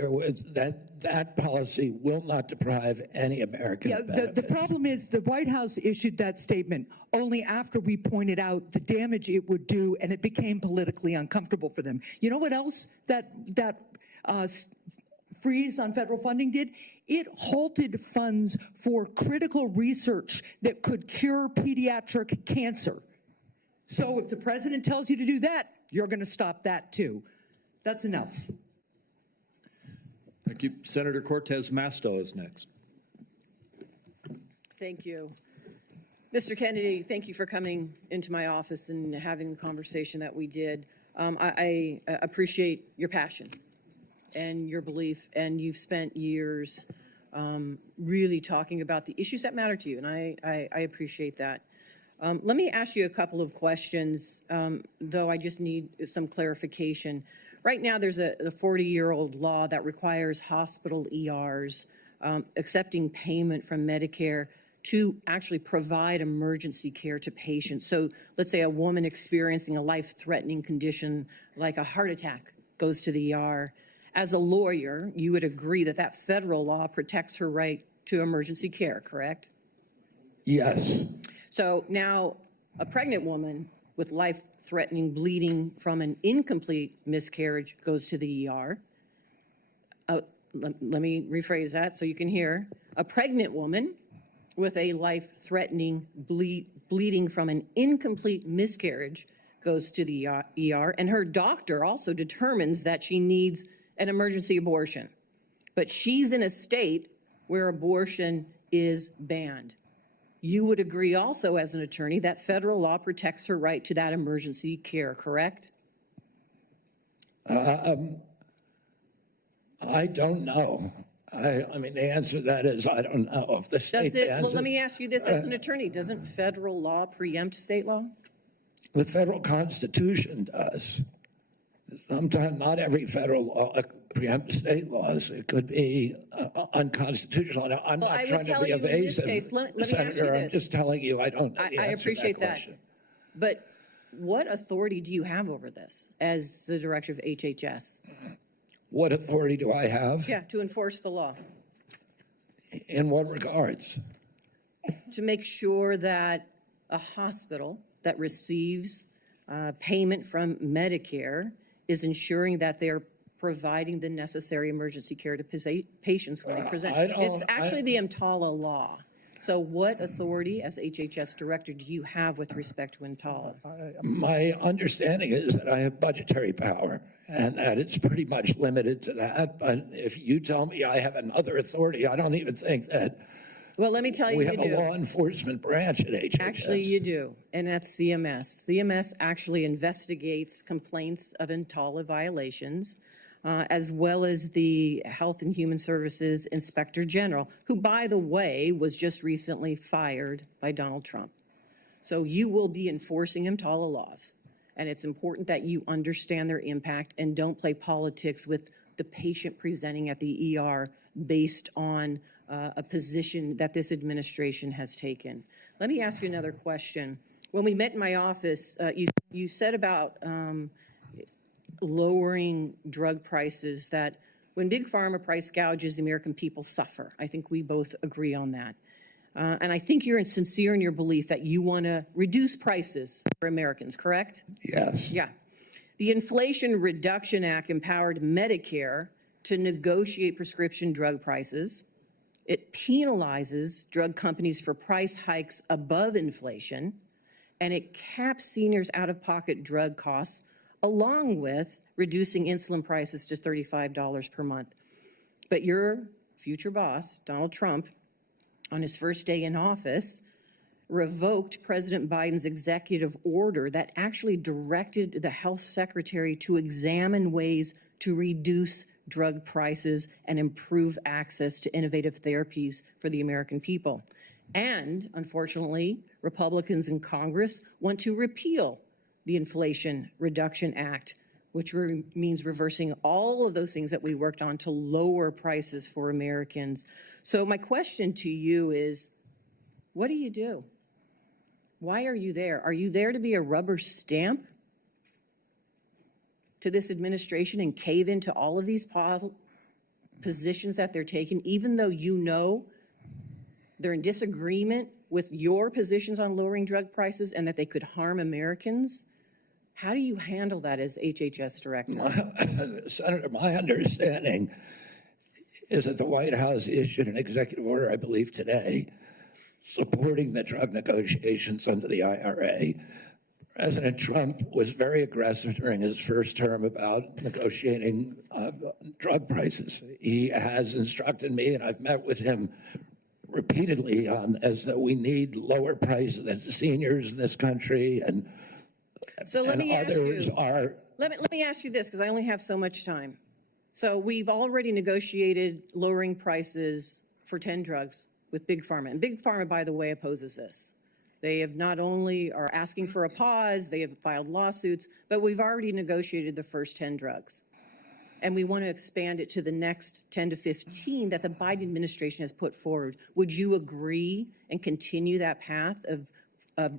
that policy will not deprive any American of benefits. The problem is the White House issued that statement only after we pointed out the damage it would do, and it became politically uncomfortable for them. You know what else that freeze on federal funding did? It halted funds for critical research that could cure pediatric cancer. So if the president tells you to do that, you're going to stop that too. That's enough. Thank you. Senator Cortez Masto is next. Thank you. Mr. Kennedy, thank you for coming into my office and having the conversation that we did. I appreciate your passion and your belief, and you've spent years really talking about the issues that matter to you, and I appreciate that. Let me ask you a couple of questions, though I just need some clarification. Right now, there's a 40-year-old law that requires hospital ERs accepting payment from Medicare to actually provide emergency care to patients. So let's say a woman experiencing a life-threatening condition like a heart attack goes to the ER. As a lawyer, you would agree that that federal law protects her right to emergency care, correct? Yes. So now a pregnant woman with life-threatening bleeding from an incomplete miscarriage goes to the ER. Let me rephrase that so you can hear. A pregnant woman with a life-threatening bleeding from an incomplete miscarriage goes to the ER, and her doctor also determines that she needs an emergency abortion. But she's in a state where abortion is banned. You would agree also as an attorney that federal law protects her right to that emergency care, correct? I don't know. I mean, the answer to that is I don't know. If the state Well, let me ask you this as an attorney. Doesn't federal law preempt state law? The federal Constitution does. Sometimes not every federal law preempts state laws. It could be unconstitutional. Now, I'm not trying to be evasive, Senator. I'm just telling you I don't know the answer I appreciate to that question. But what authority do you have over this as the director of HHS? What authority do I have? Yeah, to enforce the law. In what regards? To make sure that a hospital that receives payment from Medicare is ensuring that they're providing the necessary emergency care to patients when they present. It's actually the EMTALA law. So what authority as HHS director do you have with respect to EMTALA? My understanding is that I have budgetary power and that it's pretty much limited to that. But if you tell me I have another authority, I don't even think that. Well, let me tell you, we have a law enforcement branch at HHS. Actually, you do, and that's CMS. CMS actually investigates complaints of EMTALA violations, as well as the Health and Human Services Inspector General, who, by the way, was just recently fired by Donald Trump. So you will be enforcing EMTALA laws, and it's important that you understand their impact and don't play politics with the patient presenting at the ER based on a position that this administration has taken. Let me ask you another question. When we met in my office, you said about lowering drug prices, that when Big Pharma price gouges, the American people suffer. I think we both agree on that. And I think you're sincere in your belief that you want to reduce prices for Americans, correct? Yes. Yeah. The Inflation Reduction Act empowered Medicare to negotiate prescription drug prices. It penalizes drug companies for price hikes above inflation, and it caps seniors' out-of-pocket drug costs, along with reducing insulin prices to $35 per month. But your future boss, Donald Trump, on his first day in office, revoked President Biden's executive order that actually directed the health secretary to examine ways to reduce drug prices and improve access to innovative therapies for the American people. And unfortunately, Republicans in Congress want to repeal the Inflation Reduction Act, which means reversing all of those things that we worked on to lower prices for Americans. So my question to you is, what do you do? Why are you there? Are you there to be a rubber stamp to this administration and cave into all of these positions that they're taking, even though you know they're in disagreement with your positions on lowering drug prices and that they could harm Americans? How do you handle that as HHS director? Senator, my understanding is that the White House issued an executive order, I believe today, supporting the drug negotiations under the IRA. President Trump was very aggressive during his first term about negotiating drug prices. He has instructed me, and I've met with him repeatedly as that we need lower prices than seniors in this country, and so let me ask you. Are. Let me ask you this, because I only have so much time. So we've already negotiated lowering prices for 10 drugs with Big Pharma, and Big Pharma, by the way, opposes this. They have not only are asking for a pause, they have filed lawsuits, but we've already negotiated the first 10 drugs. And we want to expand it to the next 10 to 15 that the Biden administration has put forward. Would you agree and continue that path of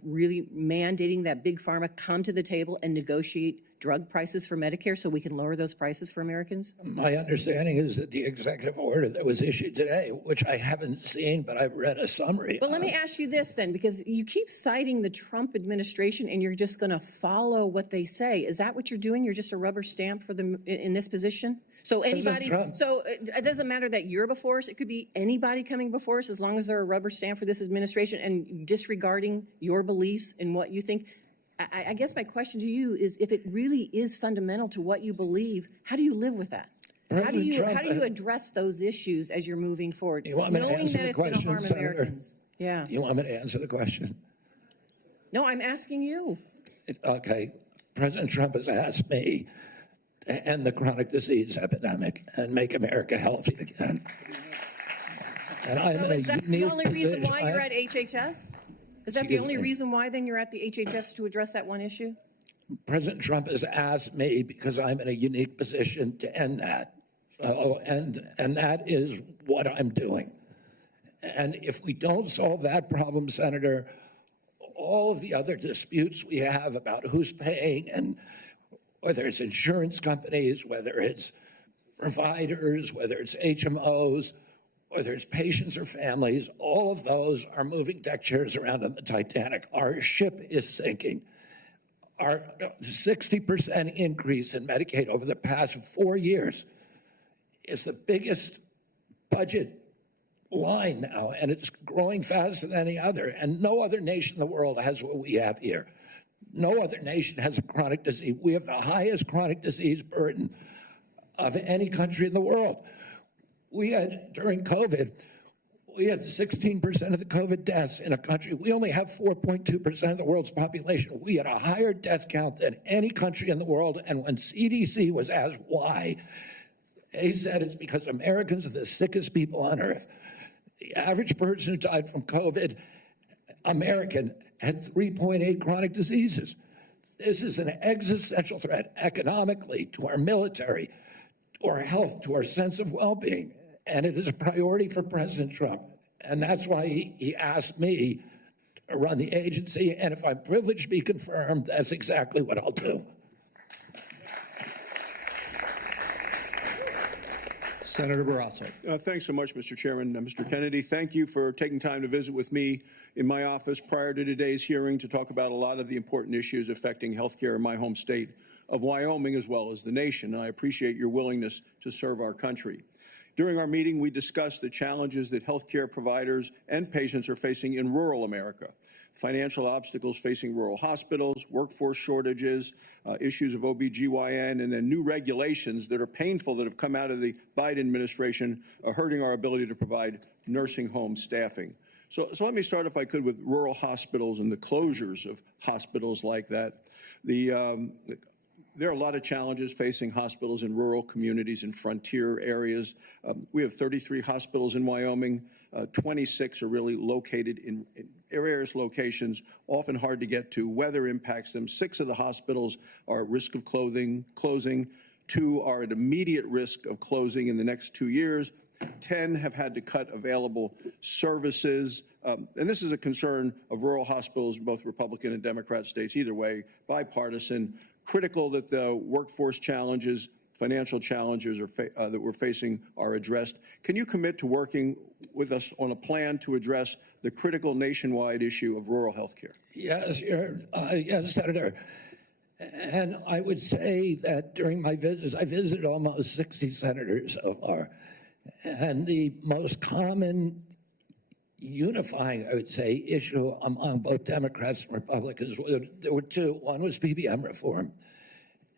really mandating that Big Pharma come to the table and negotiate drug prices for Medicare so we can lower those prices for Americans? My understanding is that the executive order that was issued today, which I haven't seen, but I've read a summary. Well, let me ask you this then, because you keep citing the Trump administration and you're just going to follow what they say. Is that what you're doing? You're just a rubber stamp for them in this position? So anybody, so it doesn't matter that you're before us. It could be anybody coming before us, as long as they're a rubber stamp for this administration and disregarding your beliefs and what you think. I guess my question to you is, if it really is fundamental to what you believe, how do you live with that? How do you address those issues as you're moving forward, knowing that it's going to harm Americans? Yeah. You want me to answer the question? No, I'm asking you. Okay. President Trump has asked me to end the chronic disease epidemic and make America healthy again. And I'm in a unique position. Is that the only reason why you're at HHS? Is that the only reason why then you're at the HHS, to address that one issue? President Trump has asked me because I'm in a unique position to end that. And that is what I'm doing. And if we don't solve that problem, Senator, all of the other disputes we have about who's paying, and whether it's insurance companies, whether it's providers, whether it's HMOs, whether it's patients or families, all of those are moving deck chairs around on the Titanic. Our ship is sinking. Our 60% increase in Medicaid over the past 4 years is the biggest budget line now, and it's growing faster than any other. And no other nation in the world has what we have here. No other nation has a chronic disease. We have the highest chronic disease burden of any country in the world. We had, during COVID, we had 16% of the COVID deaths in a country. We only have 4.2% of the world's population. We had a higher death count than any country in the world. And when CDC was asked why, they said it's because Americans are the sickest people on earth. The average person who died from COVID, American, had 3.8 chronic diseases. This is an existential threat economically, to our military, to our health, to our sense of well-being. And it is a priority for President Trump. And that's why he asked me to run the agency. And if I'm privileged to be confirmed, that's exactly what I'll do. Senator Barrasso. Thanks so much, Mr. Chairman. Mr. Kennedy, thank you for taking time to visit with me in my office prior to today's hearing to talk about a lot of the important issues affecting healthcare in my home state of Wyoming, as well as the nation. I appreciate your willingness to serve our country. During our meeting, we discussed the challenges that healthcare providers and patients are facing in rural America. Financial obstacles facing rural hospitals, workforce shortages, issues of OBGYN, and then new regulations that are painful that have come out of the Biden administration are hurting our ability to provide nursing home staffing. So let me start, if I could, with rural hospitals and the closures of hospitals like that. There are a lot of challenges facing hospitals in rural communities and frontier areas. We have 33 hospitals in Wyoming. 26 are really located in various locations, often hard to get to. Weather impacts them. 6 of the hospitals are at risk of closing. 2 are at immediate risk of closing in the next 2 years. 10 have had to cut available services. And this is a concern of rural hospitals in both Republican and Democrat states, either way, bipartisan. Critical that the workforce challenges, financial challenges that we're facing are addressed. Can you commit to working with us on a plan to address the critical nationwide issue of rural health care? Yes, yes, Senator. And I would say that during my visits, I visited almost 60 senators so far. And the most common unifying, I would say, issue among both Democrats and Republicans, there were 2. One was PBM reform,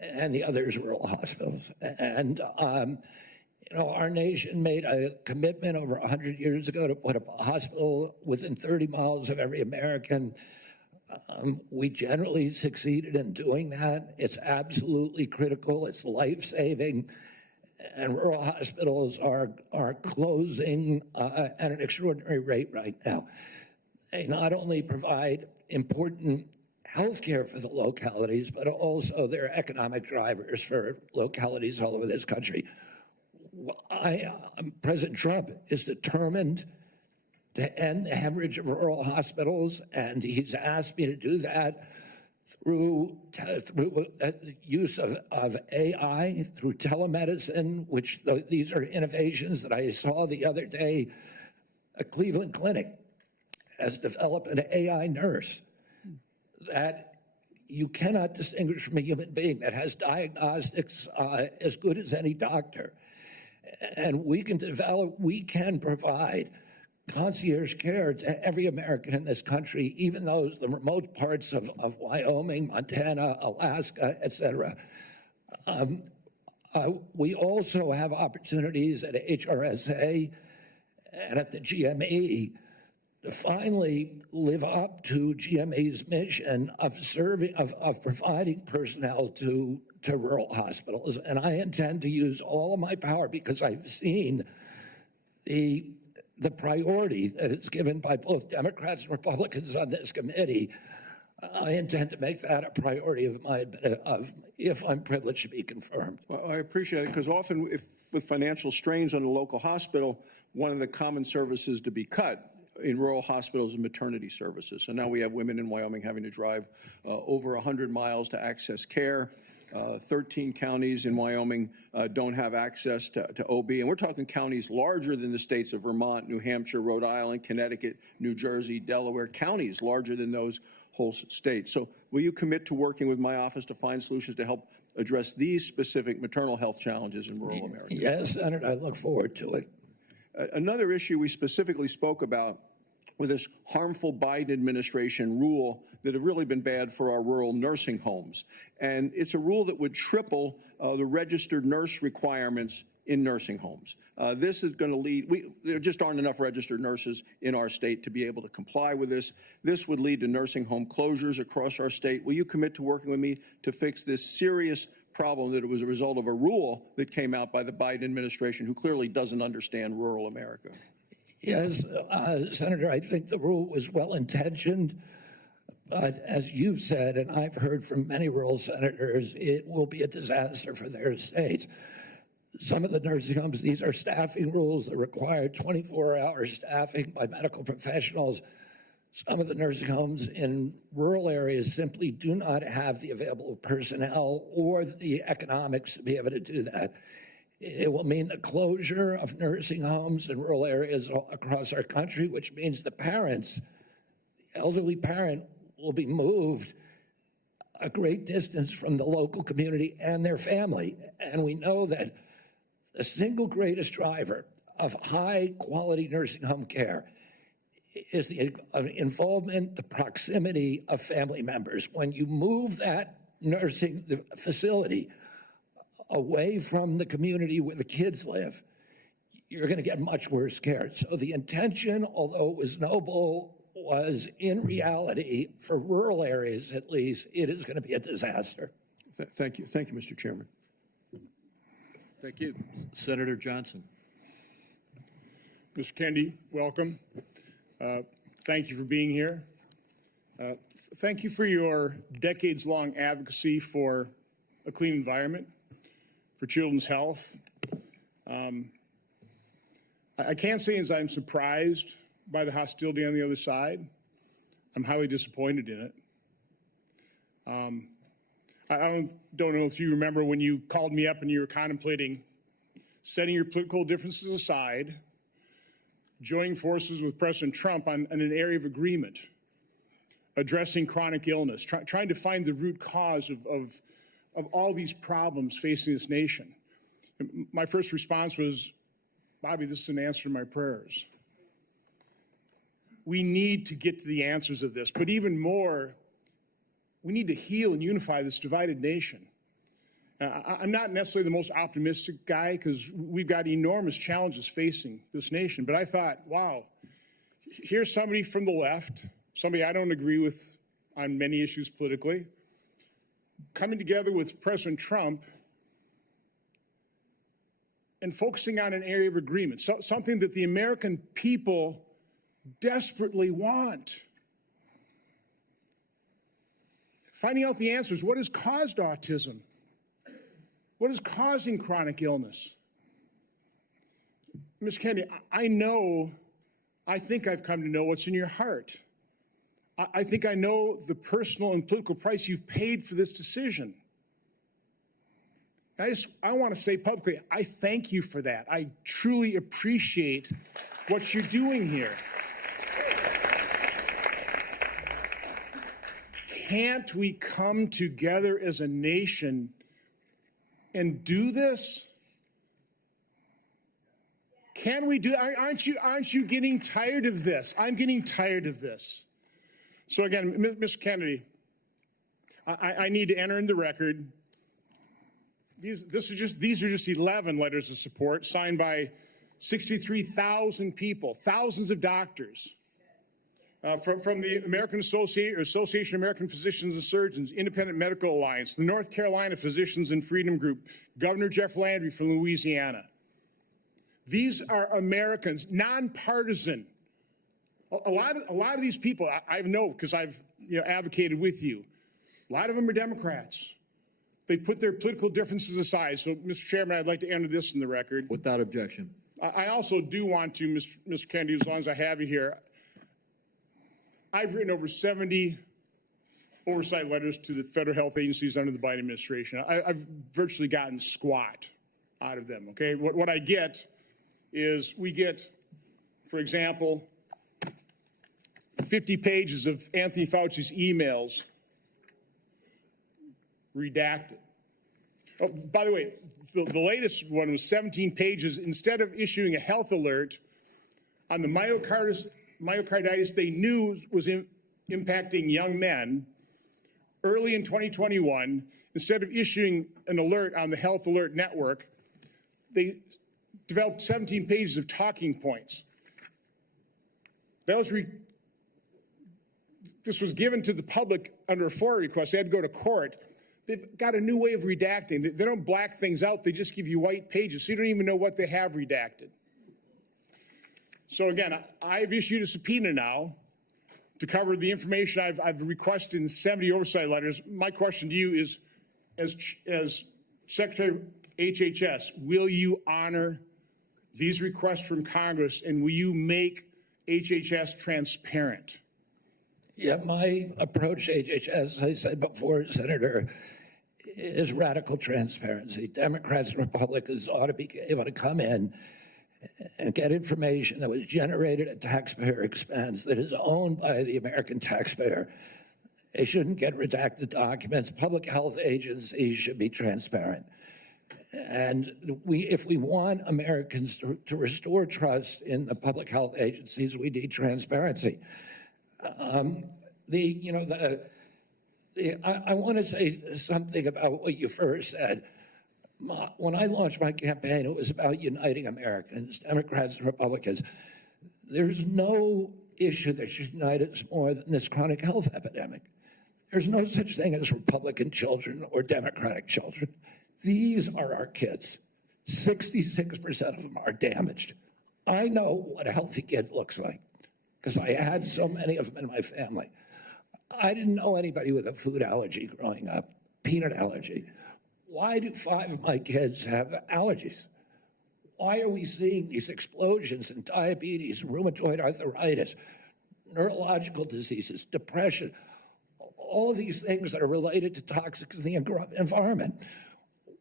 and the other is rural hospitals. And, our nation made a commitment over 100 years ago to put up a hospital within 30 miles of every American. We generally succeeded in doing that. It's absolutely critical. It's life-saving. And rural hospitals are closing at an extraordinary rate right now. They not only provide important health care for the localities, but also they're economic drivers for localities all over this country. President Trump is determined to end the hemorrhage of rural hospitals, and he's asked me to do that through the use of AI, through telemedicine, which these are innovations that I saw the other day. A Cleveland clinic has developed an AI nurse that you cannot distinguish from a human being, that has diagnostics as good as any doctor. And we can provide concierge care to every American in this country, even those the remote parts of Wyoming, Montana, Alaska, et cetera. We also have opportunities at HRSA and at the GME to finally live up to GME's mission of providing personnel to rural hospitals. And I intend to use all of my power, because I've seen the priority that is given by both Democrats and Republicans on this committee. I intend to make that a priority if I'm privileged to be confirmed. Well, I appreciate it, because often with financial strains on a local hospital, one of the common services to be cut in rural hospitals is maternity services. So now we have women in Wyoming having to drive over 100 miles to access care. 13 counties in Wyoming don't have access to OB. And we're talking counties larger than the states of Vermont, New Hampshire, Rhode Island, Connecticut, New Jersey, Delaware, counties larger than those whole states. So will you commit to working with my office to find solutions to help address these specific maternal health challenges in rural America? Yes, Senator, I look forward to it. Another issue we specifically spoke about with this harmful Biden administration rule that have really been bad for our rural nursing homes. And it's a rule that would triple the registered nurse requirements in nursing homes. This is going to lead, there just aren't enough registered nurses in our state to be able to comply with this. This would lead to nursing home closures across our state. Will you commit to working with me to fix this serious problem that it was a result of a rule that came out by the Biden administration, who clearly doesn't understand rural America? Yes, Senator, I think the rule was well-intentioned, but as you've said, and I've heard from many rural senators, it will be a disaster for their states. Some of the nursing homes, these are staffing rules that require 24-hour staffing by medical professionals. Some of the nursing homes in rural areas simply do not have the available personnel or the economics to be able to do that. It will mean the closure of nursing homes in rural areas across our country, which means the parents, the elderly parent, will be moved a great distance from the local community and their family. And we know that The single greatest driver of high-quality nursing home care is the involvement, the proximity of family members. When you move that nursing facility away from the community where the kids live, you're going to get much worse care. So the intention, although it was noble, was in reality, for rural areas at least, it is going to be a disaster. Thank you. Thank you, Mr. Chairman. Thank you. Senator Johnson. Mr. Kennedy, welcome. Thank you for being here. Thank you for your decades-long advocacy for a clean environment, for children's health. I can't say as I'm surprised by the hostility on the other side. I'm highly disappointed in it. I don't know if you remember when you called me up and you were contemplating setting your political differences aside, joining forces with President Trump on an area of agreement, addressing chronic illness, trying to find the root cause of all these problems facing this nation. My first response was, Bobby, this is an answer to my prayers. We need to get to the answers of this, but even more, we need to heal and unify this divided nation. I'm not necessarily the most optimistic guy because we've got enormous challenges facing this nation, but I thought, wow, here's somebody from the left, somebody I don't agree with on many issues politically, coming together with President Trump and focusing on an area of agreement, something that the American people desperately want. Finding out the answers. What has caused autism? What is causing chronic illness? Ms. Kennedy, I think I've come to know what's in your heart. I think I know the personal and political price you've paid for this decision. I want to say publicly, I thank you for that. I truly appreciate what you're doing here. Can't we come together as a nation and do this? Can we do? Aren't you getting tired of this? I'm getting tired of this. So again, Mr. Kennedy, I need to enter in the record. These are just 11 letters of support signed by 63,000 people, thousands of doctors. From the American Association of American Physicians and Surgeons, Independent Medical Alliance, the North Carolina Physicians and Freedom Group, Governor Jeff Landry from Louisiana. These are Americans, nonpartisan. A lot of these people, I know because I've advocated with you. A lot of them are Democrats. They put their political differences aside. So, Mr. Chairman, I'd like to enter this in the record. Without objection. I also do want to, Mr. Kennedy, as long as I have you here, I've written over 70 oversight letters to the federal health agencies under the Biden administration. I've virtually gotten squat out of them, okay? What I get is we get, for example, 50 pages of Anthony Fauci's emails redacted. Oh, by the way, the latest one was 17 pages. Instead of issuing a health alert on the myocarditis they knew was impacting young men early in 2021, instead of issuing an alert on the Health Alert Network, they developed 17 pages of talking points. This was given to the public under a FOIA request. They had to go to court. They've got a new way of redacting. They don't black things out. They just give you white pages, so you don't even know what they have redacted. So again, I've issued a subpoena now to cover the information I've requested in 70 oversight letters. My question to you is, as Secretary of HHS, will you honor these requests from Congress, and will you make HHS transparent? Yeah, my approach to HHS, as I said before, Senator, is radical transparency. Democrats and Republicans ought to be able to come in and get information that was generated at taxpayer expense, that is owned by the American taxpayer. They shouldn't get redacted documents. Public health agencies should be transparent. And if we want Americans to restore trust in the public health agencies, we need transparency. I want to say something about what you first said. When I launched my campaign, it was about uniting Americans, Democrats and Republicans. There's no issue that should unite us more than this chronic health epidemic. There's no such thing as Republican children or Democratic children. These are our kids. 66% of them are damaged. I know what a healthy kid looks like because I had so many of them in my family. I didn't know anybody with a food allergy growing up, peanut allergy. Why do 5 of my kids have allergies? Why are we seeing these explosions in diabetes, rheumatoid arthritis, neurological diseases, depression, all of these things that are related to toxics in the environment?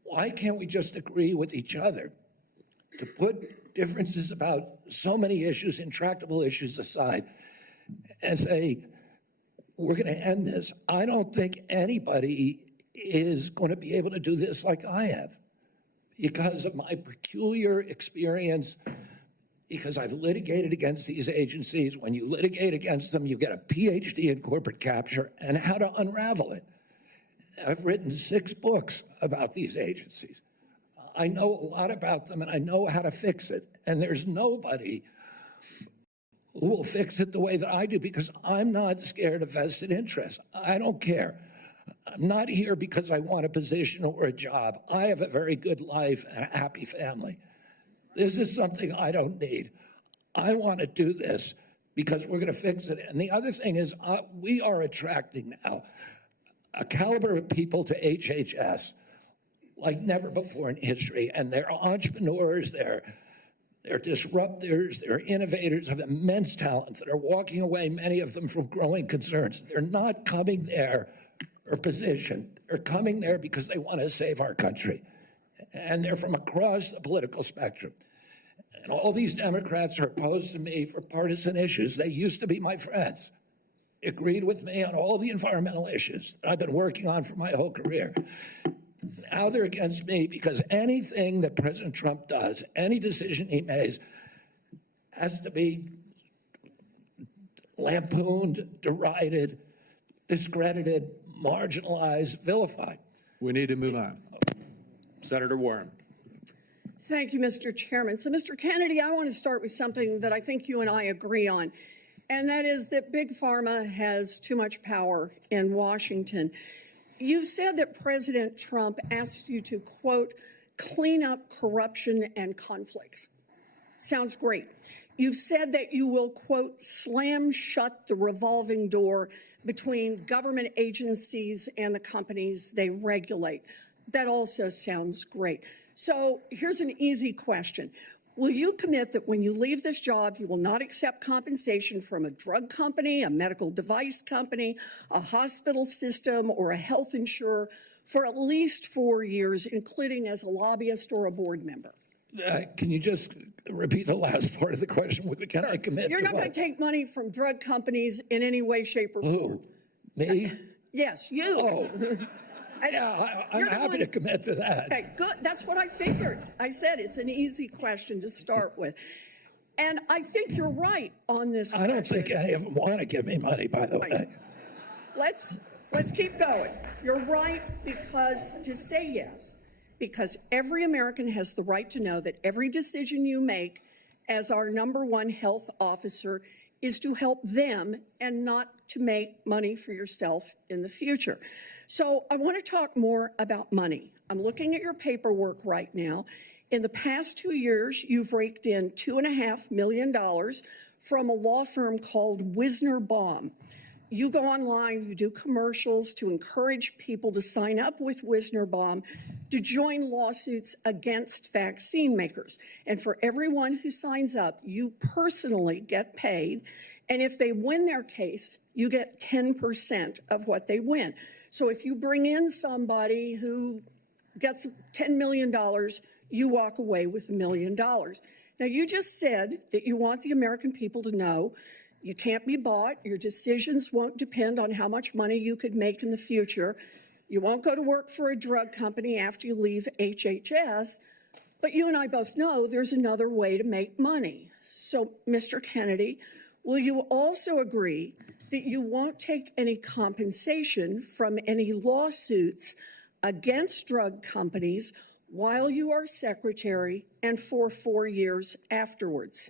Why can't we just agree with each other to put differences about so many issues, intractable issues aside, and say, we're going to end this? I don't think anybody is going to be able to do this like I have because of my peculiar experience, because I've litigated against these agencies. When you litigate against them, you get a PhD in corporate capture and how to unravel it. I've written 6 books about these agencies. I know a lot about them and I know how to fix it. And there's nobody who will fix it the way that I do because I'm not scared of vested interests. I don't care. I'm not here because I want a position or a job. I have a very good life and a happy family. This is something I don't need. I want to do this because we're going to fix it. And the other thing is we are attracting now a caliber of people to HHS like never before in history. And they're entrepreneurs, they're disruptors, they're innovators of immense talent that are walking away, many of them from growing concerns. They're not coming there for position. They're coming there because they want to save our country. And they're from across the political spectrum. And all these Democrats are opposed to me for partisan issues. They used to be my friends. Agreed with me on all the environmental issues that I've been working on for my whole career. Now they're against me because anything that President Trump does, any decision he makes, has to be lampooned, derided, discredited, marginalized, vilified. We need to move on. Senator Warren. Thank you, Mr. Chairman. So, Mr. Kennedy, I want to start with something that I think you and I agree on. And that is that Big Pharma has too much power in Washington. You've said that President Trump asked you to, quote, clean up corruption and conflicts. Sounds great. You've said that you will, quote, slam shut the revolving door between government agencies and the companies they regulate. That also sounds great. So here's an easy question. Will you commit that when you leave this job, you will not accept compensation from a drug company, a medical device company, a hospital system, or a health insurer for at least 4 years, including as a lobbyist or a board member? Can you just repeat the last part of the question? Can I commit You're to not going to take money from drug companies in any way, shape, or form. Who? Me? Yes, you. Oh. Yeah, I'm happy to commit to that. Okay, good. That's what I figured. I said it's an easy question to start with. And I think you're right on this question. I don't think any of them want to give me money, by the way. Let's keep going. You're right because to say yes, because every American has the right to know that every decision you make as our #1 health officer is to help them and not to make money for yourself in the future. So I want to talk more about money. I'm looking at your paperwork right now. In the past 2 years, you've raked in $2.5 million from a law firm called Wisner Baum. You go online, you do commercials to encourage people to sign up with Wisner Baum to join lawsuits against vaccine makers. And for everyone who signs up, you personally get paid. And if they win their case, you get 10% of what they win. So if you bring in somebody who gets $10 million, you walk away with $1 million. Now, you just said that you want the American people to know you can't be bought. Your decisions won't depend on how much money you could make in the future. You won't go to work for a drug company after you leave HHS, but you and I both know there's another way to make money. So, Mr. Kennedy, will you also agree that you won't take any compensation from any lawsuits against drug companies while you are secretary and for 4 years afterwards?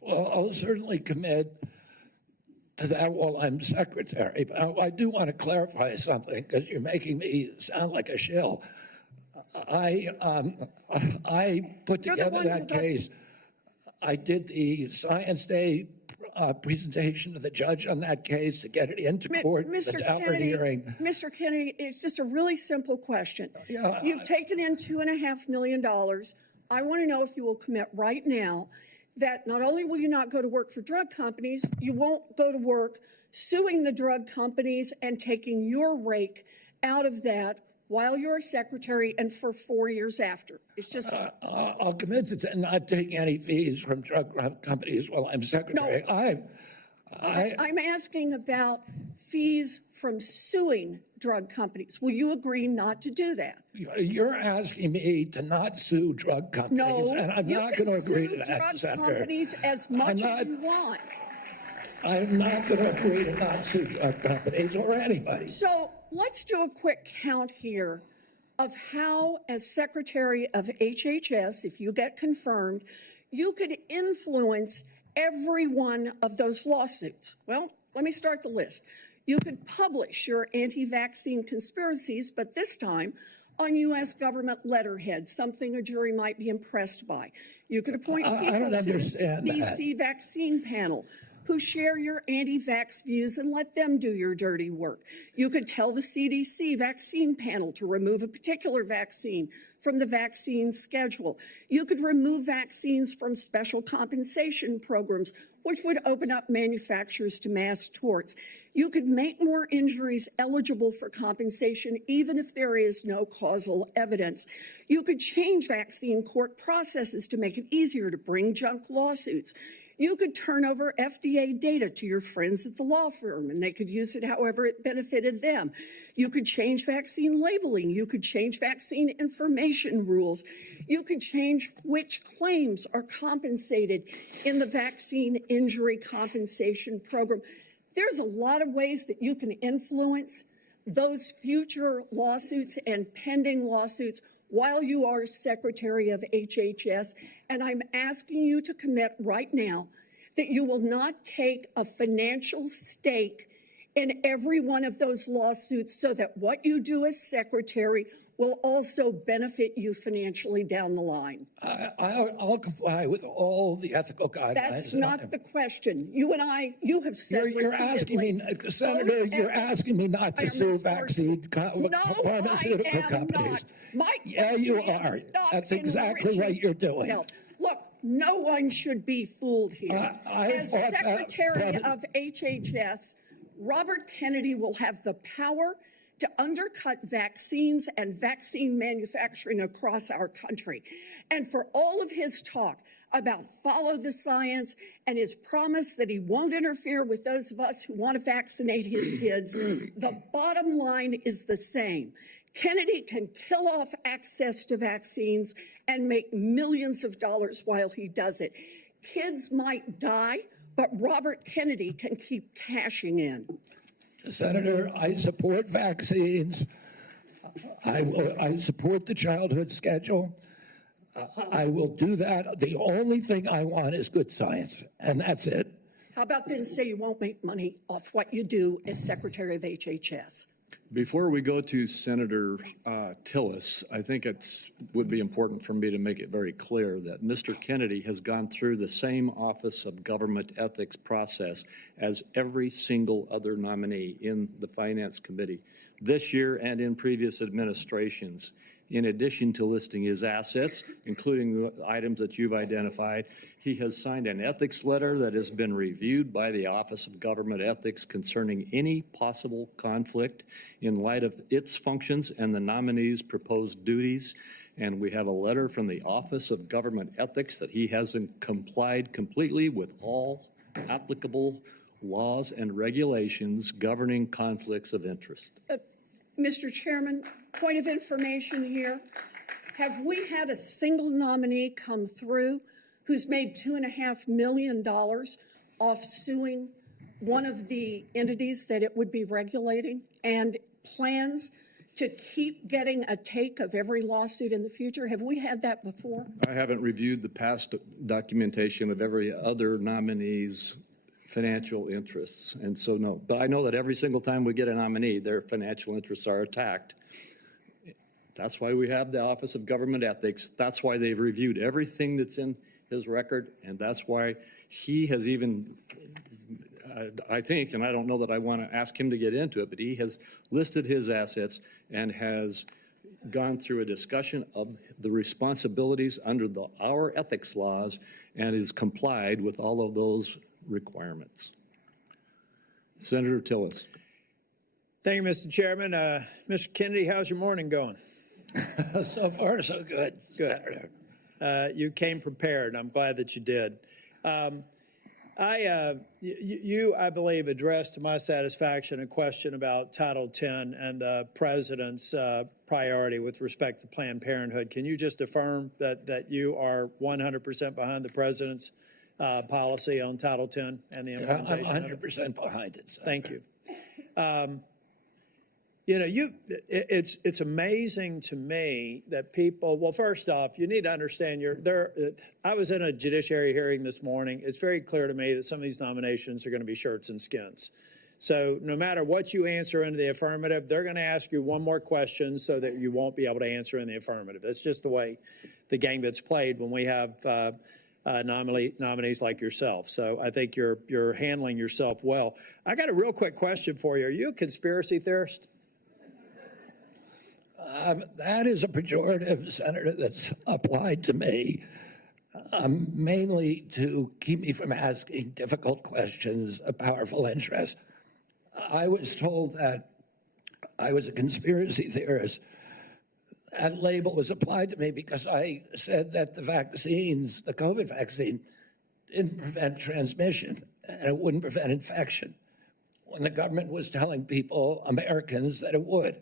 Well, I'll certainly commit to that while I'm secretary. But I do want to clarify something because you're making me sound like a shill. I put together that case. I did the Science Day presentation to the judge on that case to get it into court. Mr. Kennedy, it's just a really simple question. You've taken in $2.5 million. I want to know if you will commit right now that not only will you not go to work for drug companies, you won't go to work suing the drug companies and taking your rake out of that while you're secretary and for 4 years after. It's just... I'll commit to not taking any fees from drug companies while I'm secretary. No. I'm asking about fees from suing drug companies. Will you agree not to do that? You're asking me to not sue drug companies, no, and I'm not going to agree to that, drug Senator. Companies as much as you want. I'm not going to agree to not sue drug companies or anybody. So let's do a quick count here of how, as Secretary of HHS, if you get confirmed, you could influence every one of those lawsuits. Well, let me start the list. You could publish your anti-vaccine conspiracies, but this time on U.S. government letterhead, something a jury might be impressed by. You could appoint people to the CDC vaccine panel who share your anti-vax views and let them do your dirty work. You could tell the CDC vaccine panel to remove a particular vaccine from the vaccine schedule. You could remove vaccines from special compensation programs, which would open up manufacturers to mass torts. You could make more injuries eligible for compensation even if there is no causal evidence. You could change vaccine court processes to make it easier to bring junk lawsuits. You could turn over FDA data to your friends at the law firm, and they could use it however it benefited them. You could change vaccine labeling. You could change vaccine information rules. You could change which claims are compensated in the vaccine injury compensation program. There's a lot of ways that you can influence those future lawsuits and pending lawsuits while you are Secretary of HHS, and I'm asking you to commit right now that you will not take a financial stake in every one of those lawsuits so that what you do as Secretary will also benefit you financially down the line. I'll comply with all the ethical guidelines. That's not the question. You and I, you have said you're asking me, Senator, you're asking me not to sue vaccine pharmaceutical companies. Yeah, you are. That's exactly what you're doing. No. Look, no one should be fooled here. As Secretary of HHS, Robert Kennedy will have the power to undercut vaccines and vaccine manufacturing across our country. And for all of his talk about follow the science and his promise that he won't interfere with those of us who want to vaccinate his kids, the bottom line is the same. Kennedy can kill off access to vaccines and make millions of dollars while he does it. Kids might die, but Robert Kennedy can keep cashing in. Senator, I support vaccines. I support the childhood schedule. I will do that. The only thing I want is good science, and that's it. How about then say you won't make money off what you do as Secretary of HHS? Before we go to Senator Tillis, I think it would be important for me to make it very clear that Mr. Kennedy has gone through the same Office of Government Ethics process as every single other nominee in the Finance Committee this year and in previous administrations. In addition to listing his assets, including the items that you've identified, he has signed an ethics letter that has been reviewed by the Office of Government Ethics concerning any possible conflict in light of its functions and the nominee's proposed duties. And we have a letter from the Office of Government Ethics that he hasn't complied completely with all applicable laws and regulations governing conflicts of interest. Mr. Chairman, point of information here. Have we had a single nominee come through who's made $2.5 million off suing one of the entities that it would be regulating and plans to keep getting a take of every lawsuit in the future? Have we had that before? I haven't reviewed the past documentation of every other nominee's financial interests, and so no. But I know that every single time we get a nominee, their financial interests are attacked. That's why we have the Office of Government Ethics. That's why they've reviewed everything that's in his record, and that's why he has even, I think, and I don't know that I want to ask him to get into it, but he has listed his assets and has gone through a discussion of the responsibilities under our ethics laws and is complied with all of those requirements. Senator Tillis. Thank you, Mr. Chairman. Mr. Kennedy, how's your morning going? So far, so good. Good. You came prepared. I'm glad that you did. You, I believe, addressed to my satisfaction a question about Title X and the president's priority with respect to Planned Parenthood. Can you just affirm that you are 100% behind the president's policy on Title X and the implementation? I'm 100% behind it. Senator. Thank you. You know, it's amazing to me that people, well, first off, you need to understand I was in a judiciary hearing this morning. It's very clear to me that some of these nominations are going to be shirts and skins. So no matter what you answer in the affirmative, they're going to ask you one more question so that you won't be able to answer in the affirmative. That's just the way the game gets played when we have nominees like yourself. So I think you're handling yourself well. I got a real quick question for you. Are you a conspiracy theorist? That is a pejorative, Senator, that's applied to me, mainly to keep me from asking difficult questions of powerful interests. I was told that I was a conspiracy theorist. That label was applied to me because I said that the vaccines, the COVID vaccine, didn't prevent transmission and it wouldn't prevent infection, when the government was telling people, Americans, that it would.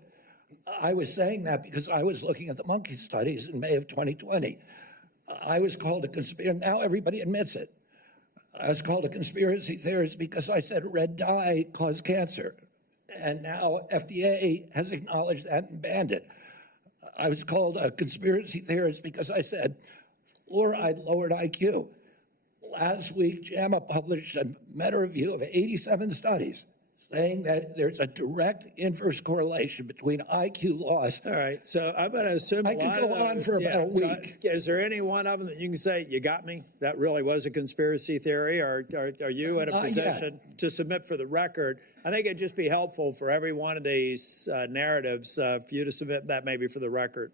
I was saying that because I was looking at the monkey studies in May of 2020. I was called a conspiracy. Now everybody admits it. I was called a conspiracy theorist because I said red dye caused cancer. And now FDA has acknowledged that and banned it. I was called a conspiracy theorist because I said fluoride lowered IQ. Last week, JAMA published a meta-review of 87 studies saying that there's a direct inverse correlation between IQ loss. All right, so I'm going to assume I could go on for about a week. So is there any one of them that you can say, you got me? That really was a conspiracy theory? Or are you in a position to submit for the record? I think it'd just be helpful for every one of these narratives for you to submit that maybe for the record.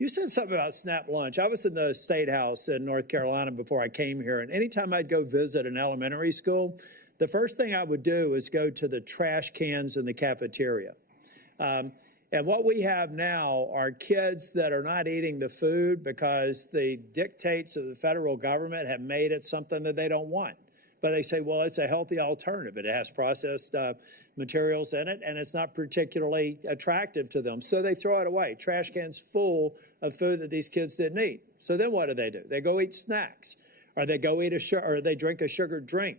You said something about SNAP lunch. I was in the State House in North Carolina before I came here, and anytime I'd go visit an elementary school, the first thing I would do is go to the trash cans in the cafeteria. And what we have now are kids that are not eating the food because the dictates of the federal government have made it something that they don't want. But they say, well, it's a healthy alternative. It has processed materials in it, and it's not particularly attractive to them. So they throw it away. Trash cans full of food that these kids didn't eat. So then what do? They go eat snacks, or they go eat or they drink a sugared drink.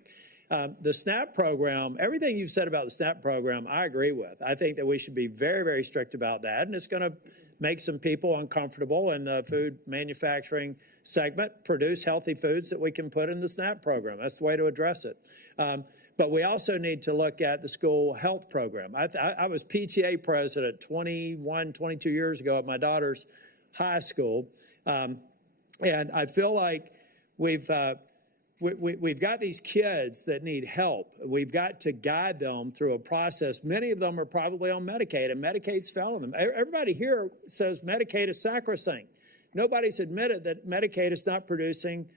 The SNAP program, everything you've said about the SNAP program, I agree with. I think that we should be very, very strict about that, and it's going to make some people uncomfortable in the food manufacturing segment, produce healthy foods that we can put in the SNAP program. That's the way to address it. But we also need to look at the school health program. I was PTA president 22 years ago at my daughter's high school, and I feel like we've got these kids that need help. We've got to guide them through a process. Many of them are probably on Medicaid, and Medicaid's failing them. Everybody here says Medicaid is sacrosanct. Nobody's admitted that Medicaid is not producing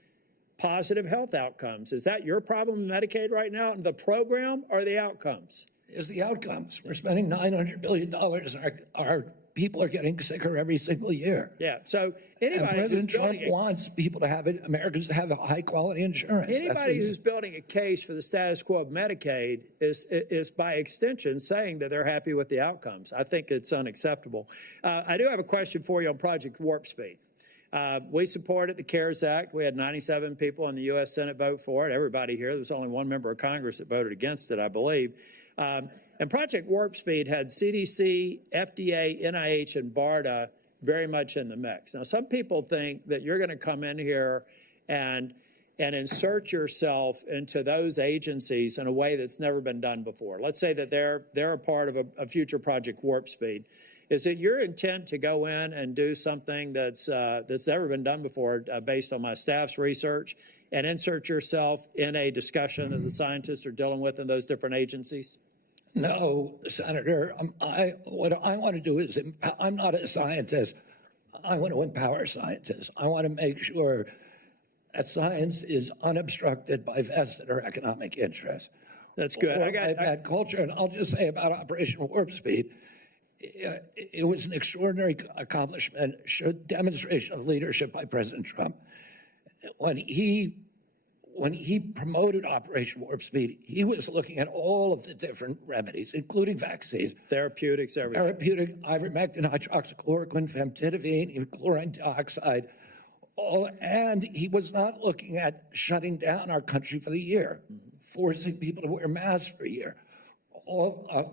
positive health outcomes. Is that your problem with Medicaid right now? The program or the outcomes? Is the outcomes. We're spending $900 billion in our people are getting sicker every single year. Yeah. So And anybody who's President Trump building wants people to have it, Americans to have high quality insurance. That's what anybody he's- who's building a case for the status quo of Medicaid is by extension saying that they're happy with the outcomes. I think it's unacceptable. I do have a question for you on Project Warp Speed. We supported the CARES Act. We had 97 people in the U.S. Senate vote for it. Everybody here. There was only one member of Congress that voted against it, I believe. And Project Warp Speed had CDC, FDA, NIH, and BARDA very much in the mix. Now, some people think that you're going to come in here and insert yourself into those agencies in a way that's never been done before. Let's say that they're a part of a future Project Warp Speed. Is it your intent to go in and do something that's never been done before, based on my staff's research, and insert yourself in a discussion that the scientists are dealing with in those different agencies? No, Senator. What I want to do is, I'm not a scientist. I want to empower scientists. I want to make sure that science is unobstructed by vested or economic interests. That's good. Or by bad culture. And I'll just say about Operation Warp Speed, it was an extraordinary accomplishment, demonstration of leadership by President Trump. When he promoted Operation Warp Speed, he was looking at all of the different remedies, including vaccines. Therapeutics, everything. Therapeutic, ivermectin, hydroxychloroquine, famotidine, even chlorine dioxide. And he was not looking at shutting down our country for the year, forcing people to wear masks for a year,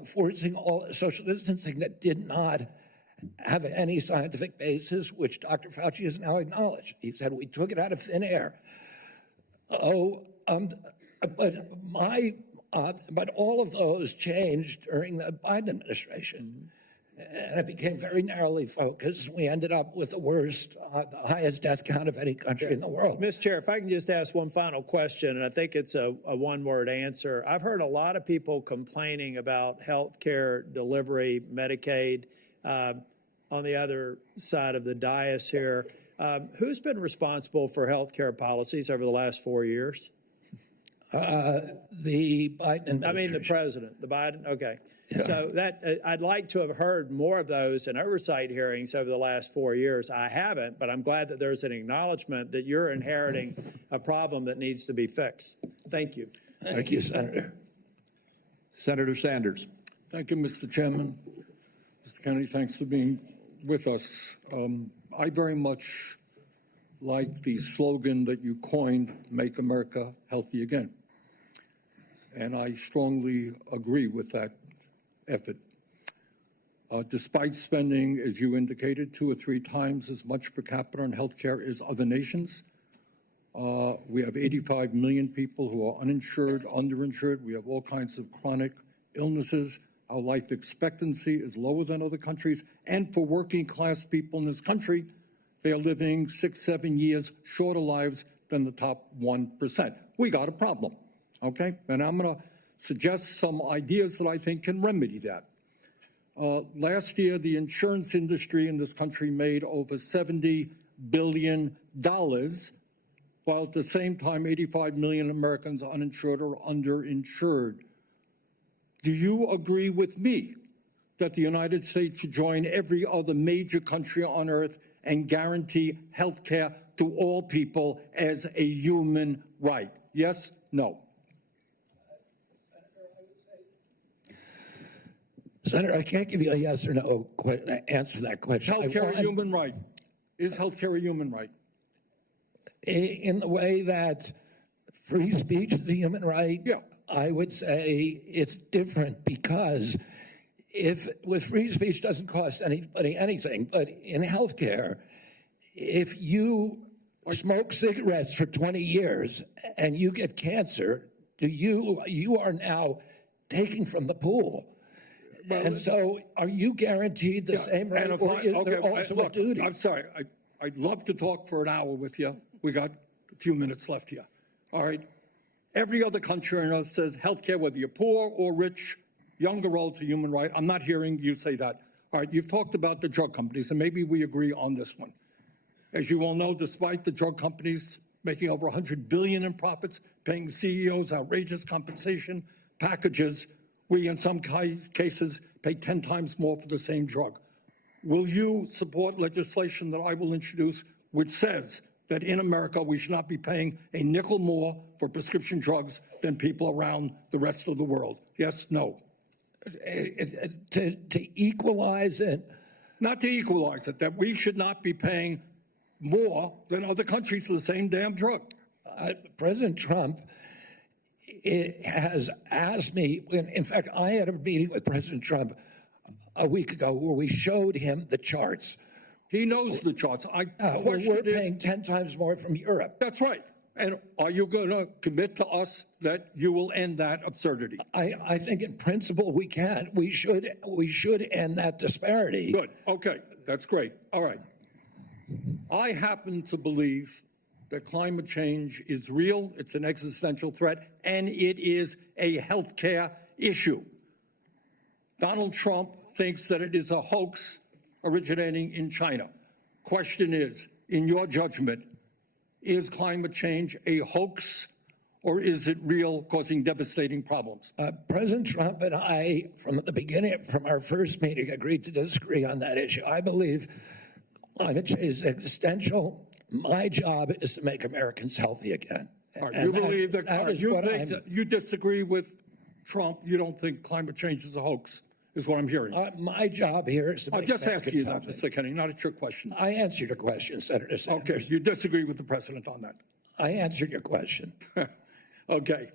forcing all social distancing that did not have any scientific basis, which Dr. Fauci has now acknowledged. He said we took it out of thin air. But all of those changed during the Biden administration. And it became very narrowly focused. We ended up with the highest death count of any country in the world. Mr. Chair, if I can just ask one final question, and I think it's a one-word answer. I've heard a lot of people complaining about health care delivery, Medicaid. On the other side of the dais here, who's been responsible for health care policies over the last 4 years? The Biden administration. I mean, the president, the Biden. Okay. Yeah. So I'd like to have heard more of those in oversight hearings over the last 4 years. I haven't, but I'm glad that there's an acknowledgement that you're inheriting a problem that needs to be fixed. Thank you. Thank you, Senator. Senator Sanders. Thank you, Mr. Chairman. Mr. Kennedy, thanks for being with us. I very much like the slogan that you coined, Make America Healthy Again. And I strongly agree with that effort. Despite spending, as you indicated, 2 or 3 times as much per capita on health care as other nations, we have 85 million people who are uninsured, underinsured. We have all kinds of chronic illnesses. Our life expectancy is lower than other countries. And for working class people in this country, they are living 6, 7 years shorter lives than the top 1%. We got a problem, okay? And I'm going to suggest some ideas that I think can remedy that. Last year, the insurance industry in this country made over $70 billion, while at the same time, 85 million Americans are uninsured or underinsured. Do you agree with me that the United States should join every other major country on earth and guarantee health care to all people as a human right? Yes? No? Senator, I can't give you a yes or no answer to that question. Health care a human right? Is health care a human right? In the way that free speech is a human right, yeah. I would say it's different, because with free speech doesn't cost anybody anything, but in healthcare, if you smoke cigarettes for 20 years and you get cancer, you are now taking from the pool. Well, and so are you guaranteed the same right, or is there also a duty? I'm sorry. I'd love to talk for an hour with you. We got a few minutes left here. All right. Every other country on earth says healthcare, whether you're poor or rich, young or old, is a human right. I'm not hearing you say that. All right. You've talked about the drug companies, and maybe we agree on this one. As you all know, despite the drug companies making over $100 billion in profits, paying CEOs outrageous compensation packages, we, in some cases, pay 10 times more for the same drug. will you support legislation that I will introduce which says that in America we should not be paying a nickel more for prescription drugs than people around the rest of the world? Yes, no? To equalize it? Not to equalize it, that we should not be paying more than other countries for the same damn drug. President Trump has asked me, in fact, I had a meeting with President Trump a week ago where we showed him the charts. He knows the charts. We're paying 10 times more from Europe. That's right. And are you going to commit to us that you will end that absurdity? I think in principle we can. We should end that disparity. Good. Okay. That's great. All right. I happen to believe that climate change is real, it's an existential threat, and it is a healthcare issue. Donald Trump thinks that it is a hoax originating in China. Question is, in your judgment, is climate change a hoax or is it real, causing devastating problems? President Trump and I, from the beginning, from our first meeting, agreed to disagree on that issue. I believe climate change is existential. My job is to make Americans healthy again. All right, you believe that you disagree with Trump, you don't think climate change is a hoax, is what I'm hearing. My job here is to make just Americans asking you that, healthy. Mr. Kennedy, not a trick question. I answered your question, Senator Sanders. Okay, you disagree with the president on that. I answered your question. Okay.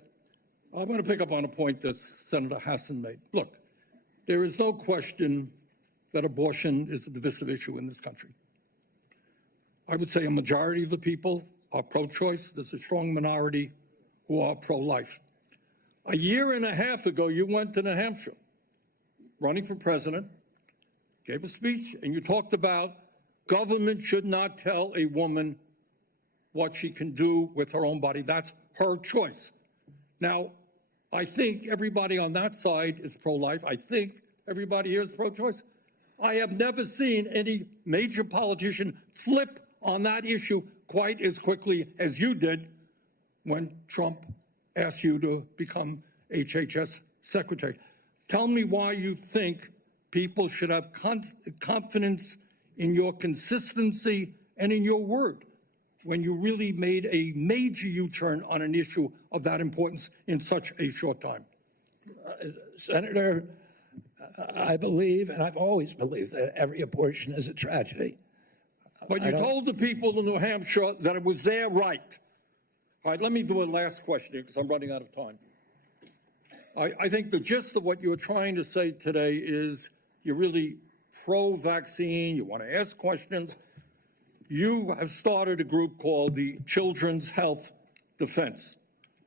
I'm going to pick up on a point that Senator Hassan made. Look, there is no question that abortion is a divisive issue in this country. I would say a majority of the people are pro-choice. There's a strong minority who are pro-life. A year and a half ago, you went to New Hampshire, running for president, gave a speech, and you talked about government should not tell a woman what she can do with her own body. That's her choice. Now, I think everybody on that side is pro-life. I think everybody here is pro-choice. I have never seen any major politician flip on that issue quite as quickly as you did when Trump asked you to become HHS secretary. Tell me why you think people should have confidence in your consistency and in your word when you really made a major U-turn on an issue of that importance in such a short time. Senator, I believe, and I've always believed, that every abortion is a tragedy. But you told the people in New Hampshire that it was their right. All right, let me do a last question here because I'm running out of time. I think the gist of what you're trying to say today is you're really pro-vaccine, you want to ask questions. You have started a group called the Children's Health Defense.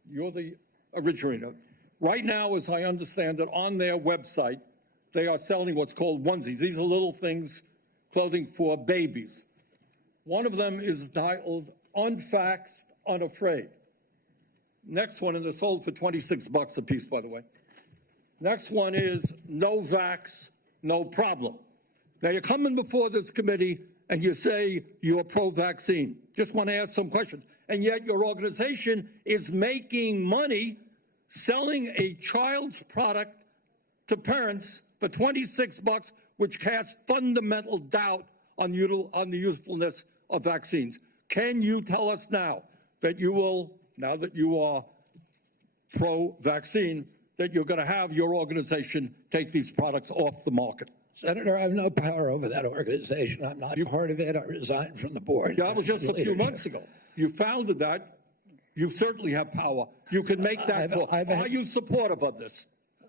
You're the originator. Right now, as I understand it, on their website, they are selling what's called onesies. These are little things, clothing for babies. One of them is titled Unvaxxed, Unafraid. Next one, and they're sold for $26 a piece, by the way. Next one is No Vax, No Problem. Now, you're coming before this committee and you say you're pro-vaccine. Just want to ask some questions. And yet your organization is making money selling a child's product to parents for $26, which casts fundamental doubt on the usefulness of vaccines. Can you tell us now that you will, now that you are pro-vaccine, that you're going to have your organization take these products off the market? Senator, I have no power over that organization. I'm not part of it. I resigned from the board. That was just a few months ago. You founded that. You certainly have power. You can make that call. Are you supportive of this?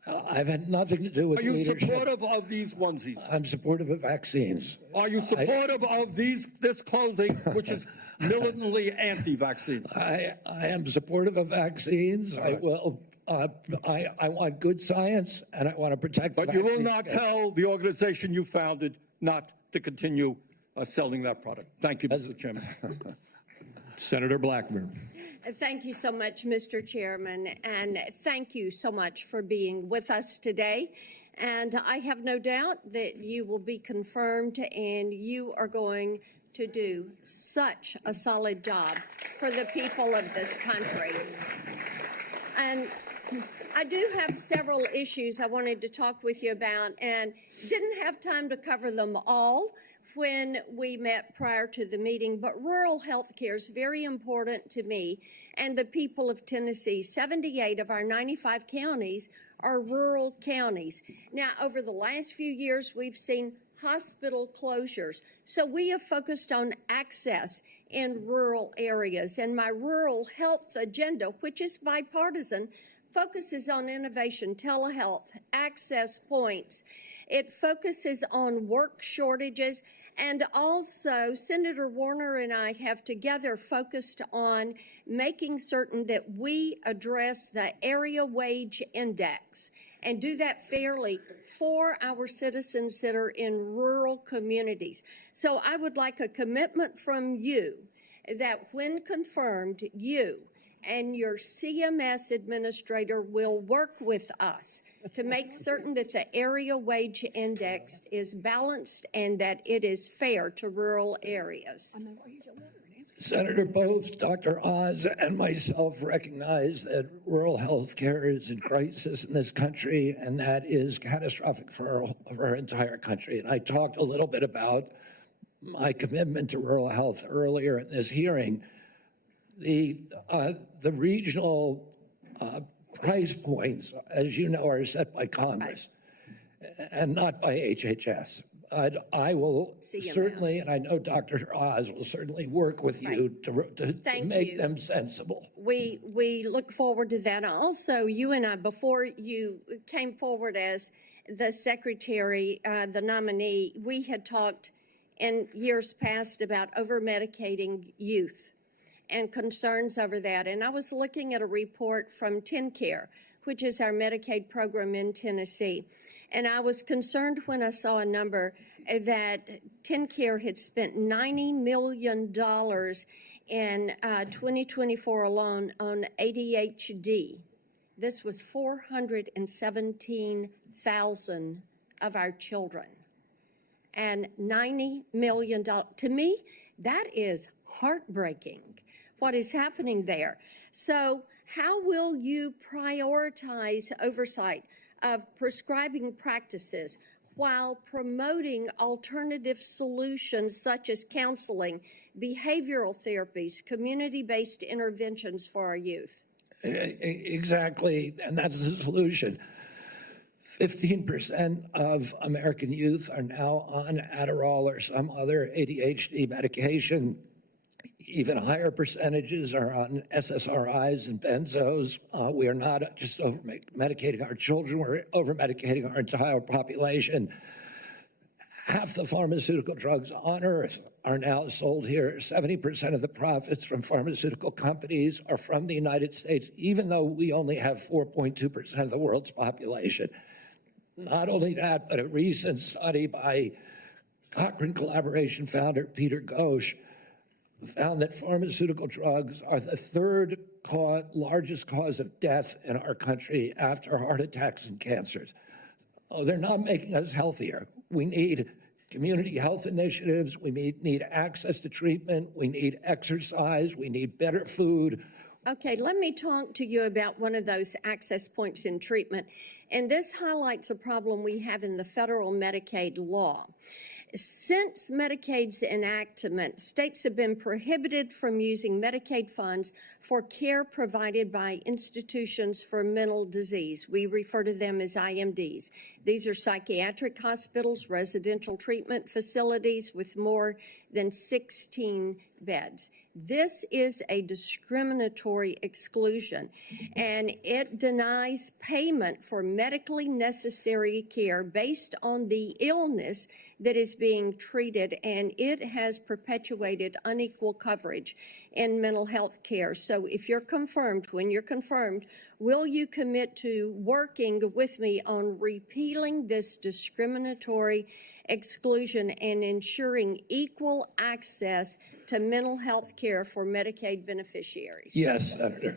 I've had nothing to do with leadership. Are you supportive of these onesies? I'm supportive of vaccines. Are you supportive of this clothing, which is militantly anti-vaccine? I am supportive of vaccines. Right. I will. I want good science, and I want to protect. But you will not tell the organization you founded not to continue selling that product. Thank you, Mr. Chairman. Senator Blackburn. Thank you so much, Mr. Chairman, and thank you so much for being with us today. And I have no doubt that you will be confirmed and you are going to do such a solid job for the people of this country. And I do have several issues I wanted to talk with you about and didn't have time to cover them all when we met prior to the meeting, but rural health care is very important to me and the people of Tennessee. 78 of our 95 counties are rural counties. Now, over the last few years, we've seen hospital closures. So we have focused on access in rural areas. And my rural health agenda, which is bipartisan, focuses on innovation, telehealth, access points. It focuses on work shortages. And also, Senator Warner and I have together focused on making certain that we address the area wage index and do that fairly for our citizens that are in rural communities. So I would like a commitment from you that when confirmed, you and your CMS administrator will work with us to make certain that the area wage index is balanced and that it is fair to rural areas. Senator, both Dr. Oz and myself recognize that rural health care is in crisis in this country, and that is catastrophic for our entire country. And I talked a little bit about my commitment to rural health earlier in this hearing. The regional price points, as you know, are set by Congress and not by HHS. I will certainly, and I know Dr. Oz will certainly work with you to make them sensible. We look forward to that. Also, you and I, before you came forward as the secretary, the nominee, we had talked in years past about over-medicating youth and concerns over that. And I was looking at a report from TennCare, which is our Medicaid program in Tennessee. And I was concerned when I saw a number that TennCare had spent $90 million in 2024 alone on ADHD. This was 417,000 of our children. And $90 million. To me, that is heartbreaking, what is happening there. So how will you prioritize oversight of prescribing practices while promoting alternative solutions such as counseling, behavioral therapies, community-based interventions for our youth? Exactly, and that's the solution. 15% of American youth are now on Adderall or some other ADHD medication. Even higher percentages are on SSRIs and benzos. We are not just over-medicating our children, we're over-medicating our entire population. Half the pharmaceutical drugs on earth are now sold here. 70% of the profits from pharmaceutical companies are from the United States, even though we only have 4.2% of the world's population. Not only that, but a recent study by Cochrane Collaboration founder Peter Ghosh found that pharmaceutical drugs are the third largest cause of death in our country after heart attacks and cancers. Oh, they're not making us healthier. We need community health initiatives. We need access to treatment. We need exercise. We need better food. Okay, let me talk to you about one of those access points in treatment. And this highlights a problem we have in the federal Medicaid law. Since Medicaid's enactment, states have been prohibited from using Medicaid funds for care provided by institutions for mental disease. We refer to them as IMDs. These are psychiatric hospitals, residential treatment facilities with more than 16 beds. This is a discriminatory exclusion, and it denies payment for medically necessary care based on the illness that is being treated, and it has perpetuated unequal coverage in mental health care. So if you're confirmed, when you're confirmed, will you commit to working with me on repealing this discriminatory exclusion and ensuring equal access to mental health care for Medicaid beneficiaries? Yes, Senator.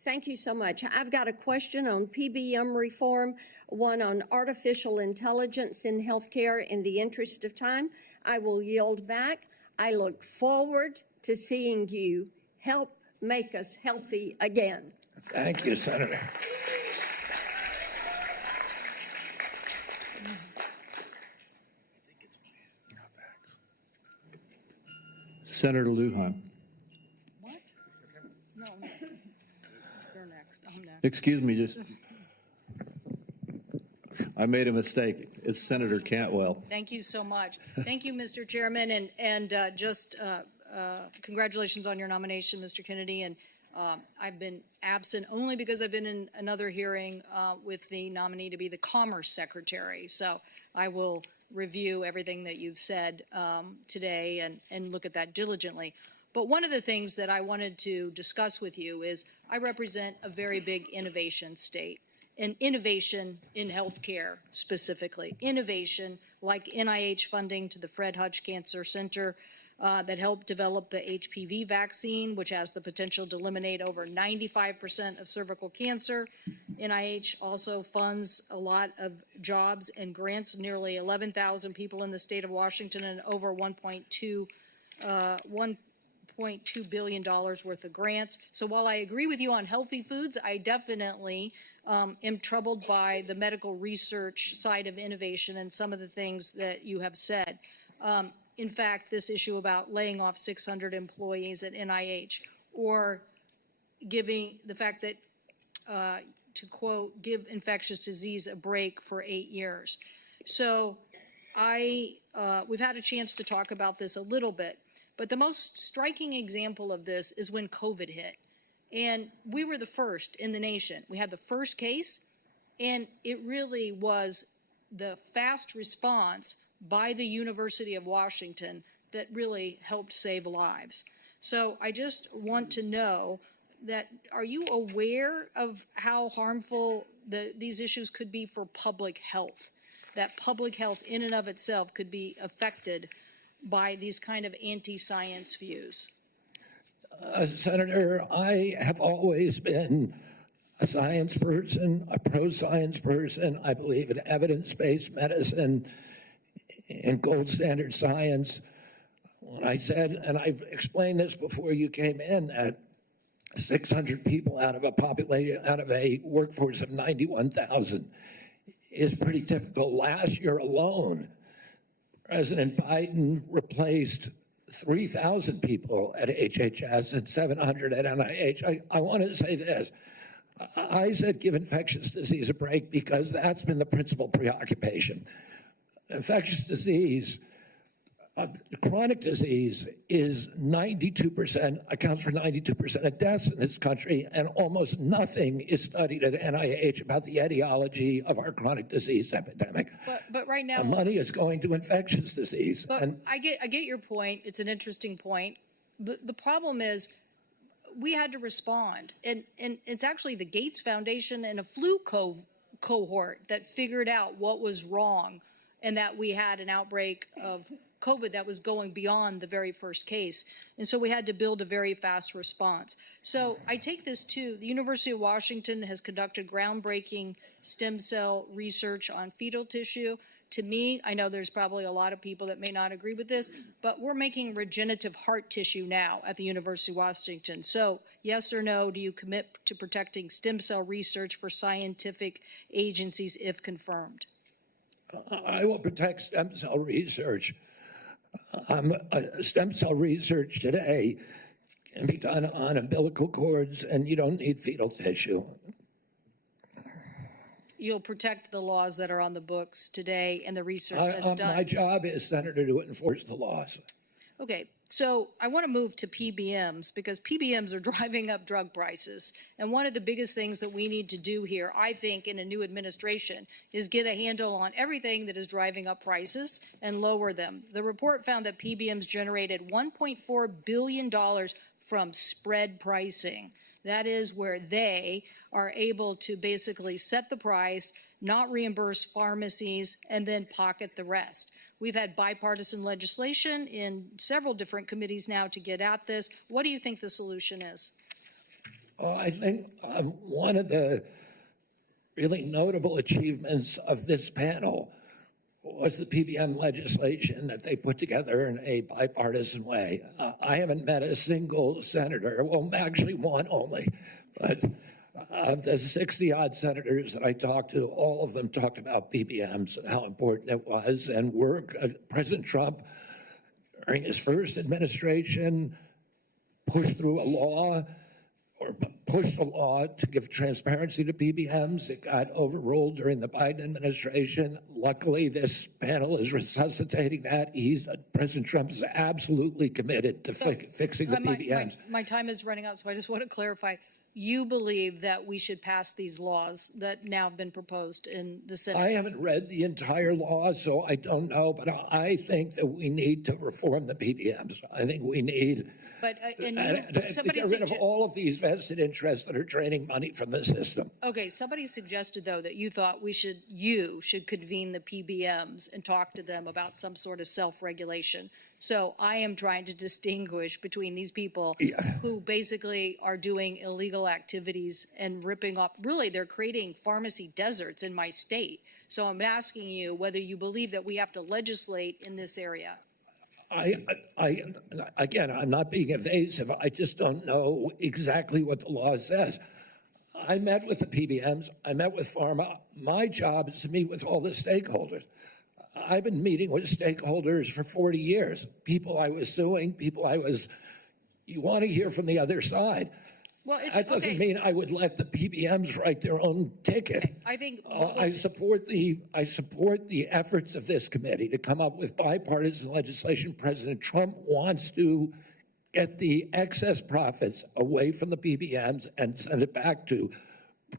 Thank you so much. I've got a question on PBM reform, one on artificial intelligence in healthcare. In the interest of time, I will yield back. I look forward to seeing you help make us healthy again. Thank you, Senator. Senator Lujan. What? No. You're next. I'm next. Excuse me, I made a mistake. It's Senator Cantwell. Thank you so much. Thank you, Mr. Chairman, and congratulations on your nomination, Mr. Kennedy. And I've been absent only because I've been in another hearing with the nominee to be the Commerce Secretary. So I will review everything that you've said today and look at that diligently. But one of the things that I wanted to discuss with you is I represent a very big innovation state. And innovation in healthcare specifically. Innovation like NIH funding to the Fred Hutch Cancer Center that helped develop the HPV vaccine, which has the potential to eliminate over 95% of cervical cancer. NIH also funds a lot of jobs and grants, nearly 11,000 people in the state of Washington and over $1.2 billion worth of grants. So while I agree with you on healthy foods, I definitely am troubled by the medical research side of innovation and some of the things that you have said. In fact, this issue about laying off 600 employees at NIH or giving the fact that, to quote, give infectious disease a break for 8 years. So we've had a chance to talk about this a little bit, but the most striking example of this is when COVID hit. And we were the first in the nation. We had the first case, and it really was the fast response by the University of Washington that really helped save lives. So I just want to know that, are you aware of how harmful these issues could be for public health? That public health in and of itself could be affected by these kind of anti-science views? Senator, I have always been a science person, a pro-science person. I believe in evidence-based medicine and gold standard science. When I said, and I've explained this before you came in, that 600 people out of a workforce of 91,000 is pretty typical. Last year alone, President Biden replaced 3,000 people at HHS and 700 at NIH. I want to say this. I said give infectious disease a break because that's been the principal preoccupation. Infectious disease, chronic disease is 92%, accounts for 92% of deaths in this country, and almost nothing is studied at NIH about the etiology of our chronic disease epidemic. But right now, the money is going to infectious disease. But I get your point. It's an interesting point. The problem is we had to respond, and it's actually the Gates Foundation and a flu cohort that figured out what was wrong, and that we had an outbreak of COVID that was going beyond the very first case. And so we had to build a very fast response. So I take this too. The University of Washington has conducted groundbreaking stem cell research on fetal tissue. To me, I know there's probably a lot of people that may not agree with this, but we're making regenerative heart tissue now at the University of Washington. So yes or no, do you commit to protecting stem cell research for scientific agencies if confirmed? I will protect stem cell research. Stem cell research today can be done on umbilical cords, and you don't need fetal tissue. You'll protect the laws that are on the books today and the research that's done. My job is, Senator, to enforce the laws. Okay, so I want to move to PBMs because PBMs are driving up drug prices. And one of the biggest things that we need to do here, I think, in a new administration is get a handle on everything that is driving up prices and lower them. The report found that PBMs generated $1.4 billion from spread pricing. That is where they are able to basically set the price, not reimburse pharmacies, and then pocket the rest. We've had bipartisan legislation in several different committees now to get at this. What do you think the solution is? Well, I think one of the really notable achievements of this panel was the PBM legislation that they put together in a bipartisan way. I haven't met a single senator, well, actually one only, but of the 60-odd senators that I talked to, all of them talked about PBMs and how important it was. And President Trump during his first administration, pushed through a law or pushed a law to give transparency to PBMs. It got overruled during the Biden administration. Luckily, this panel is resuscitating that. President Trump is absolutely committed to fixing the PBMs. My time is running out, so I just want to clarify. You believe that we should pass these laws that now have been proposed in the Senate? I haven't read the entire law, so I don't know, but I think that we need to reform the PBMs. I think we need to get rid of all of these vested interests that are draining money from the system. Okay, somebody suggested, though, that you thought you should convene the PBMs and talk to them about some sort of self-regulation. So I am trying to distinguish between these people who basically are doing illegal activities and ripping off. Really, they're creating pharmacy deserts in my state. So I'm asking you whether you believe that we have to legislate in this area. Again, I'm not being evasive. I just don't know exactly what the law says. I met with the PBMs. I met with pharma. My job is to meet with all the stakeholders. I've been meeting with stakeholders for 40 years. People I was suing, you want to hear from the other side. Well, that doesn't mean I would let the PBMs write their own ticket. I think I support the efforts of this committee to come up with bipartisan legislation. President Trump wants to get the excess profits away from the PBMs and send it back to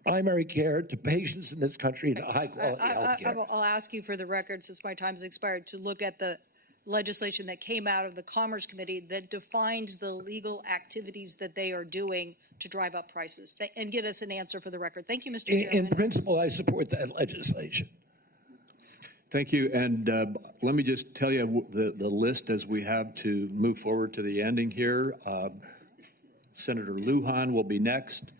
primary care, to patients in this country, to high-quality health care. I'll ask you for the record, since my time's expired, to look at the legislation that came out of the Commerce Committee that defines the legal activities that they are doing to drive up prices, and get us an answer for the record. Thank you, Mr. Chairman. In principle, I support that legislation. Thank you. And let me just tell you the list as we have to move forward to the ending here. Senator Lujan will be next,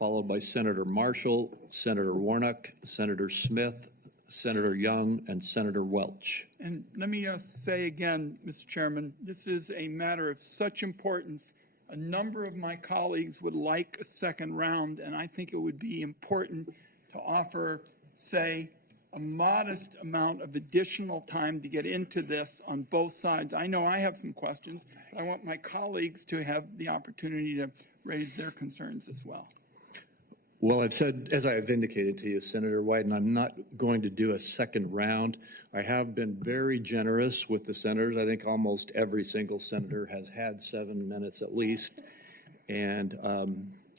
followed by Senator Marshall, Senator Warnock, Senator Smith, Senator Young, and Senator Welch. And let me say again, Mr. Chairman, this is a matter of such importance. A number of my colleagues would like a second round, and I think it would be important to offer, say, a modest amount of additional time to get into this on both sides. I know I have some questions, but I want my colleagues to have the opportunity to raise their concerns as well. Well, I've said, as I have indicated to you, Senator Wyden, I'm not going to do a second round. I have been very generous with the senators. I think almost every single senator has had 7 minutes at least. And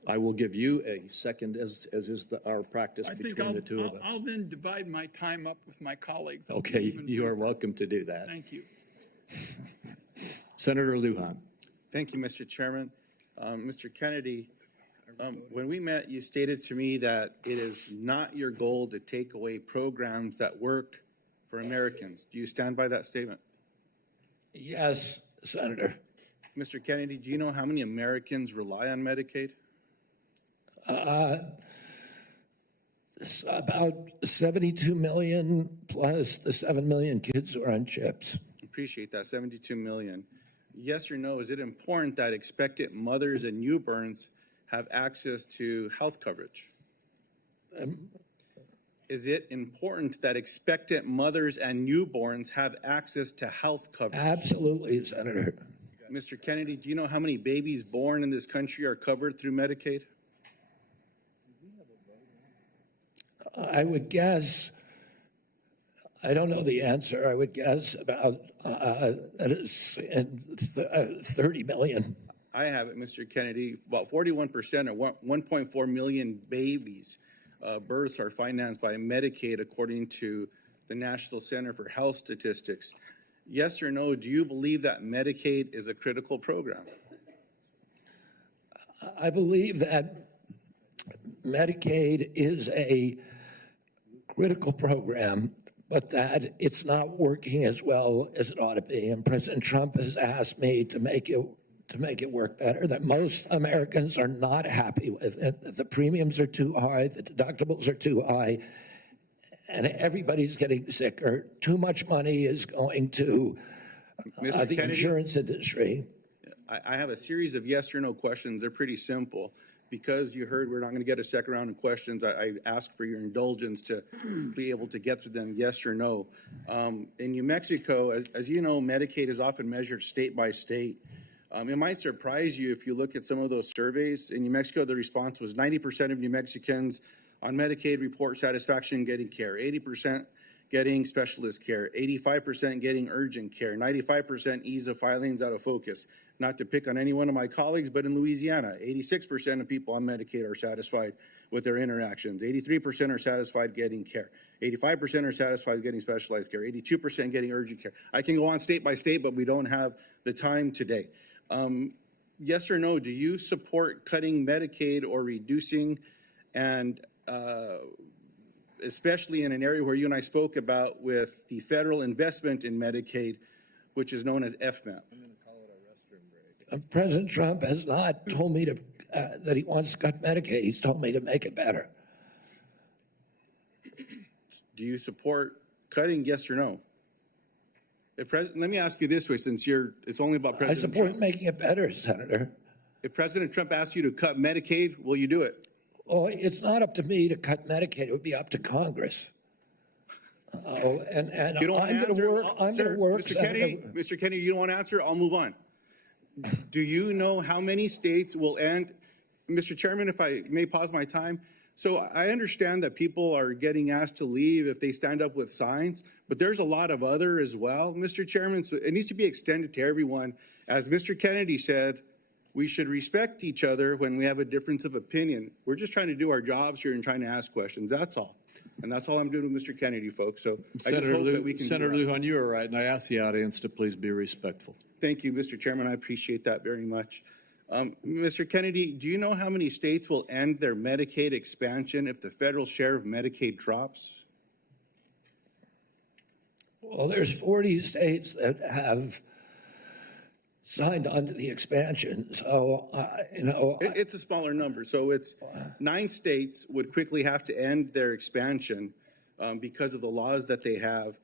I will give you a second, as is our practice between the two of us. I'll then divide my time up with my colleagues. Okay, you are welcome to do that. Thank you. Senator Lujan. Thank you, Mr. Chairman. Mr. Kennedy, when we met, you stated to me that it is not your goal to take away programs that work for Americans. Do you stand by that statement? Yes, Senator. Mr. Kennedy, do you know how many Americans rely on Medicaid? It's about 72 million plus the 7 million kids who are on chips. Appreciate that, 72 million. Yes or no, is it important that expectant mothers and newborns have access to health coverage? Is it important that expectant mothers and newborns have access to health coverage? Absolutely, Senator. Mr. Kennedy, do you know how many babies born in this country are covered through Medicaid? I would guess, I don't know the answer, I would guess about 30 million. I have it, Mr. Kennedy. About 41% or 1.4 million babies births are financed by Medicaid, according to the National Center for Health Statistics. Yes or no, do you believe that Medicaid is a critical program? I believe that Medicaid is a critical program, but that it's not working as well as it ought to be. And President Trump has asked me to make it work better, that most Americans are not happy with it, that the premiums are too high, the deductibles are too high, and everybody's getting sicker. Too much money is going to the Kennedy, insurance industry. I have a series of yes or no questions. They're pretty simple. because you heard we're not going to get a second round of questions, I ask for your indulgence to be able to get through them, yes or no. In New Mexico, as you know, Medicaid is often measured state by state. It might surprise you if you look at some of those surveys. In New Mexico, the response was 90% of New Mexicans on Medicaid report satisfaction getting care, 80% getting specialist care, 85% getting urgent care, 95% ease of filings out of focus. Not to pick on any one of my colleagues, but in Louisiana, 86% of people on Medicaid are satisfied with their interactions. 83% are satisfied getting care. 85% are satisfied getting specialized care. 82% getting urgent care. I can go on state by state, but we don't have the time today. Yes or no, do you support cutting Medicaid or reducing, and especially in an area where you and I spoke about with the federal investment in Medicaid, which is known as FMAP? President Trump has not told me that he wants to cut Medicaid. He's told me to make it better. Do you support cutting, yes or no? Let me ask you this way, since it's only about President Trump. I support making it better, Senator. If President Trump asked you to cut Medicaid, will you do it? Oh, it's not up to me to cut Medicaid. It would be up to Congress. And you don't I'm going to work. Mr. Kennedy, you don't want to answer? I'll move on. Do you know how many states will end? Mr. Chairman, if I may pause my time. So I understand that people are getting asked to leave if they stand up with signs, but there's a lot of other as well, Mr. Chairman. So it needs to be extended to everyone. As Mr. Kennedy said, we should respect each other when we have a difference of opinion. We're just trying to do our jobs here and trying to ask questions. That's all. And that's all I'm doing with Mr. Kennedy, folks. So I just hope that we can. Senator Lujan, you are right, and I ask the audience to please be respectful. Thank you, Mr. Chairman. I appreciate that very much. Mr. Kennedy, do you know how many states will end their Medicaid expansion if the federal share of Medicaid drops? Well, there's 40 states that have signed on to the expansion. So, it's a smaller number. So it's 9 states would quickly have to end their expansion because of the laws that they have.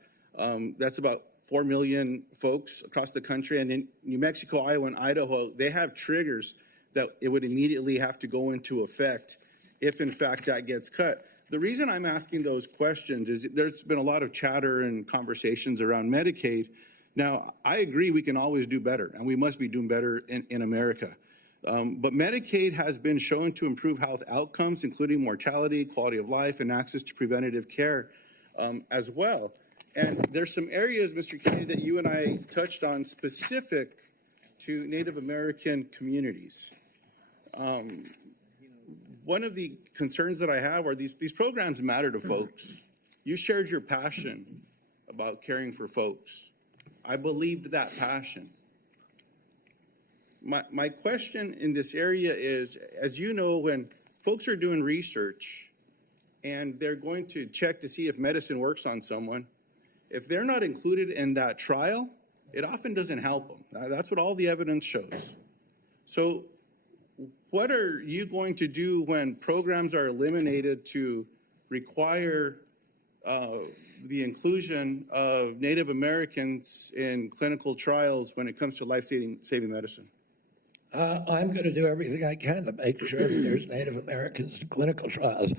That's about 4 million folks across the country. And in New Mexico, Iowa, and Idaho, they have triggers that it would immediately have to go into effect if, in fact, that gets cut. The reason I'm asking those questions is there's been a lot of chatter and conversations around Medicaid. Now, I agree we can always do better, and we must be doing better in America. But Medicaid has been shown to improve health outcomes, including mortality, quality of life, and access to preventative care as well. And there's some areas, Mr. Kennedy, that you and I touched on specific to Native American communities. One of the concerns that I have are these programs matter to folks. You shared your passion about caring for folks. I believed that passion. My question in this area is, as you know, when folks are doing research and they're going to check to see if medicine works on someone, if they're not included in that trial, it often doesn't help them. That's what all the evidence shows. So what are you going to do when programs are eliminated to require the inclusion of Native Americans in clinical trials when it comes to life-saving medicine? I'm going to do everything I can to make sure that there's Native Americans in clinical trials.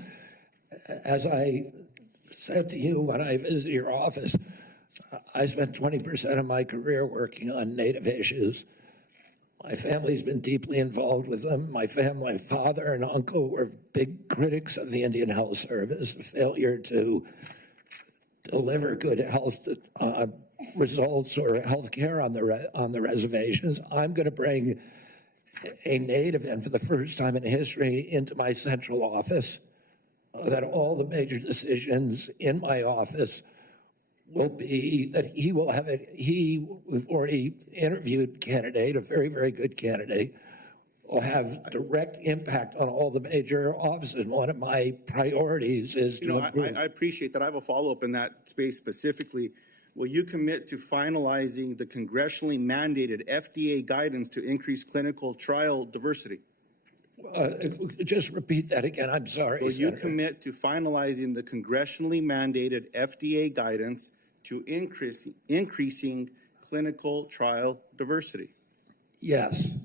As I said to you when I visited your office, I spent 20% of my career working on Native issues. My family's been deeply involved with them. My father and uncle were big critics of the Indian Health Service, a failure to deliver good health results or health care on the reservations. I'm going to bring a Native in for the first time in history into my central office, that all the major decisions in my office will be that he will have it. We've already interviewed a candidate, a very, very good candidate, will have direct impact on all the major offices. One of my priorities is to improve. I appreciate that. I have a follow-up in that space specifically. Will you commit to finalizing the congressionally mandated FDA guidance to increase clinical trial diversity? Just repeat that again. I'm sorry. Will you commit to finalizing the congressionally mandated FDA guidance to increasing clinical trial diversity? Yes.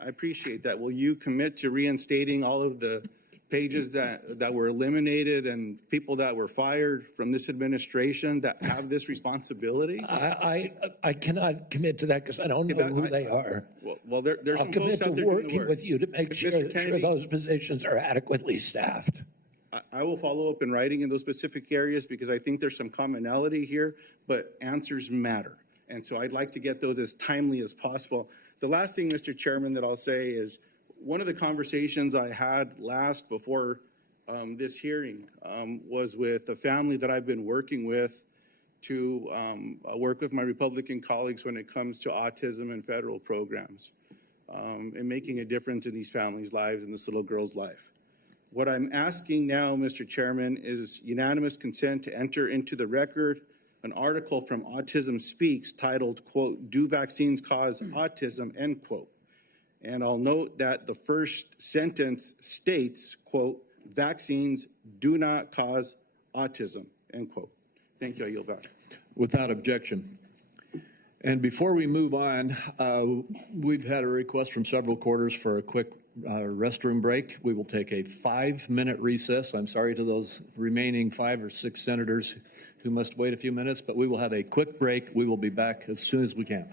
I appreciate that. Will you commit to reinstating all of the pages that were eliminated and people that were fired from this administration that have this responsibility? I cannot commit to that because I don't know who they are. Well, there's I'll some commit folks to out there doing the working work. with you to make But sure, Mr. Kennedy, those positions are adequately staffed. I will follow up in writing in those specific areas because I think there's some commonality here, but answers matter. And so I'd like to get those as timely as possible. The last thing, Mr. Chairman, that I'll say is one of the conversations I had last before this hearing was with a family that I've been working with to work with my Republican colleagues when it comes to autism and federal programs and making a difference in these families' lives and this little girl's life. What I'm asking now, Mr. Chairman, is unanimous consent to enter into the record an article from Autism Speaks titled, quote, "Do Vaccines Cause Autism?" End quote. And I'll note that the first sentence states, quote, "Vaccines do not cause autism," end quote. Thank you. I yield back. Without objection. And before we move on, we've had a request from several quarters for a quick restroom break. We will take a 5-minute recess. I'm sorry to those remaining 5 or 6 senators who must wait a few minutes, but we will have a quick break. We will be back as soon as we can.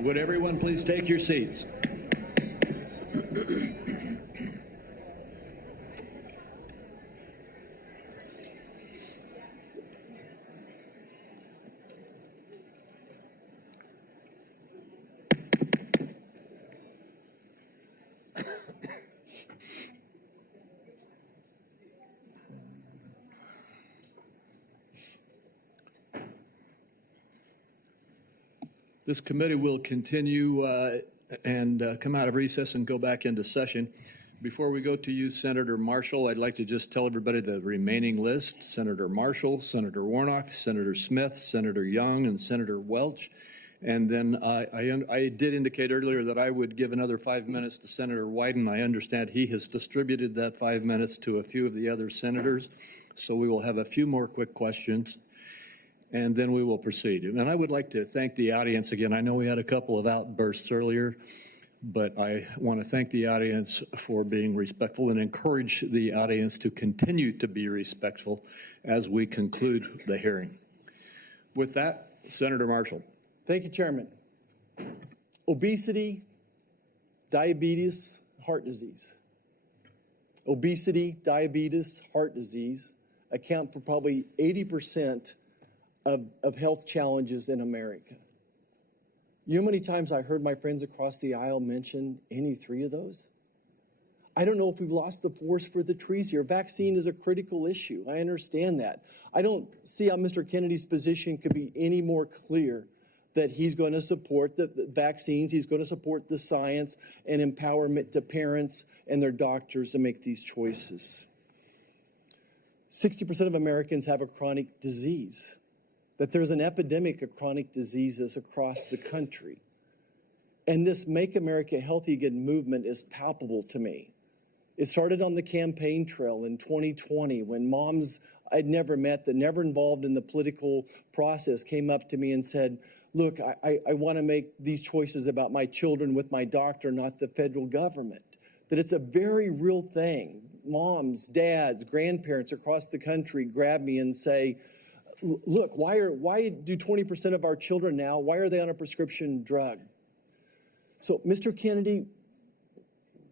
Would everyone please take your seats? This committee will continue and come out of recess and go back into session. Before we go to you, Senator Marshall, I'd like to just tell everybody the remaining list: Senator Marshall, Senator Warnock, Senator Smith, Senator Young, and Senator Welch. And then I did indicate earlier that I would give another 5 minutes to Senator Wyden. I understand he has distributed that 5 minutes to a few of the other senators. So we will have a few more quick questions, and then we will proceed. And I would like to thank the audience again. I know we had a couple of outbursts earlier, but I want to thank the audience for being respectful and encourage the audience to continue to be respectful as we conclude the hearing. With that, Senator Marshall. Thank you, Chairman. Obesity, diabetes, heart disease. Obesity, diabetes, heart disease account for probably 80% of health challenges in America. You know how many times I heard my friends across the aisle mention any three of those? I don't know if we've lost the forest for the trees here. Vaccine is a critical issue. I understand that. I don't see how Mr. Kennedy's position could be any more clear that he's going to support the vaccines, he's going to support the science and empowerment to parents and their doctors to make these choices. 60% of Americans have a chronic disease, that there's an epidemic of chronic diseases across the country. And this Make America Healthy Again movement is palpable to me. It started on the campaign trail in 2020 when moms I'd never met, that never involved in the political process, came up to me and said, look, I want to make these choices about my children with my doctor, not the federal government. That it's a very real thing. Moms, dads, grandparents across the country grab me and say, look, why do 20% of our children now, why are they on a prescription drug? So, Mr. Kennedy,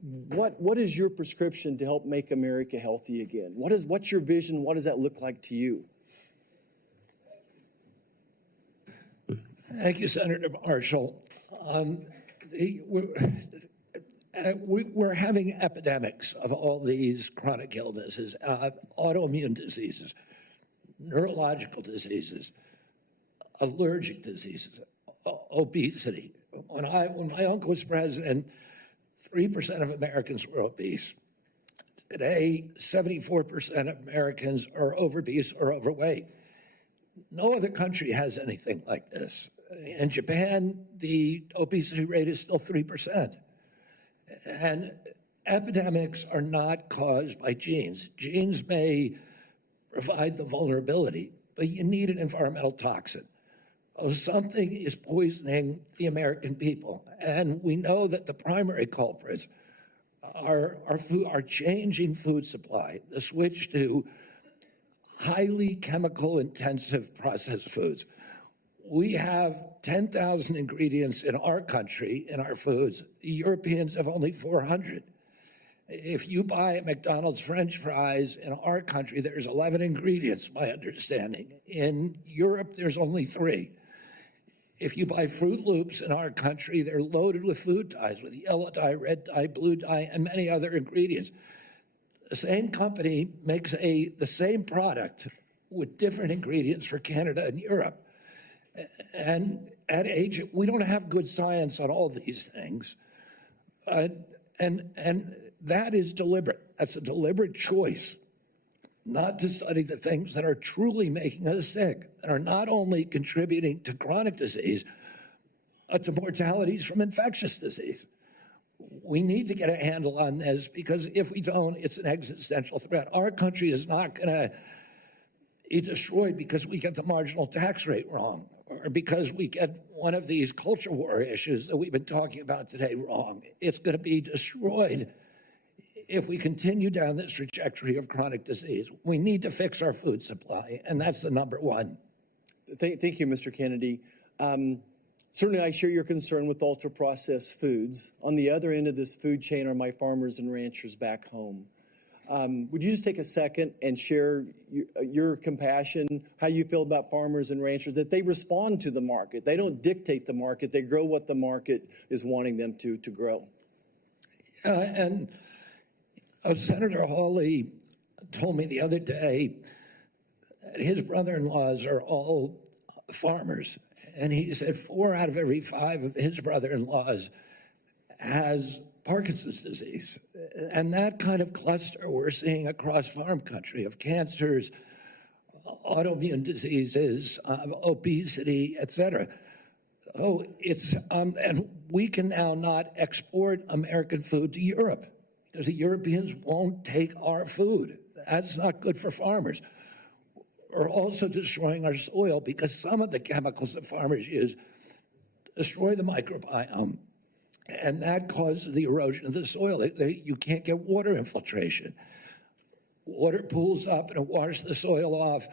what is your prescription to help make America healthy again? What's your vision? What does that look like to you? Thank you, Senator Marshall. We're having epidemics of all these chronic illnesses, autoimmune diseases, neurological diseases, allergic diseases, obesity. When my uncle was president, 3% of Americans were obese. Today, 74% of Americans are obese or overweight. No other country has anything like this. In Japan, the obesity rate is still 3%. And epidemics are not caused by genes. Genes may provide the vulnerability, but you need an environmental toxin. Something is poisoning the American people. And we know that the primary culprits are changing food supply, the switch to highly chemical intensive processed foods. We have 10,000 ingredients in our country, in our foods. The Europeans have only 400. If you buy a McDonald's French fries in our country, there's 11 ingredients, my understanding. In Europe, there's only 3. If you buy Fruit Loops in our country, they're loaded with food dyes, with yellow dye, red dye, blue dye, and many other ingredients. The same company makes the same product with different ingredients for Canada and Europe. And at age, we don't have good science on all these things. And that is deliberate. That's a deliberate choice not to study the things that are truly making us sick, that are not only contributing to chronic disease, but to mortalities from infectious disease. We need to get a handle on this, because if we don't, it's an existential threat. Our country is not going to be destroyed because we get the marginal tax rate wrong, or because we get one of these culture war issues that we've been talking about today wrong. It's going to be destroyed if we continue down this trajectory of chronic disease. We need to fix our food supply, and that's the number one. Thank you, Mr. Kennedy. Certainly, I share your concern with ultra-processed foods. On the other end of this food chain are my farmers and ranchers back home. Would you just take a second and share your compassion, how you feel about farmers and ranchers, that they respond to the market. They don't dictate the market. They grow what the market is wanting them to grow. And Senator Hawley told me the other day that his brother-in-laws are all farmers. And he said 4 out of every 5 of his brother-in-laws has Parkinson's disease. And that kind of cluster we're seeing across farm country of cancers, autoimmune diseases, obesity, et cetera. Oh, and we can now not export American food to Europe because the Europeans won't take our food. That's not good for farmers. We're also destroying our soil because some of the chemicals that farmers use destroy the microbiome. And that causes the erosion of the soil. You can't get water infiltration. Water pools up and it washes the soil off.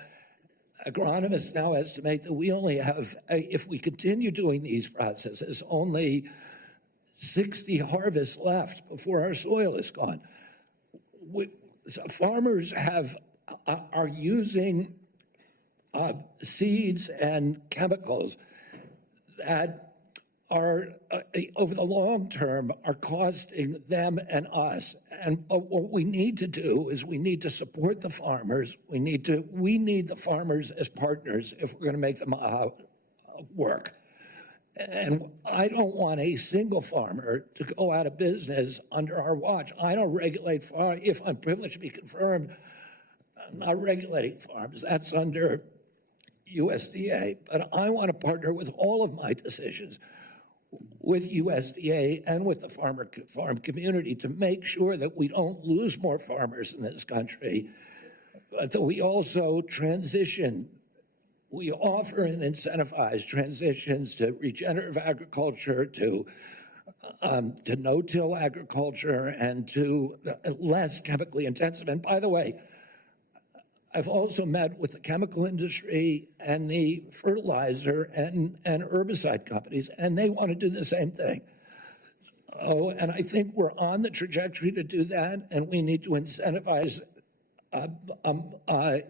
Agronomists now estimate that we only have, if we continue doing these processes, only 60 harvests left before our soil is gone. Farmers are using seeds and chemicals that are, over the long term, are costing them and us. And what we need to do is we need to support the farmers. We need the farmers as partners if we're going to make them work. And I don't want a single farmer to go out of business under our watch. I don't regulate farms. If I'm privileged to be confirmed, I'm not regulating farms. That's under USDA. But I want to partner with all of my decisions with USDA and with the farm community to make sure that we don't lose more farmers in this country, but that we also transition. We offer and incentivize transitions to regenerative agriculture, to no-till agriculture, and to less chemically intensive. And by the way, I've also met with the chemical industry and the fertilizer and herbicide companies, and they want to do the same thing. Oh, and I think we're on the trajectory to do that, and we need to incentivize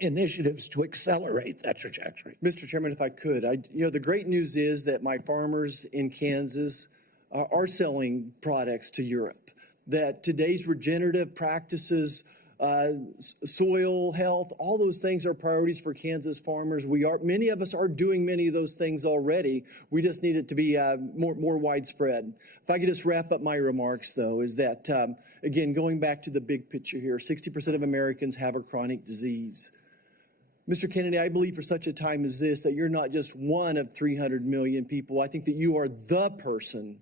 initiatives to accelerate that trajectory. Mr. Chairman, if I could, the great news is that my farmers in Kansas are selling products to Europe, that today's regenerative practices, soil health, all those things are priorities for Kansas farmers. Many of us are doing many of those things already. We just need it to be more widespread. If I could just wrap up my remarks, though, is that, again, going back to the big picture here, 60% of Americans have a chronic disease. Mr. Kennedy, I believe for such a time as this that you're not just one of 300 million people. I think that you are the person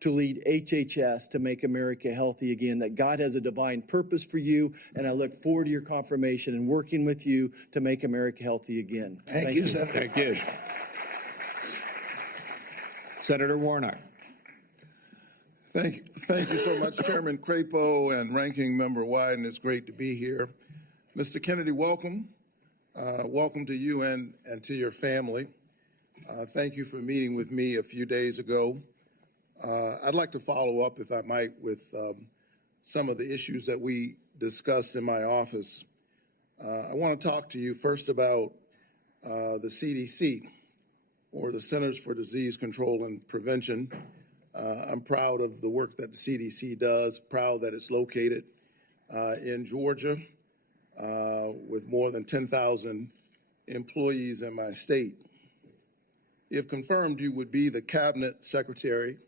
to lead HHS to make America healthy again, that God has a divine purpose for you, and I look forward to your confirmation and working with you to make America healthy again. Thank you, Senator. Thank you. Senator Warnock. Thank you so much, Chairman Crapo and Ranking Member Wyden. It's great to be here. Mr. Kennedy, welcome. Welcome to you and to your family. Thank you for meeting with me a few days ago. I'd like to follow up, if I might, with some of the issues that we discussed in my office. I want to talk to you first about the CDC, or the Centers for Disease Control and Prevention. I'm proud of the work that the CDC does, proud that it's located in Georgia with more than 10,000 employees in my state. If confirmed, you would be the cabinet secretary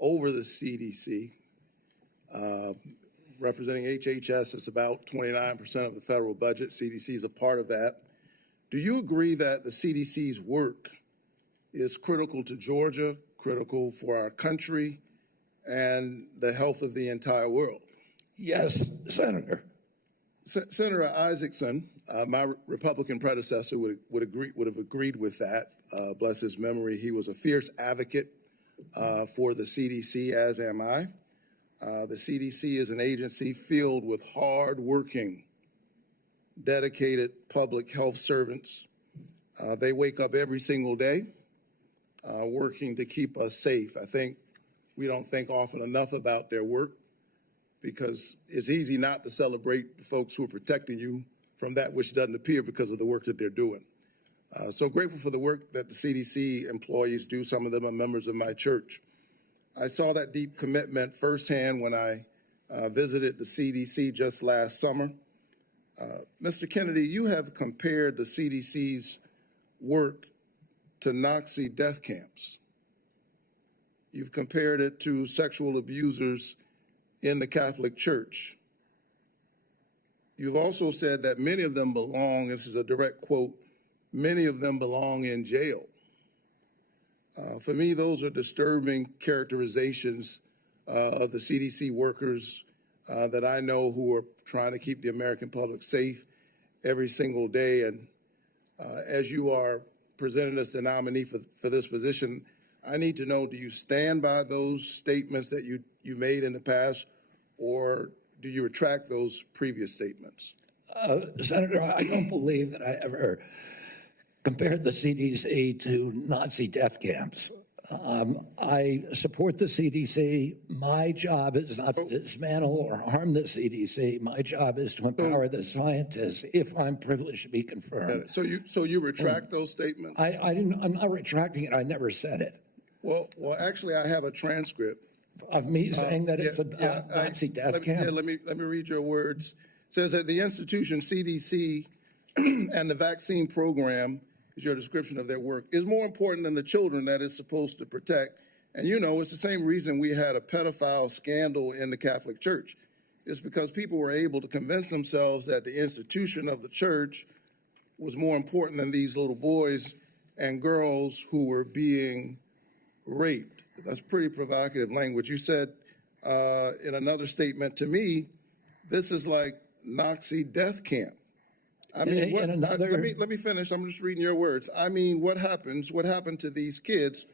over the CDC. Representing HHS is about 29% of the federal budget. CDC is a part of that. Do you agree that the CDC's work is critical to Georgia, critical for our country, and the health of the entire world? Yes, Senator. Senator Isaacson, my Republican predecessor, would have agreed with that. Bless his memory. He was a fierce advocate for the CDC, as am I. The CDC is an agency filled with hard-working, dedicated public health servants. They wake up every single day working to keep us safe. I think we don't think often enough about their work because it's easy not to celebrate the folks who are protecting you from that which doesn't appear because of the work that they're doing. So grateful for the work that the CDC employees do. Some of them are members of my church. I saw that deep commitment firsthand when I visited the CDC just last summer. Mr. Kennedy, you have compared the CDC's work to Nazi death camps. You've compared it to sexual abusers in the Catholic Church. You've also said that many of them belong, this is a direct quote, many of them belong in jail. For me, those are disturbing characterizations of the CDC workers that I know who are trying to keep the American public safe every single day. And as you are presented as the nominee for this position, I need to know, do you stand by those statements that you made in the past, or do you retract those previous statements? Senator, I don't believe that I ever compared the CDC to Nazi death camps. I support the CDC. My job is not to dismantle or harm the CDC. My job is to empower the scientists if I'm privileged to be confirmed. So you retract those statements? I'm not retracting it. I never said it. Well, actually, I have a transcript of me saying that it's a Nazi death camp. Yeah, let me read your words. It says that the institution CDC and the vaccine program, is your description of their work, is more important than the children that it's supposed to protect. And you know, it's the same reason we had a pedophile scandal in the Catholic Church. It's because people were able to convince themselves that the institution of the church was more important than these little boys and girls who were being raped. That's pretty provocative language. You said in another statement to me, this is like Nazi death camp. I mean, let me finish. I'm just reading your words. I mean, what happened to these kids?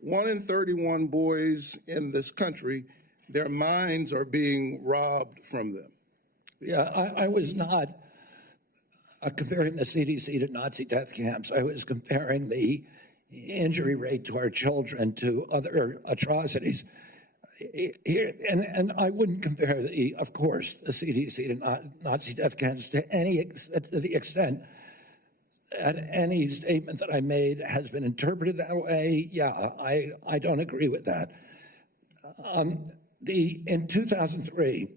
1 in 31 boys in this country, their minds are being robbed from them. Yeah, I was not comparing the CDC to Nazi death camps. I was comparing the injury rate to our children to other atrocities. And I wouldn't compare, of course, the CDC to Nazi death camps to the extent that any statement that I made has been interpreted that way. Yeah, I don't agree with that. In 2003,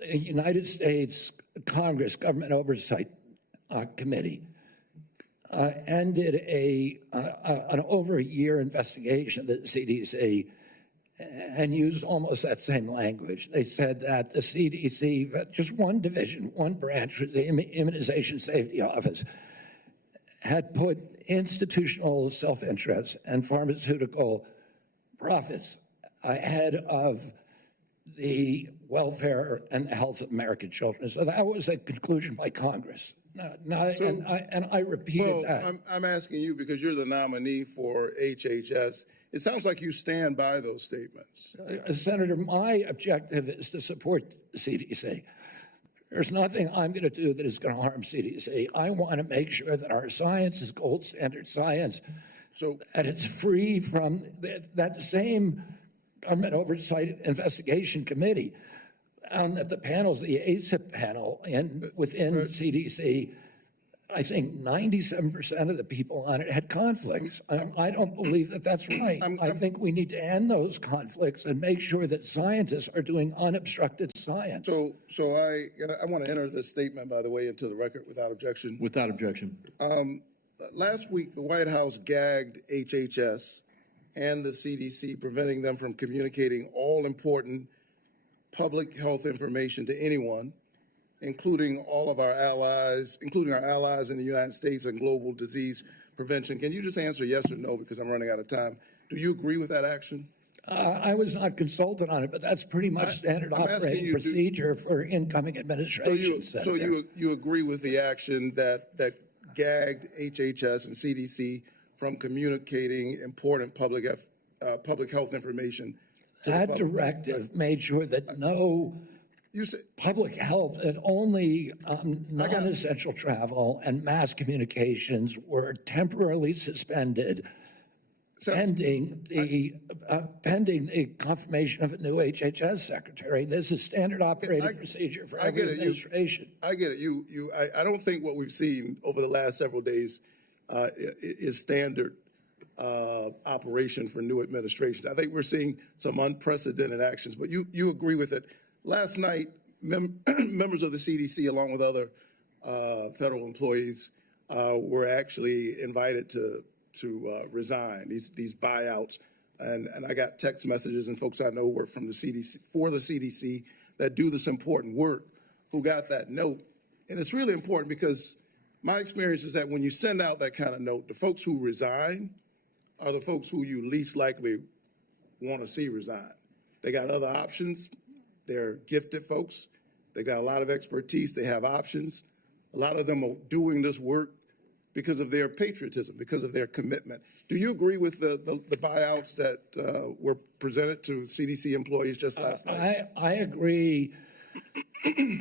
the United States Congress Government Oversight Committee ended an over a year investigation of the CDC and used almost that same language. They said that the CDC, just one division, one branch, the Immunization Safety Office, had put institutional self-interest and pharmaceutical profits ahead of the welfare and the health of American children. So that was a conclusion by Congress. And I repeated that. I'm asking you because you're the nominee for HHS. It sounds like you stand by those statements. Senator, my objective is to support the CDC. There's nothing I'm going to do that is going to harm CDC. I want to make sure that our science is gold standard science, and it's free from that same Government Oversight Investigation Committee found that the panels, the ACIP panel within CDC, I think 97% of the people on it had conflicts. I don't believe that that's right. I think we need to end those conflicts and make sure that scientists are doing unobstructed science. So I want to enter this statement, by the way, into the record without objection. Without objection. Last week, the White House gagged HHS and the CDC, preventing them from communicating all important public health information to anyone, including all of our allies, including our allies in the United States and global disease prevention. Can you just answer yes or no, because I'm running out of time? Do you agree with that action? I was not consulted on it, but that's pretty much standard operating procedure for incoming administration. So you agree with the action that gagged HHS and CDC from communicating important public health information? That directive made sure that no public health and only non-essential travel and mass communications were temporarily suspended pending the confirmation of a new HHS secretary. This is standard operating procedure for every administration. I get it. I don't think what we've seen over the last several days is standard operation for new administration. I think we're seeing some unprecedented actions, but you agree with it. Last night, members of the CDC, along with other federal employees, were actually invited to resign, these buyouts. And I got text messages and folks I know work from the CDC, for the CDC, that do this important work, who got that note. And it's really important because my experience is that when you send out that kind of note, the folks who resign are the folks who you least likely want to see resign. They got other options. They're gifted folks. They got a lot of expertise. They have options. A lot of them are doing this work because of their patriotism, because of their commitment. Do you agree with the buyouts that were presented to CDC employees just last night? I agree.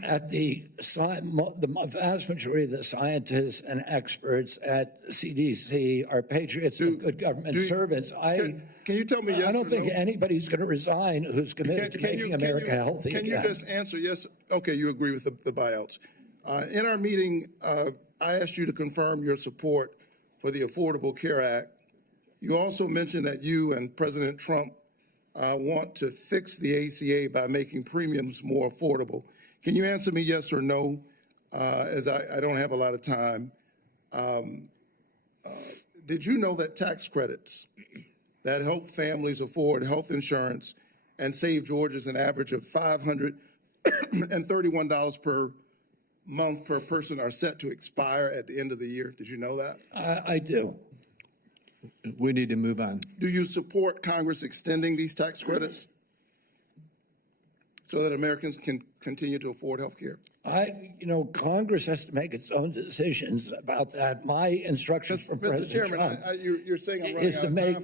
At the vast majority of the scientists and experts at CDC are patriots and good government servants. Can you tell me yes or no? I don't think anybody's going to resign who's committed to making America healthy again. Can you just answer yes? Okay, you agree with the buyouts. In our meeting, I asked you to confirm your support for the Affordable Care Act. You also mentioned that you and President Trump want to fix the ACA by making premiums more affordable. Can you answer me yes or no, as I don't have a lot of time? Did you know that tax credits that help families afford health insurance and save Georgians an average of $531 per month per person are set to expire at the end of the year? Did you know that? I do. We need to move on. Do you support Congress extending these tax credits so that Americans can continue to afford health care? Congress has to make its own decisions about that. My instructions from President Chairman, Trump you're saying I'm running out of time,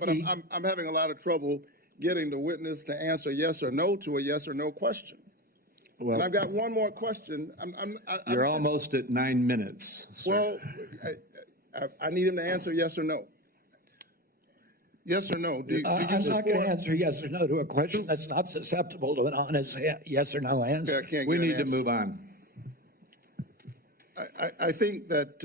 but I'm having a lot of trouble getting the witness to answer yes or no to a yes or no question. Well, and I've got one more question. You're almost at 9 minutes, sir. Well, I need him to answer yes or no. Yes or no? I'm not going to answer yes or no to a question that's not susceptible to an honest yes or no answer. Okay, we need to move on. I think that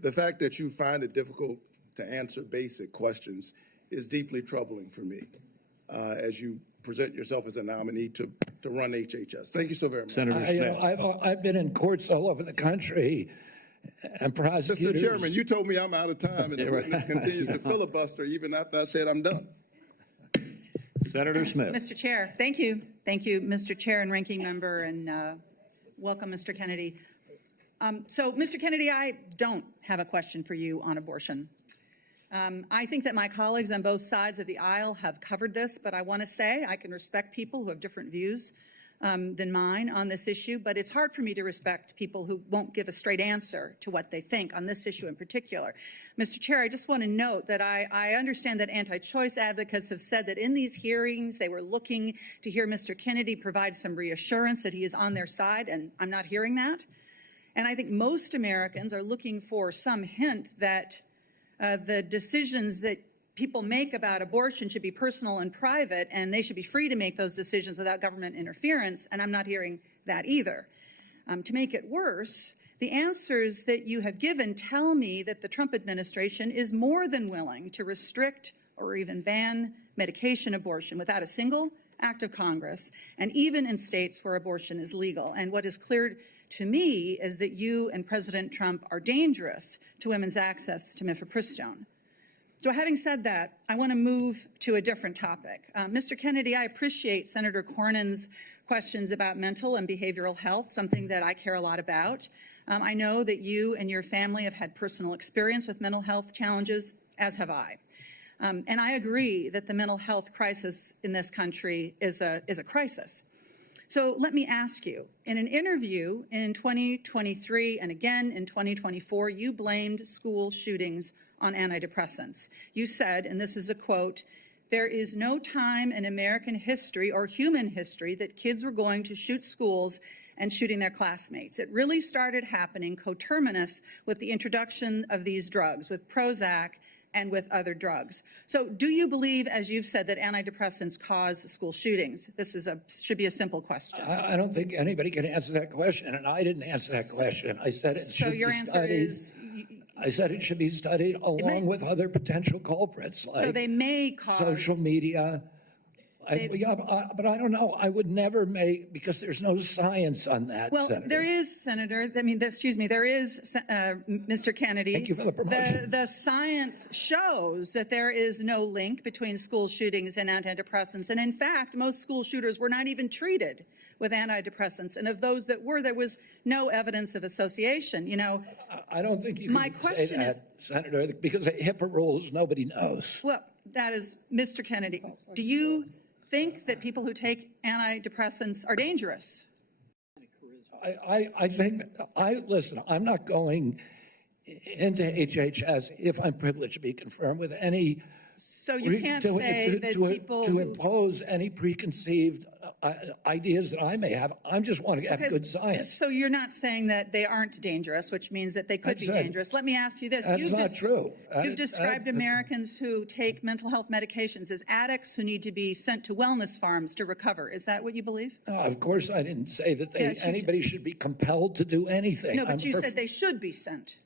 the fact that you find it difficult to answer basic questions is deeply troubling for me as you present yourself as a nominee to run HHS. Thank you so very much. Senator Smith. I've been in courts all over the country. And prosecutors. Mr. Chairman, you told me I'm out of time, and the witness continues to filibuster even after I said I'm done. Senator Smith. Mr. Chair, thank you. Thank you, Mr. Chair and Ranking Member, and welcome, Mr. Kennedy. So, Mr. Kennedy, I don't have a question for you on abortion. I think that my colleagues on both sides of the aisle have covered this, but I want to say I can respect people who have different views than mine on this issue, but it's hard for me to respect people who won't give a straight answer to what they think on this issue in particular. Mr. Chair, I just want to note that I understand that anti-choice advocates have said that in these hearings they were looking to hear Mr. Kennedy provide some reassurance that he is on their side, and I'm not hearing that. And I think most Americans are looking for some hint that the decisions that people make about abortion should be personal and private, and they should be free to make those decisions without government interference, and I'm not hearing that either. To make it worse, the answers that you have given tell me that the Trump administration is more than willing to restrict or even ban medication abortion without a single act of Congress, and even in states where abortion is legal. And what is clear to me is that you and President Trump are dangerous to women's access to mifepristone. So having said that, I want to move to a different topic. Mr. Kennedy, I appreciate Senator Cornyn's questions about mental and behavioral health, something that I care a lot about. I know that you and your family have had personal experience with mental health challenges, as have I. And I agree that the mental health crisis in this country is a crisis. So let me ask you, in an interview in 2023 and again in 2024, you blamed school shootings on antidepressants. You said, and this is a quote, "There is no time in American history or human history that kids were going to shoot schools and shooting their classmates. It really started happening coterminous with the introduction of these drugs, with Prozac and with other drugs. So do you believe, as you've said, that antidepressants cause school shootings? This should be a simple question. I don't think anybody can answer that question, and I didn't answer that question. I said it should So your be answer studied. is... I said it should be studied along with other potential culprits So like they may cause... social media. But I don't know. I would never make, because there's no science on that, Well, Senator. there is, Senator. There is, Mr. Kennedy. Thank you for the promotion. The science shows that there is no link between school shootings and antidepressants. And in fact, most school shooters were not even treated with antidepressants. And of those that were, there was no evidence of association. You know, I don't think you can say that, Senator, because of HIPAA rules, nobody knows. Well, that is, Mr. Kennedy, do you think that people who take antidepressants are dangerous? I think, listen, I'm not going into HHS if I'm privileged to be confirmed with any. So you can't say that people to impose any preconceived ideas that I may have. I just want to have good science. So you're not saying that they aren't dangerous, which means that they could be dangerous. Let me ask you this. That's not true. You've described Americans who take mental health medications as addicts who need to be sent to wellness farms to recover. Is that what you believe? No, of course I didn't say that anybody should be compelled to do anything. No, but you said they should be sent.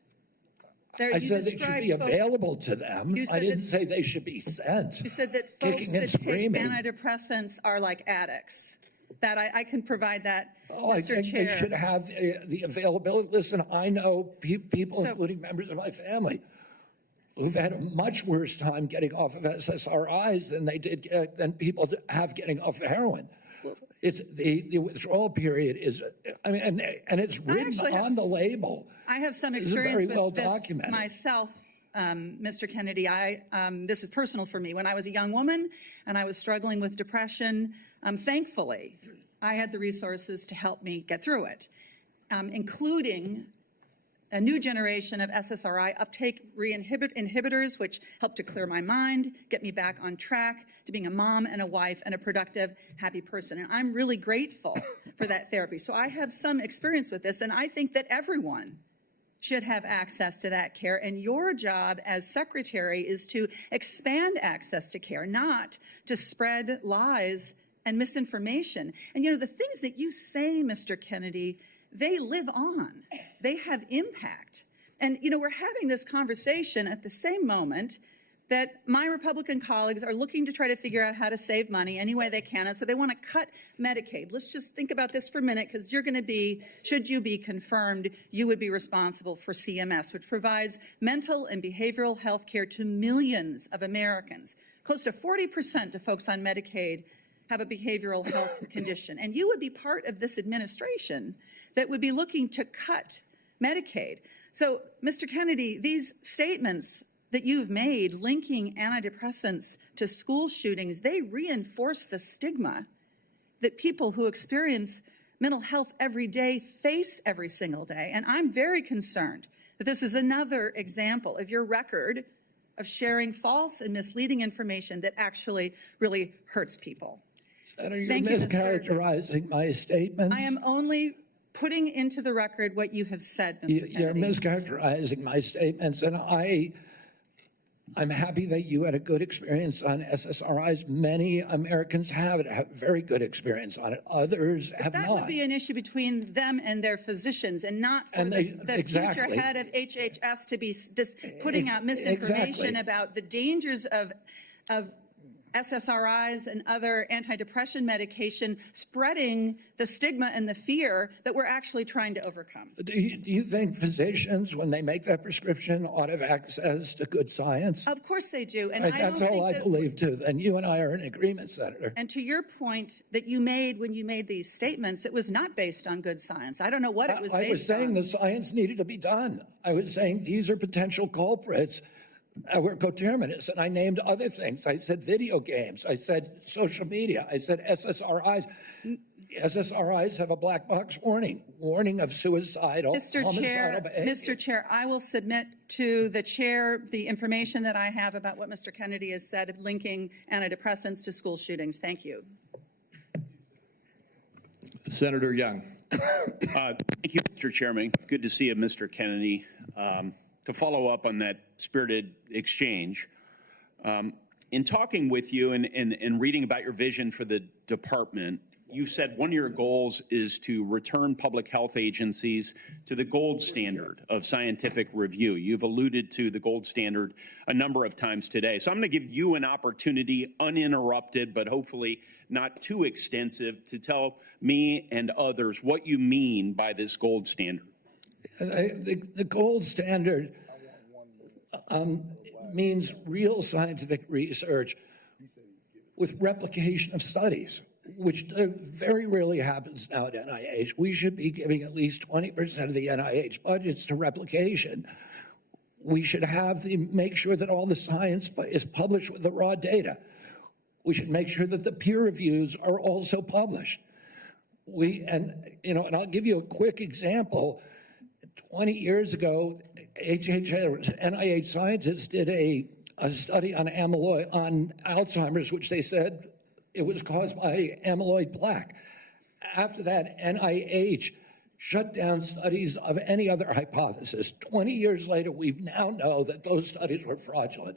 I said they should be available to them. I didn't say they should be sent. You said that folks that take antidepressants are like addicts. That I can provide that, I think Chair. they should have the availability. Listen, I know people, including members of my family, who've had a much worse time getting off of SSRIs than people have getting off of heroin. It's the withdrawal period is, and it's written on the label. I have some This is experience very with well this documented. myself, Mr. Kennedy. This is personal for me. When I was a young woman and I was struggling with depression, thankfully, I had the resources to help me get through it, including a new generation of SSRI uptake inhibitors, which helped to clear my mind, get me back on track to being a mom and a wife and a productive, happy person. And I'm really grateful for that therapy. So I have some experience with this, and I think that everyone should have access to that care. And your job as secretary is to expand access to care, not to spread lies and misinformation. And, the things that you say, Mr. Kennedy, they live on. They have impact. And, we're having this conversation at the same moment that my Republican colleagues are looking to try to figure out how to save money any way they can. And so they want to cut Medicaid. Let's just think about this for a minute, because you're going to be, should you be confirmed, you would be responsible for CMS, which provides mental and behavioral health care to millions of Americans. Close to 40% of folks on Medicaid have a behavioral health condition. And you would be part of this administration that would be looking to cut Medicaid. So, Mr. Kennedy, these statements that you've made linking antidepressants to school shootings, they reinforce the stigma that people who experience mental health every day face every single day. And I'm very concerned that this is another example of your record of sharing false and misleading information that actually really hurts people. Senator, you're mischaracterizing my statements. I am only putting into the record what you have said, Mr. Kennedy. You're mischaracterizing my statements, and I'm happy that you had a good experience on SSRIs. Many Americans have very good experience on it. Others have not. That would be an issue between them and their physicians, and not for the future head of HHS to be putting out misinformation about the dangers of SSRIs and other antidepressant medication, spreading the stigma and the fear that we're actually trying to overcome. Do you think physicians, when they make that prescription, ought to have access to good science? Of course they do. And that's all I believe, too. And you and I are in agreement, Senator. And to your point that you made when you made these statements, it was not based on good science. I don't know what it was based on. I was saying the science needed to be done. I was saying these are potential culprits. We're coterminous, and I named other things. I said video games. I said social media. I said SSRIs. SSRIs have a black box warning of suicidal, homicidal behavior. Mr. Chair, I will submit to the chair the information that I have about what Mr. Kennedy has said of linking antidepressants to school shootings. Thank you. Senator Young. Thank you, Mr. Chairman. Good to see you, Mr. Kennedy. to follow up on that spirited exchange, in talking with you and reading about your vision for the department, you said one of your goals is to return public health agencies to the gold standard of scientific review. You've alluded to the gold standard a number of times today. So I'm going to give you an opportunity, uninterrupted, but hopefully not too extensive, to tell me and others what you mean by this gold standard. The gold standard means real scientific research with replication of studies, which very rarely happens now at NIH. We should be giving at least 20% of the NIH budgets to replication. We should make sure that all the science is published with the raw data. We should make sure that the peer reviews are also published. And I'll give you a quick example. 20 years ago, NIH scientists did a study on Alzheimer's, which they said it was caused by amyloid plaque. After that, NIH shut down studies of any other hypothesis. 20 years later, we now know that those studies were fraudulent.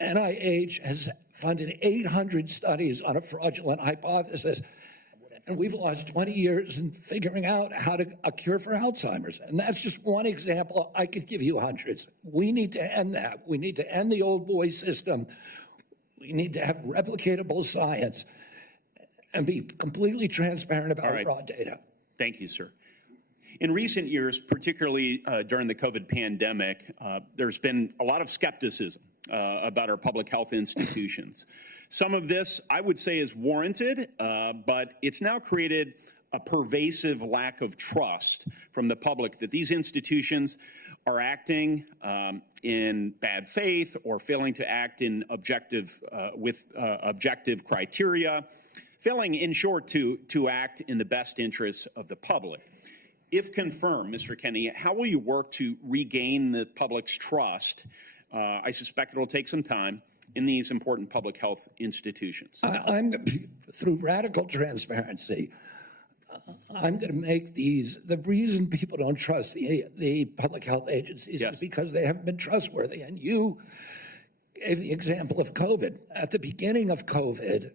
NIH has funded 800 studies on a fraudulent hypothesis, and we've lost 20 years in figuring out a cure for Alzheimer's. And that's just one example. I could give you hundreds. We need to end that. We need to end the old boy system. We need to have replicatable science and be completely transparent about raw data. Thank you, sir. In recent years, particularly during the COVID pandemic, there's been a lot of skepticism about our public health institutions. Some of this, I would say, is warranted, but it's now created a pervasive lack of trust from the public that these institutions are acting in bad faith or failing to act in objective criteria, failing, in short, to act in the best interests of the public. If confirmed, Mr. Kennedy, how will you work to regain the public's trust? I suspect it will take some time in these important public health institutions. Through radical transparency, I'm going to make the reason people don't trust the public health agencies is because they haven't been trustworthy. And you gave the example of COVID. At the beginning of COVID,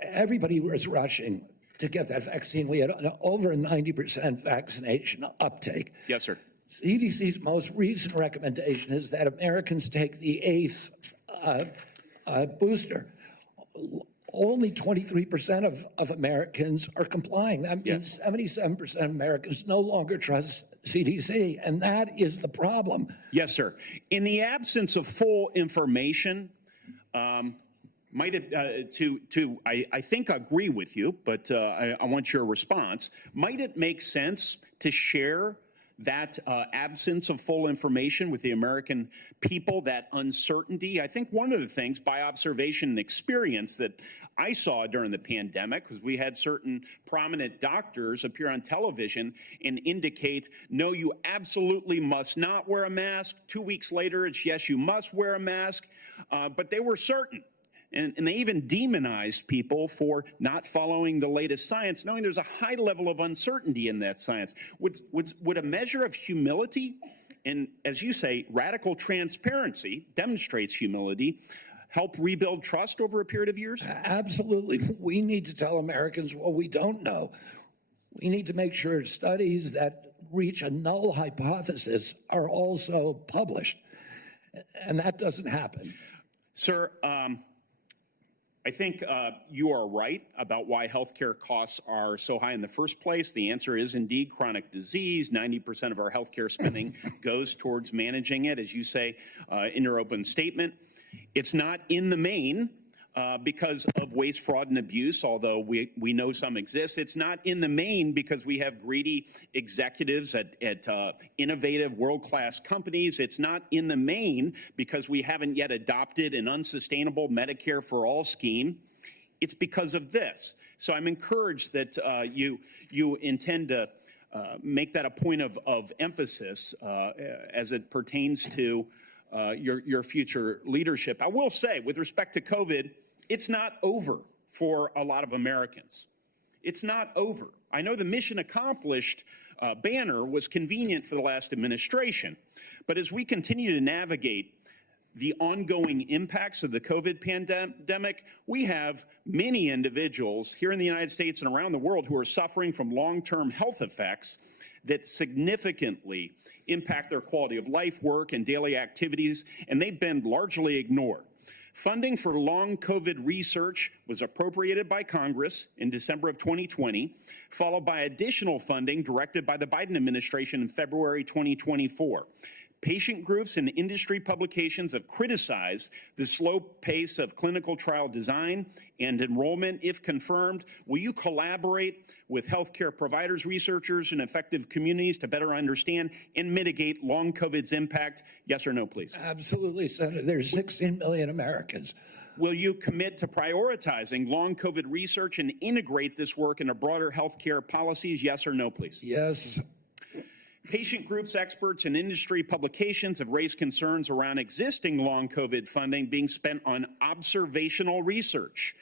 everybody was rushing to get that vaccine. We had over a 90% vaccination uptake. Yes, sir. CDC's most recent recommendation is that Americans take the 8th booster. Only 23% of Americans are complying. That means 77% of Americans no longer trust CDC, and that is the problem. Yes, sir. In the absence of full information, might it, I think I agree with you, but I want your response. Might it make sense to share that absence of full information with the American people, that uncertainty? I think one of the things, by observation and experience, that I saw during the pandemic was we had certain prominent doctors appear on television and indicate, no, you absolutely must not wear a mask. 2 weeks later, it's yes, you must wear a mask. But they were certain. And they even demonized people for not following the latest science, knowing there's a high level of uncertainty in that science. Would a measure of humility, and as you say, radical transparency demonstrates humility, help rebuild trust over a period of years? Absolutely. We need to tell Americans what we don't know. We need to make sure studies that reach a null hypothesis are also published. And that doesn't happen. Sir, I think you are right about why healthcare costs are so high in the first place. The answer is indeed chronic disease. 90% of our healthcare spending goes towards managing it, as you say in your open statement. It's not in the main because of waste, fraud, and abuse, although we know some exist. It's not in the main because we have greedy executives at innovative world-class companies. It's not in the main because we haven't yet adopted an unsustainable Medicare for all scheme. It's because of this. So I'm encouraged that you intend to make that a point of emphasis as it pertains to your future leadership. I will say, with respect to COVID, it's not over for a lot of Americans. It's not over. I know the mission accomplished banner was convenient for the last administration. But as we continue to navigate the ongoing impacts of the COVID pandemic, we have many individuals here in the United States and around the world who are suffering from long-term health effects that significantly impact their quality of life, work, and daily activities, and they've been largely ignored. Funding for long COVID research was appropriated by Congress in December of 2020, followed by additional funding directed by the Biden administration in February 2024. Patient groups and industry publications have criticized the slow pace of clinical trial design and enrollment. If confirmed, will you collaborate with healthcare providers, researchers, and effective communities to better understand and mitigate long COVID's impact? Yes or no, please? Absolutely, Senator. There's 16 million Americans. Will you commit to prioritizing long COVID research and integrate this work into broader healthcare policies? Yes or no, please? Yes. Patient groups, experts, and industry publications have raised concerns around existing long COVID funding being spent on observational research.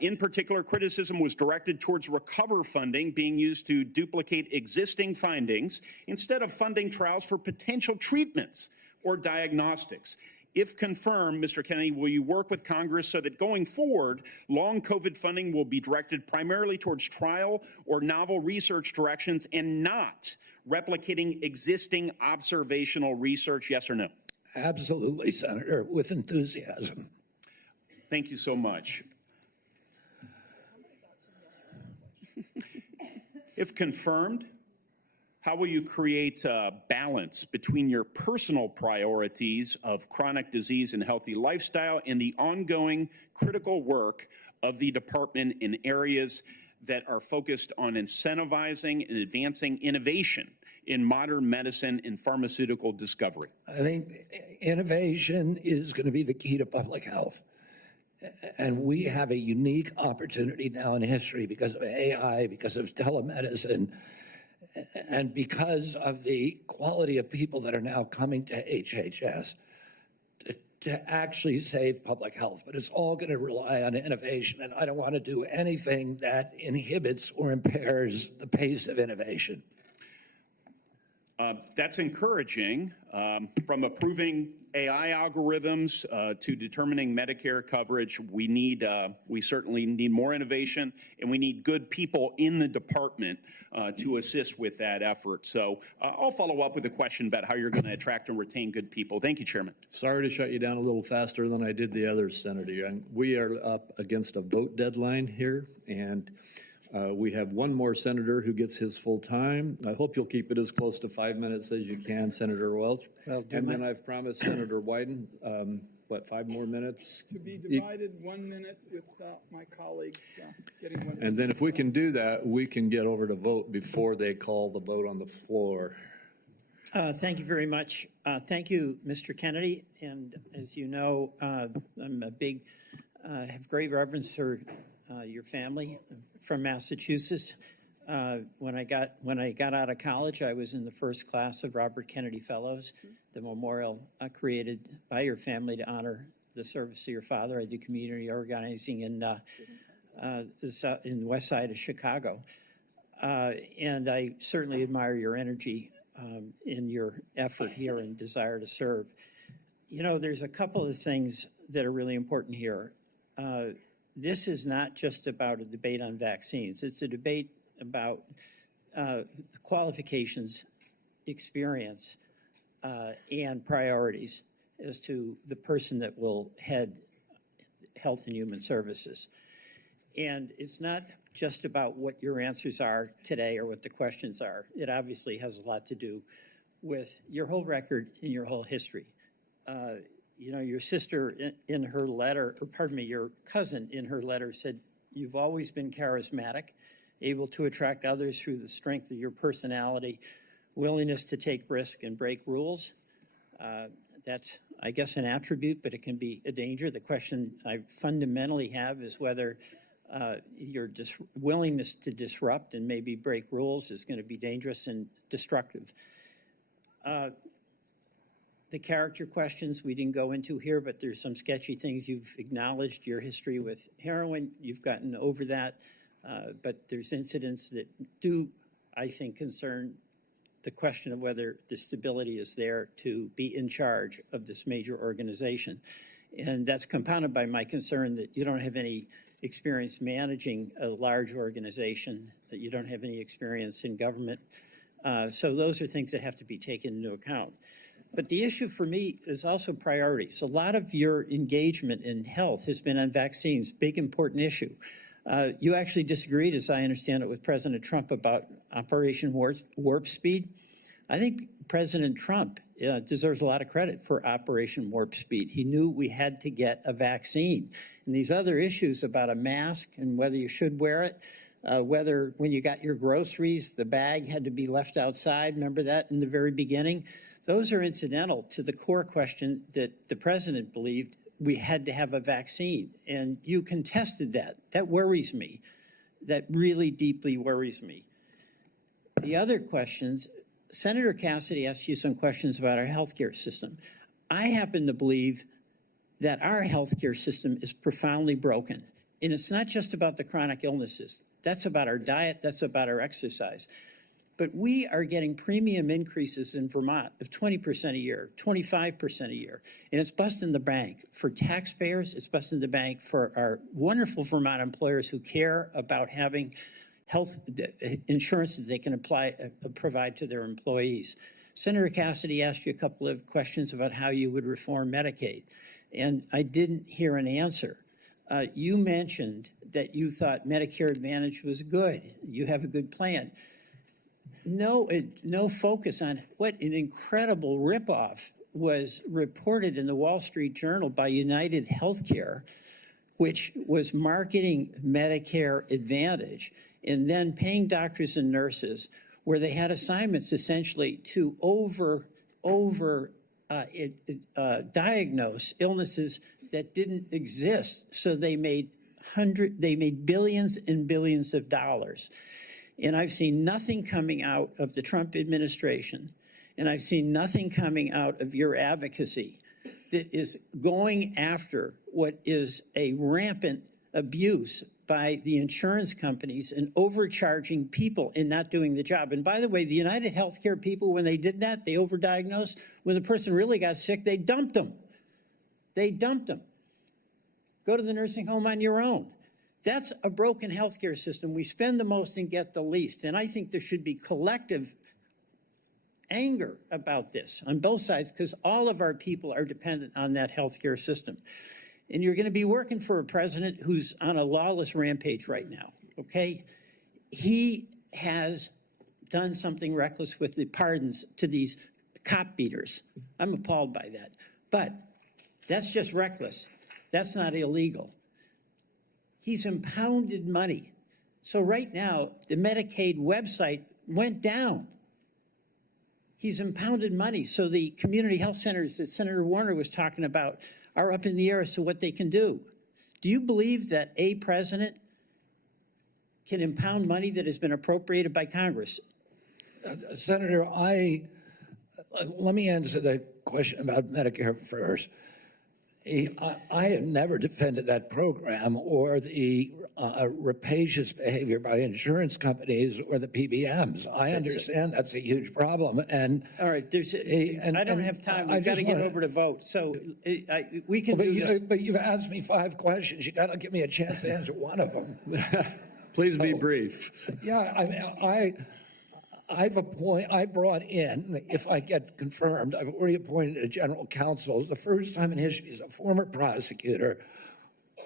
In particular, criticism was directed towards recover funding being used to duplicate existing findings instead of funding trials for potential treatments or diagnostics. If confirmed, Mr. Kennedy, will you work with Congress so that going forward, long COVID funding will be directed primarily towards trial or novel research directions and not replicating existing observational research? Yes or no? Absolutely, Senator, with enthusiasm. Thank you so much. If confirmed, how will you create a balance between your personal priorities of chronic disease and healthy lifestyle and the ongoing critical work of the department in areas that are focused on incentivizing and advancing innovation in modern medicine and pharmaceutical discovery? I think innovation is going to be the key to public health. And we have a unique opportunity now in history because of AI, because of telemedicine, and because of the quality of people that are now coming to HHS to actually save public health. But it's all going to rely on innovation, and I don't want to do anything that inhibits or impairs the pace of innovation. That's encouraging. From approving AI algorithms to determining Medicare coverage, we certainly need more innovation, and we need good people in the department to assist with that effort. So I'll follow up with a question about how you're going to attract and retain good people. Thank you, Chairman. Sorry to shut you down a little faster than I did the others, Senator. We are up against a vote deadline here, and we have one more senator who gets his full time. I hope you'll keep it as close to 5 minutes as you can, Senator Welch. And then I've promised Senator Wyden, 5 more minutes? To be divided 1 minute with my colleagues getting 1 minute. And then if we can do that, we can get over to vote before they call the vote on the floor. Thank you very much. Thank you, Mr. Kennedy. And as you know, I'm have great reverence for your family from Massachusetts. When I got out of college, I was in the first class of Robert Kennedy Fellows, the memorial created by your family to honor the service of your father. I do community organizing in the west side of Chicago. And I certainly admire your energy in your effort here and desire to serve. You know, there's a couple of things that are really important here. This is not just about a debate on vaccines. It's a debate about the qualifications, experience, and priorities as to the person that will head Health and Human Services. And it's not just about what your answers are today or what the questions are. It obviously has a lot to do with your whole record and your whole history. You know, your sister in her letter, or pardon me, your cousin in her letter said, you've always been charismatic, able to attract others through the strength of your personality, willingness to take risk and break rules. That's, I guess, an attribute, but it can be a danger. The question I fundamentally have is whether your willingness to disrupt and maybe break rules is going to be dangerous and destructive. The character questions we didn't go into here, but there's some sketchy things. You've acknowledged your history with heroin. You've gotten over that, but there's incidents that do, I think, concern the question of whether the stability is there to be in charge of this major organization. And that's compounded by my concern that you don't have any experience managing a large organization, that you don't have any experience in government. So those are things that have to be taken into account. But the issue for me is also priorities. A lot of your engagement in health has been on vaccines, big important issue. You actually disagreed, as I understand it, with President Trump about Operation Warp Speed. I think President Trump deserves a lot of credit for Operation Warp Speed. He knew we had to get a vaccine. And these other issues about a mask and whether you should wear it, whether when you got your groceries, the bag had to be left outside, remember that in the very beginning? Those are incidental to the core question that the president believed we had to have a vaccine. And you contested that. That worries me. That really deeply worries me. The other questions, Senator Cassidy asked you some questions about our healthcare system. I happen to believe that our healthcare system is profoundly broken. And it's not just about the chronic illnesses. That's about our diet. That's about our exercise. But we are getting premium increases in Vermont of 20% a year, 25% a year. And it's busting the bank for taxpayers. It's busting the bank for our wonderful Vermont employers who care about having health insurance that they can provide to their employees. Senator Cassidy asked you a couple of questions about how you would reform Medicaid, and I didn't hear an answer. You mentioned that you thought Medicare Advantage was good. You have a good plan. No focus on what an incredible ripoff was reported in the Wall Street Journal by United Healthcare, which was marketing Medicare Advantage and then paying doctors and nurses where they had assignments essentially to diagnose illnesses that didn't exist. So they made billions and billions of dollars. And I've seen nothing coming out of the Trump administration, and I've seen nothing coming out of your advocacy that is going after what is a rampant abuse by the insurance companies and overcharging people and not doing the job. And by the way, the United Healthcare people, when they did that, they overdiagnosed. When the person really got sick, they dumped them. They dumped them. Go to the nursing home on your own. That's a broken healthcare system. We spend the most and get the least. And I think there should be collective anger about this on both sides because all of our people are dependent on that healthcare system. And you're going to be working for a president who's on a lawless rampage right now, okay? He has done something reckless with the pardons to these cop beaters. I'm appalled by that. But that's just reckless. That's not illegal. He's impounded money. So right now, the Medicaid website went down. He's impounded money. So the community health centers that Senator Warner was talking about are up in the air as to what they can do. Do you believe that a president can impound money that has been appropriated by Congress? Senator, let me answer the question about Medicare first. I have never defended that program or the rapacious behavior by insurance companies or the PBMs. I understand that's a huge problem. And all right, I don't have time. We've got to get over to vote. So we can do this. But you've asked me 5 questions. You got to give me a chance to answer one of them. Please be brief. Yeah, I brought in, if I get confirmed, I've already appointed a general counsel. The first time in history is a former prosecutor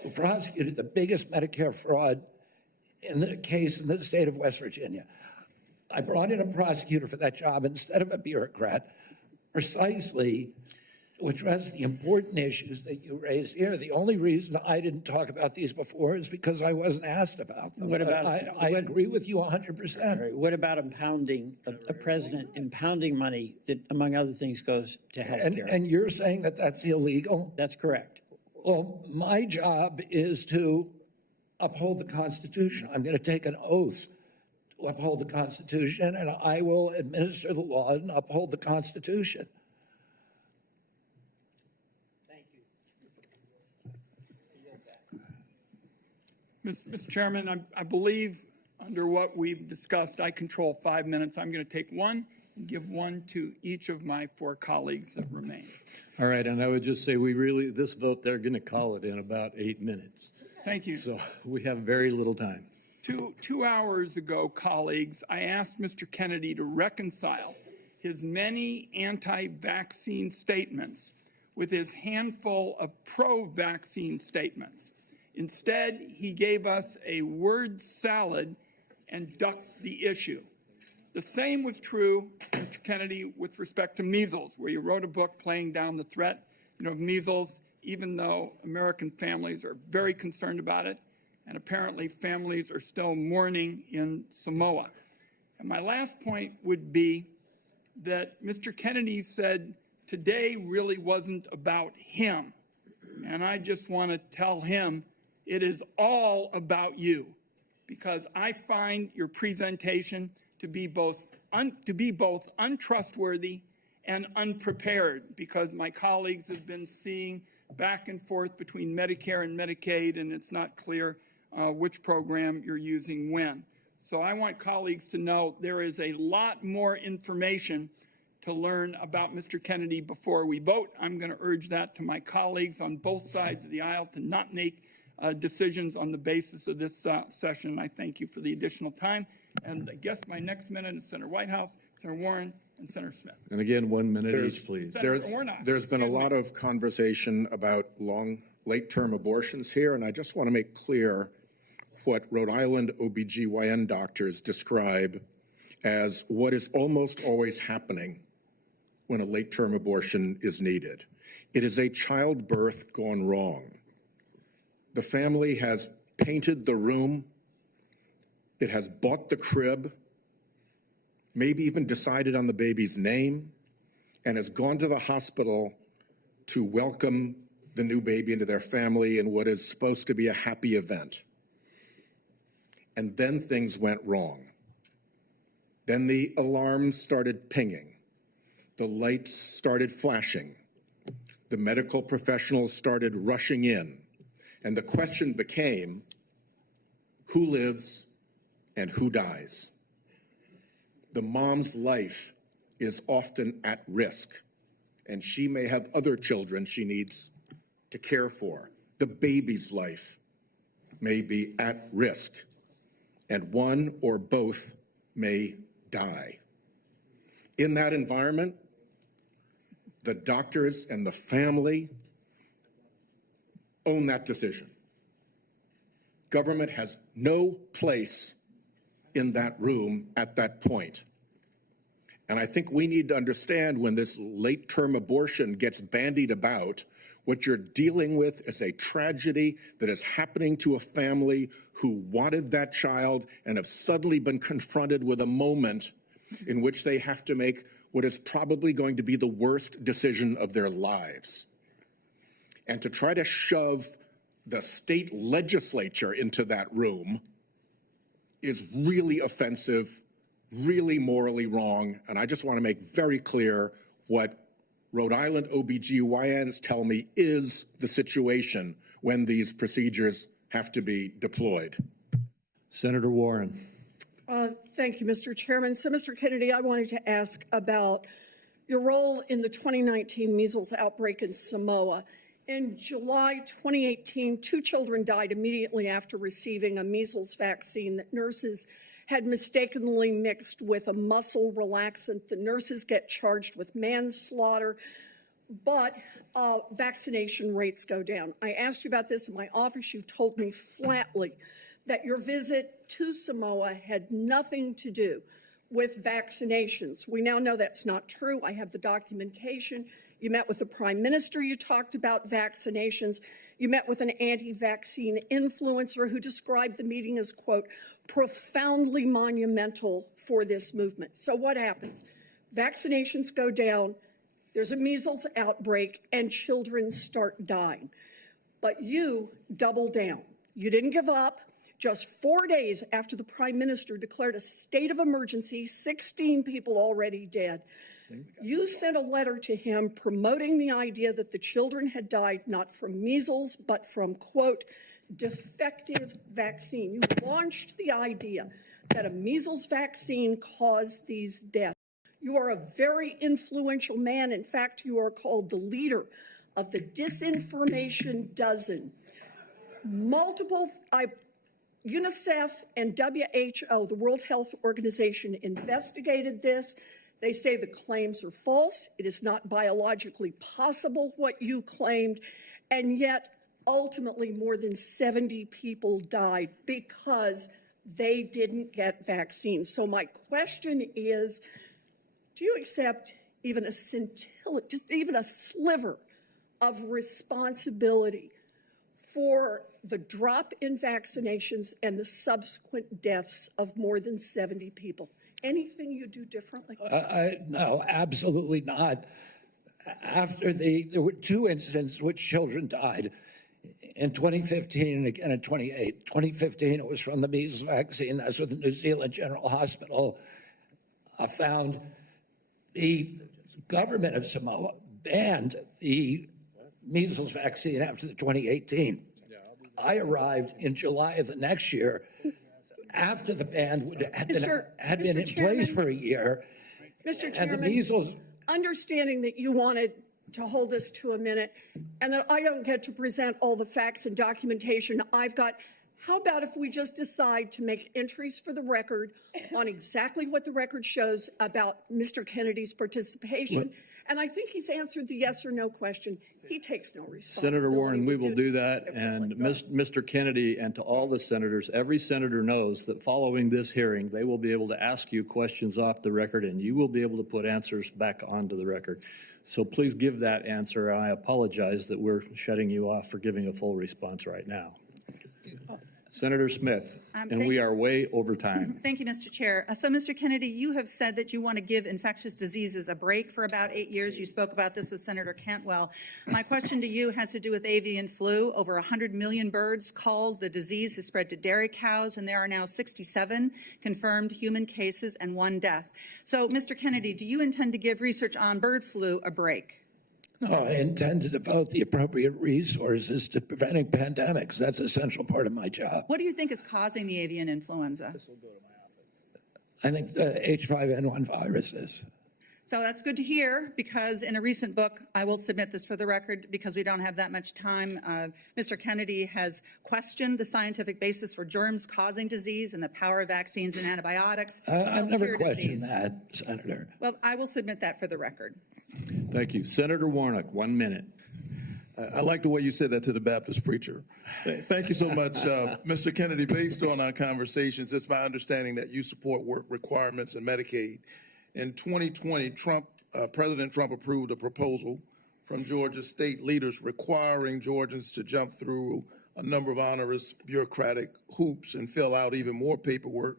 who prosecuted the biggest Medicare fraud in the case in the state of West Virginia. I brought in a prosecutor for that job instead of a bureaucrat, precisely to address the important issues that you raised here. The only reason I didn't talk about these before is because I wasn't asked about them. What about? I agree with you 100%. Right. What about impounding a president impounding money that, among other things, goes to health care? And you're saying that that's illegal? That's correct. Well, my job is to uphold the Constitution. I'm going to take an oath to uphold the Constitution, and I will administer the law and uphold the Constitution. Mr. Chairman, I believe Under what we've discussed, I control 5 minutes. I'm going to take one and give one to each of my 4 colleagues that remain. All right, and I would just say this vote, they're going to call it in about 8 minutes. Thank you. So we have very little time. 2 hours ago, colleagues, I asked Mr. Kennedy to reconcile his many anti-vaccine statements with his handful of pro-vaccine statements. Instead, he gave us a word salad and ducked the issue. The same was true, Mr. Kennedy, with respect to measles, where you wrote a book playing down the threat of measles, even though American families are very concerned about it, and apparently families are still mourning in Samoa. And my last point would be that Mr. Kennedy said today really wasn't about him. And I just want to tell him it is all about you, because I find your presentation to be both untrustworthy and unprepared, because my colleagues have been seeing back and forth between Medicare and Medicaid, and it's not clear which program you're using when. So I want colleagues to know there is a lot more information to learn about Mr. Kennedy before we vote. I'm going to urge that to my colleagues on both sides of the aisle to not make decisions on the basis of this session. I thank you for the additional time. And I guess my next minute is Senator Whitehouse, Senator Warren, and Senator Smith. And again, 1 minute each, please. There's been a lot of conversation about late-term abortions here, and I just want to make clear what Rhode Island OBGYN doctors describe as what is almost always happening when a late-term abortion is needed. It is a childbirth gone wrong. The family has painted the room, it has bought the crib, maybe even decided on the baby's name, and has gone to the hospital to welcome the new baby into their family in what is supposed to be a happy event. And then things went wrong. Then the alarms started pinging. The lights started flashing. The medical professionals started rushing in. And the question became, who lives and who dies? The mom's life is often at risk, and she may have other children she needs to care for. The baby's life may be at risk, and one or both may die. In that environment, the doctors and the family own that decision. Government has no place in that room at that point. And I think we need to understand, when this late-term abortion gets bandied about, what you're dealing with is a tragedy that is happening to a family who wanted that child and have suddenly been confronted with a moment in which they have to make what is probably going to be the worst decision of their lives. And to try to shove the state legislature into that room is really offensive, really morally wrong. And I just want to make very clear what Rhode Island OBGYNs tell me is the situation when these procedures have to be deployed. Senator Warren. Thank you, Mr. Chairman. So, Mr. Kennedy, I wanted to ask about your role in the 2019 measles outbreak in Samoa. In July 2018, 2 children died immediately after receiving a measles vaccine that nurses had mistakenly mixed with a muscle relaxant. The nurses get charged with manslaughter, but vaccination rates go down. I asked you about this in my office. You told me flatly that your visit to Samoa had nothing to do with vaccinations. We now know that's not true. I have the documentation. You met with the Prime Minister. You talked about vaccinations. You met with an anti-vaccine influencer who described the meeting as, quote, profoundly monumental for this movement. So what happens? Vaccinations go down, there's a measles outbreak, and children start dying. But you double down. You didn't give up. Just 4 days after the Prime Minister declared a state of emergency, 16 people already dead, you sent a letter to him promoting the idea that the children had died not from measles, but from, quote, defective vaccine. You launched the idea that a measles vaccine caused these deaths. You are a very influential man. In fact, you are called the leader of the disinformation dozen. UNICEF and WHO, the World Health Organization, investigated this. They say the claims are false. It is not biologically possible what you claimed. And yet, ultimately, more than 70 people died because they didn't get vaccines. So my question is, do you accept even a scintilla, just even a sliver of responsibility for the drop in vaccinations and the subsequent deaths of more than 70 people? Anything you do differently? No, absolutely not. There were 2 incidents in which children died in 2015 and again in 2008. 2015, it was from the measles vaccine. That's what the New Zealand General Hospital found. The government of Samoa banned the measles vaccine after the 2018. I arrived in July of the next year after the ban had been in place for a year. Mr. Chairman, and the measles, understanding that you wanted to hold this to a minute and that I don't get to present all the facts and documentation I've got, how about if we just decide to make entries for the record on exactly what the record shows about Mr. Kennedy's participation? And I think he's answered the yes or no question. He takes no responsibility. Senator Warren, we will do that. And Mr. Kennedy, and to all the senators, every senator knows that following this hearing, they will be able to ask you questions off the record, and you will be able to put answers back onto the record. So please give that answer. I apologize that we're shutting you off for giving a full response right now. Senator Smith, and we are way over time. Thank you, Mr. Chair. So, Mr. Kennedy, you have said that you want to give infectious diseases a break for about 8 years. You spoke about this with Senator Cantwell. My question to you has to do with avian flu. Over 100 million birds called. The disease has spread to dairy cows, and there are now 67 confirmed human cases and 1 death. So, Mr. Kennedy, do you intend to give research on bird flu a break? No, I intend to devote the appropriate resources to preventing pandemics. That's an essential part of my job. What do you think is causing the avian influenza? I think the H5N1 virus is. So that's good to hear, because in a recent book, I will submit this for the record because we don't have that much time, Mr. Kennedy has questioned the scientific basis for germs causing disease and the power of vaccines and antibiotics. I've never questioned that, Senator. Well, I will submit that for the record. Thank you. Senator Warnock, 1 minute. I like the way you said that to the Baptist preacher. Thank you so much, Mr. Kennedy. Based on our conversations, it's my understanding that you support work requirements in Medicaid. In 2020, President Trump approved a proposal from Georgia state leaders requiring Georgians to jump through a number of onerous bureaucratic hoops and fill out even more paperwork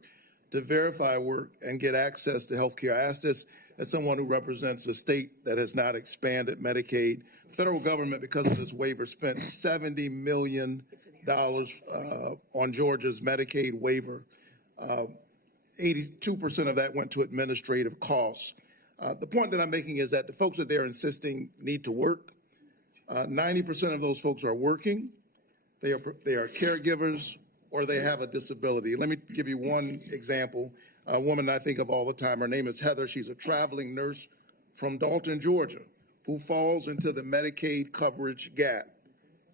to verify work and get access to health care. I ask this as someone who represents a state that has not expanded Medicaid. The federal government, because of this waiver, spent $70 million on Georgia's Medicaid waiver. 82% of that went to administrative costs. The point that I'm making is that the folks that they're insisting need to work, 90% of those folks are working, they are caregivers, or they have a disability. Let me give you one example. A woman I think of all the time, her name is Heather. She's a traveling nurse from Dalton, Georgia, who falls into the Medicaid coverage gap.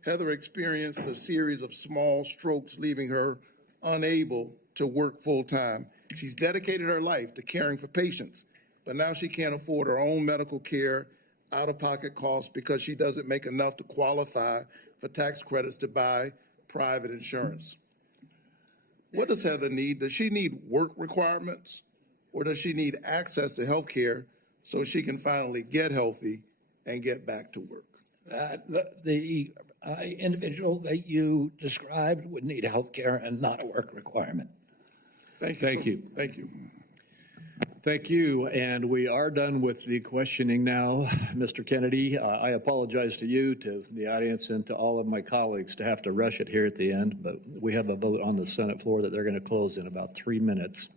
Heather experienced a series of small strokes, leaving her unable to work full time. She's dedicated her life to caring for patients, but now she can't afford her own medical care, out-of-pocket costs, because she doesn't make enough to qualify for tax credits to buy private insurance. What does Heather need? Does she need work requirements, or does she need access to health care so she can finally get healthy and get back to work? The individual that you described would need health care and not a work requirement. Thank you. Thank you. Thank you. Thank you. And we are done with the questioning now, Mr. Kennedy. I apologize to you, to the audience, and to all of my colleagues to have to rush it here at the end, but we have a vote on the Senate floor that they're going to close in about 3 minutes.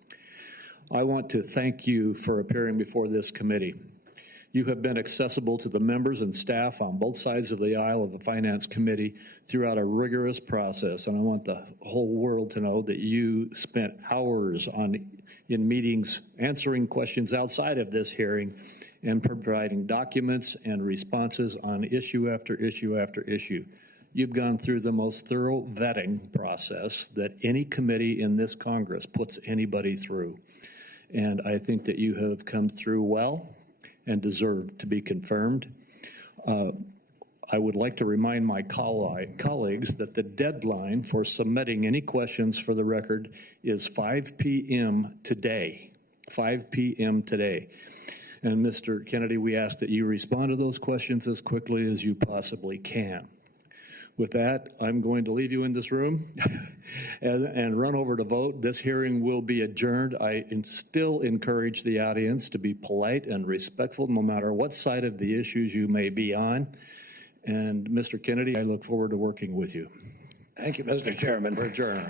I want to thank you for appearing before this committee. You have been accessible to the members and staff on both sides of the aisle of the Finance Committee throughout a rigorous process, and I want the whole world to know that you spent hours in meetings answering questions outside of this hearing and providing documents and responses on issue after issue after issue. You've gone through the most thorough vetting process that any committee in this Congress puts anybody through. And I think that you have come through well and deserve to be confirmed. I would like to remind my colleagues that the deadline for submitting any questions for the record is 5 p.m. today. 5 p.m. today. And Mr. Kennedy, we ask that you respond to those questions as quickly as you possibly can. With that, I'm going to leave you in this room and run over to vote. This hearing will be adjourned. I still encourage the audience to be polite and respectful no matter what side of the issues you may be on. And Mr. Kennedy, I look forward to working with you. Thank you, Mr. Chairman. We're adjourned.